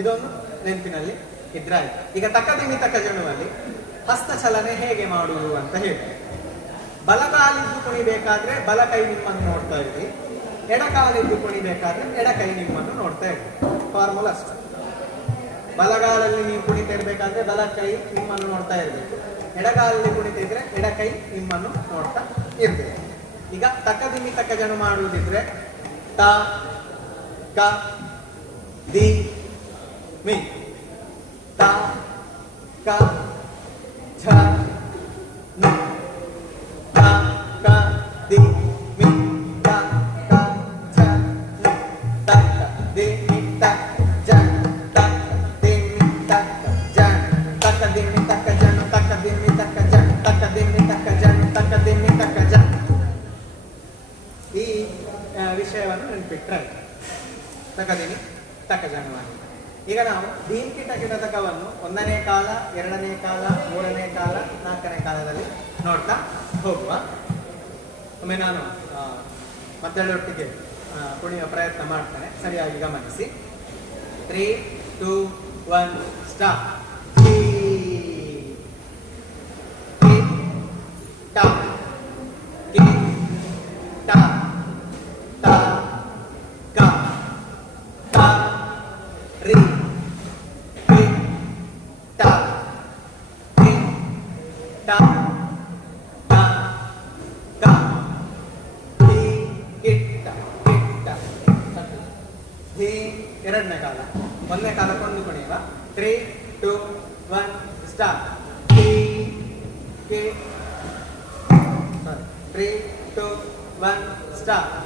ಇದೊಂದು ನೆನಪಿನಲ್ಲಿ ಇದ್ರಾಯ್ತು. ಈಗ ತಕದಿಮಿ ತಕಜನುವಲ್ಲಿ ಹಸ್ತ ಚಲನೆ ಹೇಗೆ ಮಾಡುವುದು ಅಂತ ಹೇಳಿ, ಬಲಗಾಲಿದ್ದು ಕುಣಿಬೇಕಾದ್ರೆ ಬಲ ಕೈ ನಿಮ್ಮನ್ನು ನೋಡ್ತಾ ಇರಿ, ಎಡಕಾಲಿದ್ದು ಕುಣಿಬೇಕಾದ್ರೆ ಎಡ ಕೈ ನಿಮ್ಮನ್ನು ನೋಡ್ತಾ ಇರಿ. ಫಾರ್ಮುಲಾ ಅಷ್ಟೇ. ಬಲಗಾಲಲ್ಲಿ ನೀವು ಕುಣಿತಾ ಇರ್ಬೇಕಾದ್ರೆ ಬಲ ಕೈ ನಿಮ್ಮನ್ನು ನೋಡ್ತಾ ಇರ್ಬೇಕು, ಎಡಗಾಲಲ್ಲಿ ಕುಣಿತಿದ್ರೆ ಎಡ ಕೈ ನಿಮ್ಮನ್ನು ನೋಡ್ತಾ ಇರ್ಬೇಕು. ಈಗ ತಕದಿಮಿ ತಕಜನು ಮಾಡುವುದಿದ್ರೆ ತ ಕ ದಿ ಮಿ, ತ ಕ ಝ ನಿ, ತ ಕ ದಿ ಮಿ, ತ ಕ ಝ ನಿ, ತ ಕ ದಿ ಮಿ, ತ ಜ, ತ ಕ ದಿ ಮಿ, ತ ಜ, ತ ಕ ದಿ ಮಿ, ತ ಕ ಜನು, ತ ಕ ದಿ ಮಿ, ತ ಕ ಜ, ತ ಕ ದಿ ಮಿ, ತ ಕ ಜನು, ತ ಕ ದಿ ಮಿ, ತ ಕ ಜ. ಈ ವಿಷಯವನ್ನು ನೆನಪಿಟ್ರೆ ತಕದಿಮಿ ತಕಜನುವಾಗಿ. ಈಗ ನಾವು ದೀಮ್ ಕಿಟ ಕಿಟ ತಕವನ್ನು 1ನೇ ಕಾಲ, 2ನೇ ಕಾಲ, 3ನೇ ಕಾಲ, 4ನೇ ಕಾಲದಲ್ಲಿ ನೋಡ್ತಾ ಹೋಗುವ. ಒಮ್ಮೆ ನಾನು ಮತ್ತೆರಡೊಟ್ಟಿಗೆ ಕುಣಿಯುವ ಪ್ರಯತ್ನ ಮಾಡ್ತೇನೆ, ಸರಿಯಾಗಿ ಗಮನಿಸಿ. 3, 2, 1 ಸ್ಟಾರ್ಟ್. ಎರಡನೇ ಕಾಲ, 1ನೇ ಕಾಲಕ್ಕೊಂದು ಕುಣಿಯುವ. 3, 2, 1 ಸ್ಟಾರ್ಟ್. 3, 2, 1 ಸ್ಟಾರ್ಟ್.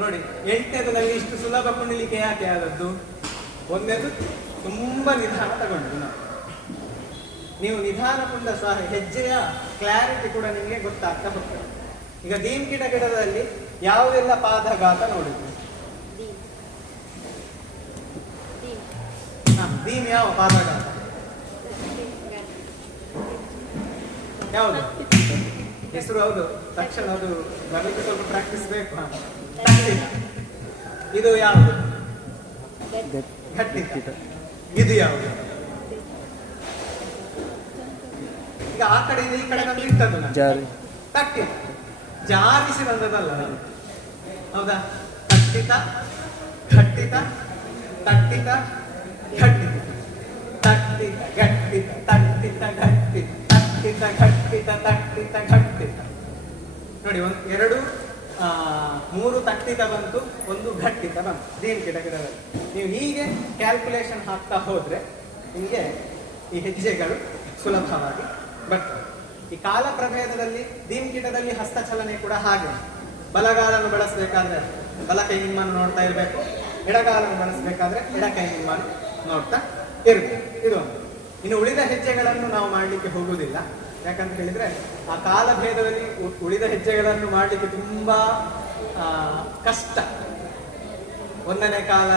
ನೋಡಿ, 8ನೇದರಲ್ಲಿ ಇಷ್ಟು ಸುಲಭ ಕುಣಿಲಿಕ್ಕೆ ಯಾಕೆ ಆದದ್ದು? ಒಂದನೇದು ತುಂಬಾ ನಿಧಾನ ತಗೊಂಡು ನೀವು ನಿಧಾನ ಕುಂದ ಹೆಜ್ಜೆಯ ಕ್ಲಾರಿಟಿ ಕೂಡ ನಿಮಗೆ ಗೊತ್ತಾಗ್ತಾ ಹೋಗ್ತದೆ. ಈಗ ದೀಮ್ ಕಿಟ ಗಿಡದಲ್ಲಿ ಯಾವುದೆಲ್ಲ ಪಾದಘಾತ ನೋಡಿದ್ವಿ? ದೀಮ್ ಯಾವ ಪಾದಘಾತ? ಯಾವುದು ಹೆಸರು? ಹೌದು, ತಕ್ಷಣ ಅದು ಬರ್ಲಿಕ್ಕೆ ಸ್ವಲ್ಪ ಪ್ರಾಕ್ಟೀಸ್ ಬೇಕು. ತಟ್ಟಿತ. ಇದು ಯಾವುದು? ಘಟ್ಟಿತ. ಇದು ಯಾವುದು? ಈಗ ಆ ಕಡೆಯಿಂದ ಈ ಕಡೆ ನಮ್ಗೆ ಇರ್ತದಲ್ಲ ತಟ್ಟಿತ. ಜಾರಿಸಿ ಬಂದದಲ್ಲ ನಾವು, ಹೌದಾ? ತಟ್ಟಿತ, ಘಟ್ಟಿತ, ತಟ್ಟಿತ, ಘಟ್ಟಿತ, ತಟ್ಟಿತ, ಘಟ್ಟಿತ, ತಟ್ಟಿತ, ಘಟ್ಟಿತ, ತಟ್ಟಿತ, ಘಟ್ಟಿತ, ತಟ್ಟಿತ, ಘಟ್ಟಿತ. ನೋಡಿ, ಎರಡು ಮೂರು ತಟ್ಟಿತ ಬಂತು, ಒಂದು ಘಟ್ಟಿತ ಬಂತು. ದೀನ್ ಕಿಟಕಿಟದಲ್ಲಿ ನೀವು ಹೀಗೆ ಕ್ಯಾಲ್ಕುಲೇಷನ್ ಹಾಕ್ತಾ ಹೋದ್ರೆ ನಿಮಗೆ ಈ ಹೆಜ್ಜೆಗಳು ಸುಲಭವಾಗಿ ಬರ್ತವೆ. ಈ ಕಾಲ ಪ್ರಭೇದದಲ್ಲಿ ದೀನ್ ಕಿಟದಲ್ಲಿ ಹಸ್ತಚಲನೆ ಕೂಡ ಹಾಗೆ. ಬಲಗಾಲನ್ನು ಬಳಸಬೇಕಾದ್ರೆ ಬಲಕೈ ನಿಮ್ಮನ್ನು ನೋಡ್ತಾ ಇರಬೇಕು, ಎಡಗಾಲನ್ನು ಬಳಸಬೇಕಾದ್ರೆ ಎಡಕೈ ನಿಮ್ಮನ್ನು ನೋಡ್ತಾ ಇರಬೇಕು. ಇದು ಇನ್ನು ಉಳಿದ ಹೆಜ್ಜೆಗಳನ್ನು ನಾವು ಮಾಡಲಿಕ್ಕೆ ಹೋಗುವುದಿಲ್ಲ. ಯಾಕಂತ ಹೇಳಿದ್ರೆ ಆ ಕಾಲ ಭೇದದಲ್ಲಿ ಉಳಿದ ಹೆಜ್ಜೆಗಳನ್ನು ಮಾಡಲಿಕ್ಕೆ ತುಂಬಾ ಕಷ್ಟ. ಒಂದನೇ ಕಾಲ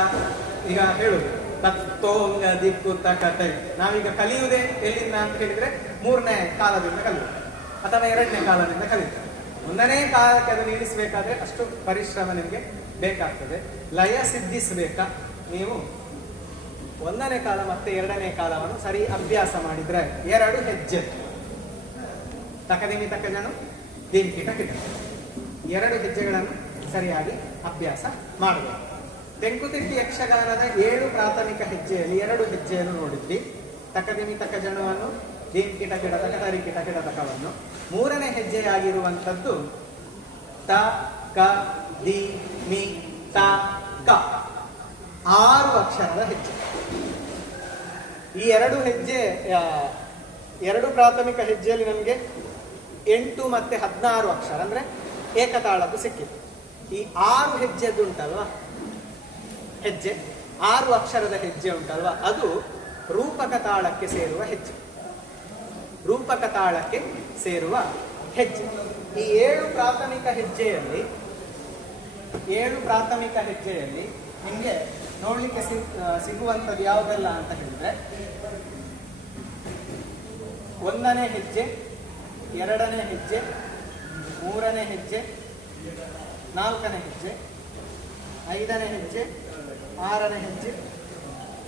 ಈಗ ಹೇಳುದು ತತ್ತೋಂಗ ದಿಕ್ಕು ತಕತೈ. ನಾವೀಗ ಕಲಿಯುವುದೇ ಎಲ್ಲಿಂದ ಅಂತ ಹೇಳಿದ್ರೆ ಮೂರನೇ ಕಾಲದಿಂದ ಕಲಿಯುವುದು ಅಥವಾ ಎರಡನೇ ಕಾಲದಿಂದ ಕಲಿಯುತ್ತೇವೆ. ಒಂದನೇ ಕಾಲಕ್ಕೆ ಅದನ್ನು ಇಳಿಸಬೇಕಾದ್ರೆ ಅಷ್ಟು ಪರಿಶ್ರಮ ನಿಮಗೆ ಬೇಕಾಗ್ತದೆ. ಲಯ ಸಿದ್ಧಿಸಬೇಕಾ ನೀವು ಒಂದನೇ ಕಾಲ ಮತ್ತೆ ಎರಡನೇ ಕಾಲವನ್ನು ಸರಿ ಅಭ್ಯಾಸ ಮಾಡಿದ್ರೆ ಎರಡು ಹೆಜ್ಜೆ ತಕದಿಮಿ ತಕಜನು ದಿಮ್ಕಿ ಟಕಿಟ ಎರಡು ಹೆಜ್ಜೆಗಳನ್ನು ಸರಿಯಾಗಿ ಅಭ್ಯಾಸ ಮಾಡಬೇಕು. ತೆಂಕುತಿಟ್ಟಿ ಯಕ್ಷಗಾನದ 7 ಪ್ರಾಥಮಿಕ ಹೆಜ್ಜೆಯಲ್ಲಿ 2 ಹೆಜ್ಜೆಯನ್ನು ನೋಡಿದ್ವಿ. ತಕದಿಮಿ ತಕಜನವನ್ನು, ದಿಮ್ಕಿ ಟಕಿಟ ತಕ, ತರಿಕಿ ಟಕಿಟ ತಕವನ್ನು. 3ನೇ ಹೆಜ್ಜೆಯಾಗಿರುವಂಥದ್ದು ತ ಕ ದಿ ಮಿ ತ ಕ, 6 ಅಕ್ಷರದ ಹೆಜ್ಜೆ. ಈ 2 ಹೆಜ್ಜೆ 2 ಪ್ರಾಥಮಿಕ ಹೆಜ್ಜೆಯಲ್ಲಿ ನಮಗೆ 8 ಮತ್ತೆ 16 ಅಕ್ಷರ ಅಂದ್ರೆ ಏಕತಾಳದ್ದು ಸಿಕ್ಕಿತು. ಈ 6 ಹೆಜ್ಜೆದ್ದು ಉಂಟಲ್ವಾ ಹೆಜ್ಜೆ, 6 ಅಕ್ಷರದ ಹೆಜ್ಜೆ ಉಂಟಲ್ವಾ, ಅದು ರೂಪಕ ತಾಳಕ್ಕೆ ಸೇರುವ ಹೆಜ್ಜೆ. ರೂಪಕ ತಾಳಕ್ಕೆ ಸೇರುವ ಹೆಜ್ಜೆ. ಈ 7 ಪ್ರಾಥಮಿಕ ಹೆಜ್ಜೆಯಲ್ಲಿ ನಿಮಗೆ ನೋಡ್ಲಿಕ್ಕೆ ಸಿಗುವಂಥದ್ದು ಯಾವುದೆಲ್ಲ ಅಂತ ಹೇಳಿದ್ರೆ, 1ನೇ ಹೆಜ್ಜೆ, 2ನೇ ಹೆಜ್ಜೆ, 3ನೇ ಹೆಜ್ಜೆ, 4ನೇ ಹೆಜ್ಜೆ, 5ನೇ ಹೆಜ್ಜೆ, 6ನೇ ಹೆಜ್ಜೆ,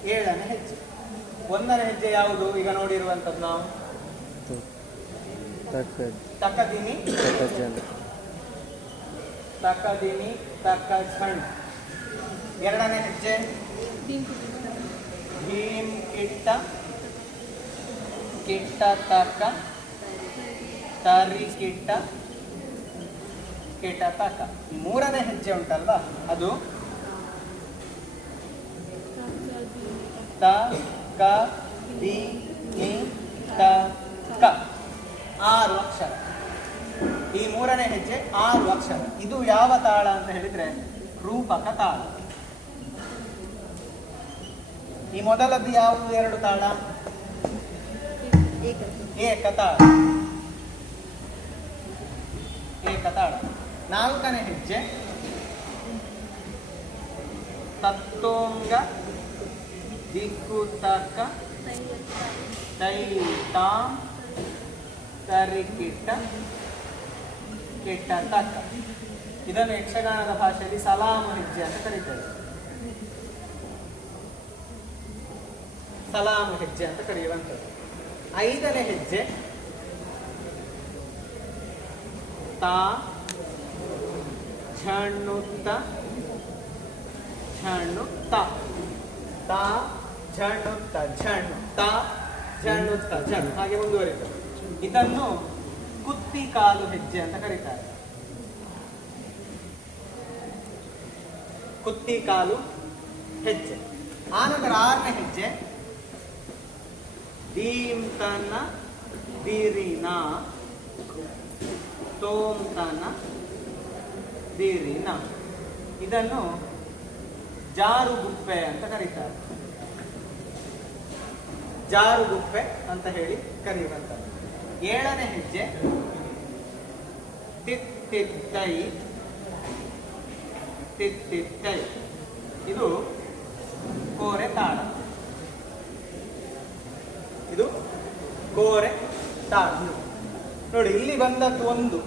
7ನೇ ಹೆಜ್ಜೆ. 1ನೇ ಹೆಜ್ಜೆ ಯಾವುದು? ಈಗ ನೋಡಿರುವಂಥದ್ದು ನಾವು ತಕದಿನಿ ತಕದಿನಿ ತಕಝಣ್. 2ನೇ ಹೆಜ್ಜೆ ಭೀಮ್ ಕಿಟ್ಟ ಕಿಟ್ಟ ತಕ ತರಿ ಕಿಟ್ಟ ಕಿಟ ತಕ. 3ನೇ ಹೆಜ್ಜೆ ಉಂಟಲ್ವಾ, ಅದು ತ ಕ ದಿ ನಿ ತ ಕ, 6 ಅಕ್ಷರ. ಈ 3ನೇ ಹೆಜ್ಜೆ 6 ಅಕ್ಷರ. ಇದು ಯಾವ ತಾಳ ಅಂತ ಹೇಳಿದ್ರೆ ರೂಪಕ ತಾಳ. ಈ ಮೊದಲದ್ದು ಯಾವುದು? 2 ತಾಳ ಏಕತಾಳ. ಏಕತಾಳ. 4ನೇ ಹೆಜ್ಜೆ ತತ್ತೋಂಗ ದಿಕ್ಕು ತಕ ತೈ ತಾಂ ತರಿಕಿಟ್ಟ ಕೆಟ್ಟ ತಕ. ಇದನ್ನು ಯಕ್ಷಗಾನದ ಭಾಷೆಯಲ್ಲಿ ಸಲಾಮು ಹೆಜ್ಜೆ ಅಂತ ಕರೀತಾರೆ. ಸಲಾಮು ಹೆಜ್ಜೆ ಅಂತ ಕರೆಯುವಂಥದ್ದು. 5ನೇ ಹೆಜ್ಜೆ ತಾ ಝಣ್ಣುತ್ತ ಝಣ್ಣುತ್ತ ತಾ ಝಣ್ಣುತ್ತ ಝಣ್ಣು ತಾ ಝಣ್ಣುತ್ತ ಝಣ್ಣು, ಹಾಗೆ ಮುಂದುವರಿತದೆ. ಇದನ್ನು ಕುತ್ತಿ ಕಾಲು ಹೆಜ್ಜೆ ಅಂತ ಕರೀತಾರೆ. ಕುತ್ತಿ ಕಾಲು ಹೆಜ್ಜೆ. ಆನಂತರ 6ನೇ ಹೆಜ್ಜೆ ದೀಂತನ ದಿರಿನ ತೋಂತನ ದಿರಿನ. ಇದನ್ನು ಜಾರುಗುಪ್ಪೆ ಅಂತ ಕರೀತಾರೆ. ಜಾರುಗುಪ್ಪೆ ಅಂತ ಹೇಳಿ ಕರೆಯುವಂಥದ್ದು. 7ನೇ ಹೆಜ್ಜೆ ತಿತ್ತಿತ್ತೈ ತಿತ್ತಿತ್ತೈ. ಇದು ಕೋರೆ ತಾಳ. ಇದು ಕೋರೆ ತಾಳ. ನೋಡಿ ಇಲ್ಲಿ ಬಂದದ್ದು ಒಂದು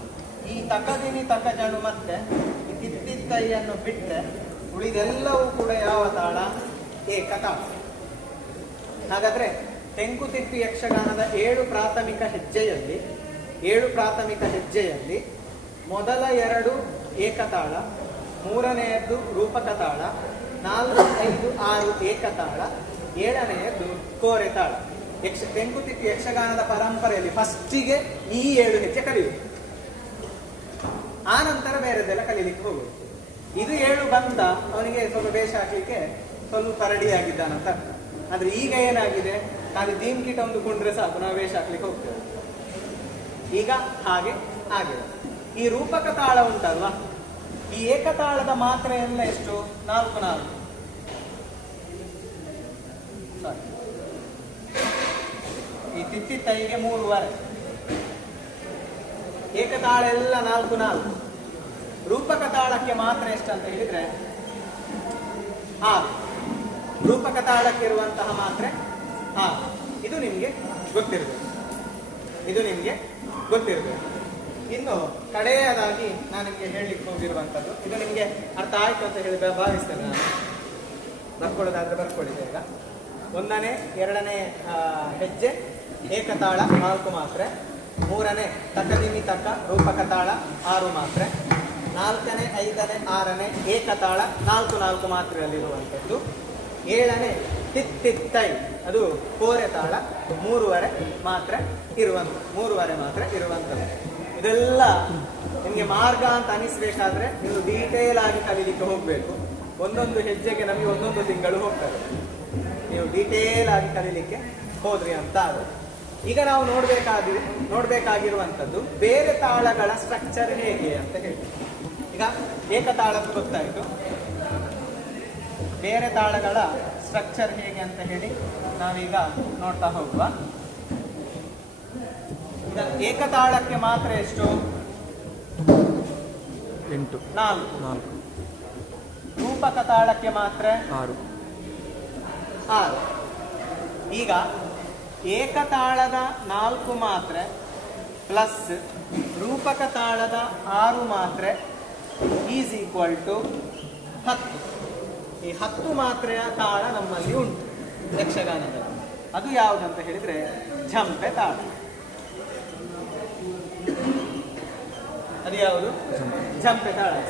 ಈ ತಕದಿನಿ ತಕಜನು ಮತ್ತೆ ಈ ತಿತ್ತಿತ್ತೈಯನ್ನು ಬಿಟ್ಟರೆ ಉಳಿದೆಲ್ಲವೂ ಕೂಡ ಯಾವ ತಾಳ? ಏಕತಾಳ. ಹಾಗಾದ್ರೆ ತೆಂಕುತಿಟ್ಟು ಯಕ್ಷಗಾನದ 7 ಪ್ರಾಥಮಿಕ ಹೆಜ್ಜೆಯಲ್ಲಿ ಮೊದಲ 2 ಏಕತಾಳ, ಮೂರನೆಯದ್ದು ರೂಪಕ ತಾಳ, 4, 5, 6 ಏಕತಾಳ, 7ನೆಯದ್ದು ಕೋರೆ ತಾಳ. ತೆಂಕುತಿಟ್ಟು ಯಕ್ಷಗಾನದ ಪರಂಪರೆಯಲ್ಲಿ ಫಸ್ಟಿಗೆ ಈ 7 ಹೆಜ್ಜೆ ಕಲಿಯುವುದು, ಆ ನಂತರ ಬೇರೆದೆಲ್ಲ ಕಲೀಲಿಕ್ಕೆ ಹೋಗುದು. ಇದು 7 ಬಂತ ಅವನಿಗೆ ಸ್ವಲ್ಪ ವೇಷ ಹಾಕ್ಲಿಕ್ಕೆ ಸ್ವಲ್ಪ ರೆಡಿ ಆಗಿದ್ದಾನಂತ ಅರ್ಥ. ಆದ್ರೆ ಈಗ ಏನಾಗಿದೆ, ನಾವು ದೀಮ್ ಕಿಟ್ ಒಂದು ಕೊಂಡ್ರೆ ಸಾಕು, ನಾವು ವೇಷ ಹಾಕ್ಲಿಕ್ಕೆ ಹೋಗ್ತೇವೆ. ಈಗ ಹಾಗೆ ಆಗಿದೆ. ಈ ರೂಪಕ ತಾಳ ಉಂಟಲ್ವಾ, ಈ ಏಕತಾಳದ ಮಾತ್ರೆ ಎಲ್ಲ ಎಷ್ಟು? 4/4. ಈ ತಿತ್ತಿತ್ತೈಗೆ 3/2. ಏಕತಾಳ ಎಲ್ಲ 4/4. ರೂಪಕ ತಾಳಕ್ಕೆ ಮಾತ್ರ ಎಷ್ಟು ಅಂತ ಹೇಳಿದ್ರೆ 6. ರೂಪಕ ತಾಳಕ್ಕೆ ಇರುವಂತಹ ಮಾತ್ರೆ 6. ಇದು ನಿಮ್ಗೆ ಗೊತ್ತಿರಬೇಕು. ಇನ್ನು ಕಡೆಯದಾಗಿ ನಾನು ನಿಮ್ಗೆ ಹೇಳಲಿಕ್ಕೆ ಹೋಗಿರುವಂತದ್ದು, ಇದು ನಿಮ್ಗೆ ಅರ್ಥ ಆಯ್ತು ಅಂತ ಹೇಳಿ ಭಾವಿಸ್ತೇನೆ. ನಾನು ಬರ್ಕೊಳ್ಳೋದಾದ್ರೆ ಬರ್ಕೊಳ್ಳಿ ಬೇಗ. 1ನೇ 2ನೇ ಹೆಜ್ಜೆ ಏಕತಾಳ 4 ಮಾತ್ರೆ, 3ನೇ ತಕದಿಮಿ ತಕ ರೂಪಕ ತಾಳ 6 ಮಾತ್ರೆ, 4ನೇ 5ನೇ 6ನೇ ಏಕತಾಳ 4 ಮಾತ್ರೆಯಲ್ಲಿರುವಂಥದ್ದು, 7ನೇ ತಿತ್ತಿತ್ತೈ ಅದು ಕೋರೆ ತಾಳ 3/2 ಮಾತ್ರೆ ಇರುವಂಥದ್ದು. ಇದೆಲ್ಲ ನಿಮಗೆ ಮಾರ್ಗ ಅಂತ ಅನಿಸ್ಬೇಕಾದ್ರೆ ನೀವು ಡೀಟೇಲ್ ಆಗಿ ಕಲೀಲಿಕ್ಕೆ ಹೋಗ್ಬೇಕು. ಒಂದೊಂದು ಹೆಜ್ಜೆಗೆ ನಮಗೆ 1 ತಿಂಗಳು ಹೋಗ್ತದೆ, ನೀವು ಡೀಟೇಲ್ ಆಗಿ ಕಲೀಲಿಕ್ಕೆ ಹೋದ್ರಿ ಅಂತ ಆಗುತ್ತೆ. ಈಗ ನಾವು ನೋಡ್ಬೇಕಾಗಿರುವಂಥದ್ದು ಬೇರೆ ತಾಳಗಳ ಸ್ಟ್ರಕ್ಚರ್ ಹೇಗೆ ಅಂತ ಹೇಳಿ. ಈಗ ಏಕತಾಳದ್ದು ಗೊತ್ತಾಯಿತು, ಬೇರೆ ತಾಳಗಳ ಸ್ಟ್ರಕ್ಚರ್ ಹೇಗೆ ಅಂತ ಹೇಳಿ ನಾವೀಗ ನೋಡ್ತಾ ಹೋಗುವ. ಈಗ ಏಕತಾಳಕ್ಕೆ ಮಾತ್ರ ಎಷ್ಟು? 8, 4. ರೂಪಕ ತಾಳಕ್ಕೆ ಮಾತ್ರ 6. ಈಗ ಏಕತಾಳದ 4 ಮಾತ್ರೆ ಪ್ಲಸ್ ರೂಪಕ ತಾಳದ 6 ಮಾತ್ರೆ ಈಸ್ ಈಕ್ವಲ್ ಟು 10. ಈ 10 ಮಾತ್ರೆಯ ತಾಳ ನಮ್ಮಲ್ಲಿ ಉಂಟು ಯಕ್ಷಗಾನದಲ್ಲಿ. ಅದು ಯಾವುದಂತ ಹೇಳಿದ್ರೆ ಝಂಪೆ ತಾಳ. ಅದು ಯಾವುದು?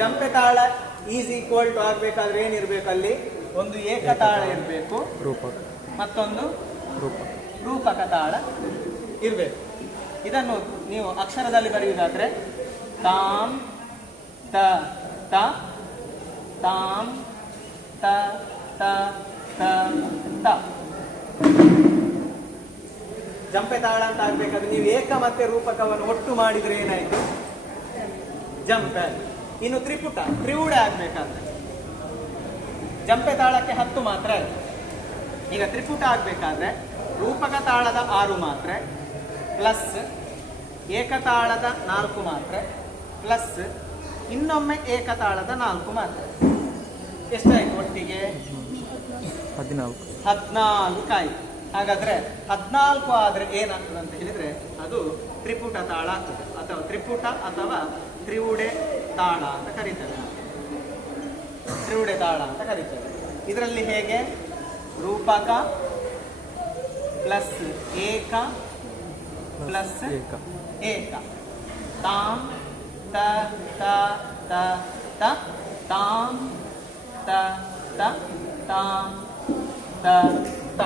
ಝಂಪೆ ತಾಳ ಈಸ್ ಈಕ್ವಲ್ ಟು ಆಗ್ಬೇಕಾದ್ರೆ ಏನಿರ್ಬೇಕು? ಅಲ್ಲಿ ಒಂದು ಏಕತಾಳ ಇರಬೇಕು, ಮತ್ತೊಂದು ರೂಪಕ ತಾಳ ಇರಬೇಕು. ಇದನ್ನು ನೀವು ಅಕ್ಷರದಲ್ಲಿ ಬರೆಯುವುದಾದ್ರೆ ತಾಂ ತ ತ ತಾಂ ತ ತ ತ ತ. ಜಂಪೆ ತಾಳ ಅಂತ ಆಗ್ಬೇಕಾದ್ರೆ ನೀವು ಏಕ ಮತ್ತೆ ರೂಪಕವನ್ನು ಒಟ್ಟು ಮಾಡಿದ್ರೆ ಏನಾಯ್ತು? ಜಂಪೆ. ಇನ್ನು ತ್ರಿವುಡೆ ಆಗ್ಬೇಕಾದ್ರೆ ಜಂಪೆ ತಾಳಕ್ಕೆ 10 ಮಾತ್ರ ಆಯ್ತು. ಈಗ ತ್ರಿಪುಟ ಆಗ್ಬೇಕಾದ್ರೆ ರೂಪಕ ತಾಳದ 6 ಮಾತ್ರೆ ಪ್ಲಸ್ ಏಕತಾಳದ 4 ಮಾತ್ರೆ ಪ್ಲಸ್ ಇನ್ನೊಮ್ಮೆ ಏಕತಾಳದ 4 ಮಾತ್ರೆ. ಎಷ್ಟಾಯ್ತು ಒಟ್ಟಿಗೆ? 14 ಆಯ್ತು. ಹಾಗಾದ್ರೆ 14 ಆದ್ರೆ ಏನಾಗ್ತದೆ ಅಂತ ಹೇಳಿದ್ರೆ ಅದು ತ್ರಿಪುಟ ತಾಳ ಆಗ್ತದೆ, ಅಥವಾ ತ್ರಿಪುಟ ಅಥವಾ ತ್ರಿವುಡೆ ತಾಳ ಅಂತ ಕರೀತೇವೆ. ತ್ರಿವುಡೆ ತಾಳ ಅಂತ ಕರೀತೇವೆ. ಇದರಲ್ಲಿ ಹೇಗೆ? ರೂಪಕ ಪ್ಲಸ್ ಏಕ ಪ್ಲಸ್ ಏಕ. ತಾಂ ತ ತ ತ ತ ತಾಂ ತ ತ ತಾಂ ತ ತ.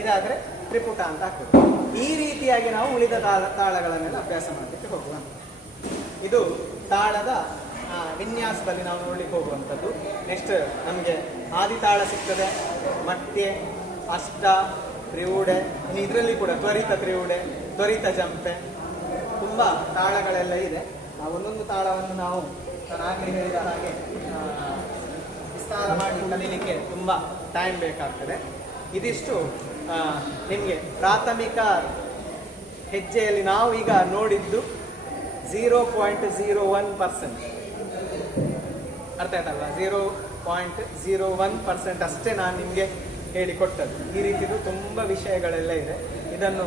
ಇದಾದ್ರೆ ತ್ರಿಪುಟ ಅಂತ ಆಗ್ತದೆ. ಈ ರೀತಿಯಾಗಿ ನಾವು ಉಳಿದ ತಾಳಗಳನ್ನೆಲ್ಲ ಅಭ್ಯಾಸ ಮಾಡಲಿಕ್ಕೆ ಹೋಗುವ. ಇದು ತಾಳದ ವಿನ್ಯಾಸದಲ್ಲಿ ನಾವು ನೋಡ್ಲಿಕ್ಕೆ ಹೋಗುವಂಥದ್ದು. ನೆಕ್ಸ್ಟ್ ನಮಗೆ ಆದಿತಾಳ ಸಿಗ್ತದೆ, ಮತ್ತೆ ಅಷ್ಟ, ತ್ರಿವುಡೆ, ಇನ್ನು ಇದರಲ್ಲಿ ಕೂಡ ತ್ವರಿತ ತ್ರಿವುಡೆ, ತ್ವರಿತ ಜಂಪೆ, ತುಂಬ ತಾಳಗಳೆಲ್ಲ ಇದೆ. ಆ ಒಂದೊಂದು ತಾಳವನ್ನು ನಾವು ನಾನಾಗಲೇ ಹೇಳಿದ ಹಾಗೆ ವಿಸ್ತಾರ ಮಾಡಿ ಕಲೀಲಿಕ್ಕೆ ತುಂಬ ಟೈಮ್ ಬೇಕಾಗ್ತದೆ. ಇದಿಷ್ಟು ನಿಮಗೆ ಪ್ರಾಥಮಿಕ ಹೆಜ್ಜೆಯಲ್ಲಿ ನಾವು ಈಗ ನೋಡಿದ್ದು 0.01%. ಅರ್ಥ ಆಯ್ತಲ್ವಾ? 0.01% ಅಷ್ಟೇ ನಾನು ನಿಮಗೆ ಹೇಳಿಕೊಟ್ಟದ್ದು. ಈ ರೀತಿದು ತುಂಬ ವಿಷಯಗಳೆಲ್ಲ ಇದೆ. ಇದನ್ನು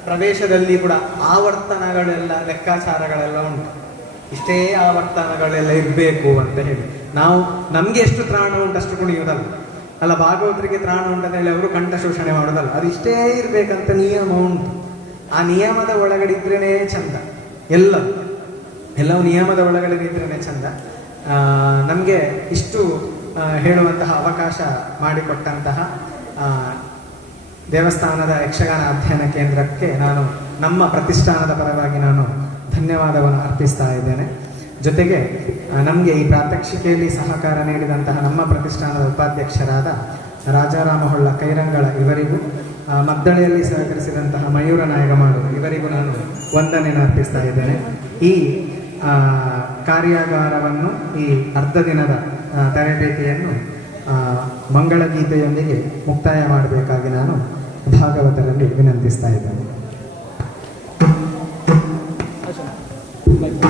ಪ್ರವೇಶದಲ್ಲಿ ಕೂಡ ಆವರ್ತನಗಳೆಲ್ಲ ಲೆಕ್ಕಾಚಾರಗಳೆಲ್ಲ ಉಂಟು. ಇಷ್ಟೇ ಆವರ್ತನಗಳೆಲ್ಲ ಇರಬೇಕು ಅಂತ ಹೇಳಿ ನಾವು ನಮ್ಗೆ ಎಷ್ಟು ತ್ರಾಣ ಉಂಟು ಅಷ್ಟು ಕುಣಿಯುವುದಲ್ಲ, ಅಲ್ಲ ಭಾಗವತರಿಗೆ ತ್ರಾಣ ಉಂಟಂತ ಹೇಳಿ ಅವರು ಕಂಠ ಶೋಷಣೆ ಮಾಡೋದಲ್ಲ, ಅದು ಇಷ್ಟೇ ಇರ್ಬೇಕಂತ ನಿಯಮ ಉಂಟು. ಆ ನಿಯಮದ ಒಳಗಡೆ ಇದ್ರೇನೆ ಚಂದ, ಎಲ್ಲವೂ ನಿಯಮದ ಒಳಗಡೆ ಇದ್ರೇನೆ ಚಂದ. ನಮಗೆ ಇಷ್ಟು ಹೇಳುವಂತಹ ಅವಕಾಶ ಮಾಡಿಕೊಟ್ಟಂತಹ ದೇವಸ್ಥಾನದ ಯಕ್ಷಗಾನ ಅಧ್ಯಯನ ಕೇಂದ್ರಕ್ಕೆ ನಾನು ನಮ್ಮ ಪ್ರತಿಷ್ಠಾನದ ಪರವಾಗಿ ನಾನು ಧನ್ಯವಾದವನ್ನು ಅರ್ಪಿಸ್ತಾ ಇದ್ದೇನೆ. ಜೊತೆಗೆ ನಮಗೆ ಈ ಪ್ರಾತ್ಯಕ್ಷಿಕೆಯಲ್ಲಿ ಸಹಕಾರ ನೀಡಿದಂತಹ ನಮ್ಮ ಪ್ರತಿಷ್ಠಾನದ ಉಪಾಧ್ಯಕ್ಷರಾದ ರಾಜಾರಾಮ ಹೊಳ್ಳ ಕೈರಂಗಳ ಇವರಿಗೂ, ಮದ್ದಳೆಯಲ್ಲಿ ಸಹಕರಿಸಿದಂತಹ ಮಯೂರ ನಾಯಗಮಾಡು ಇವರಿಗೂ ನಾನು ವಂದನೆಯನ್ನು ಅರ್ಪಿಸ್ತಾ ಇದ್ದೇನೆ. ಈ ಕಾರ್ಯಾಗಾರವನ್ನು, ಈ ಅರ್ಧ ದಿನದ ತರಬೇತಿಯನ್ನು ಮಂಗಳಗೀತೆಯೊಂದಿಗೆ ಮುಕ್ತಾಯ ಮಾಡಬೇಕಾಗಿ ನಾನು ಭಾಗವತರಲ್ಲಿ ವಿನಂತಿಸ್ತಾ ಇದ್ದೇನೆ. ಆಯ್ತು.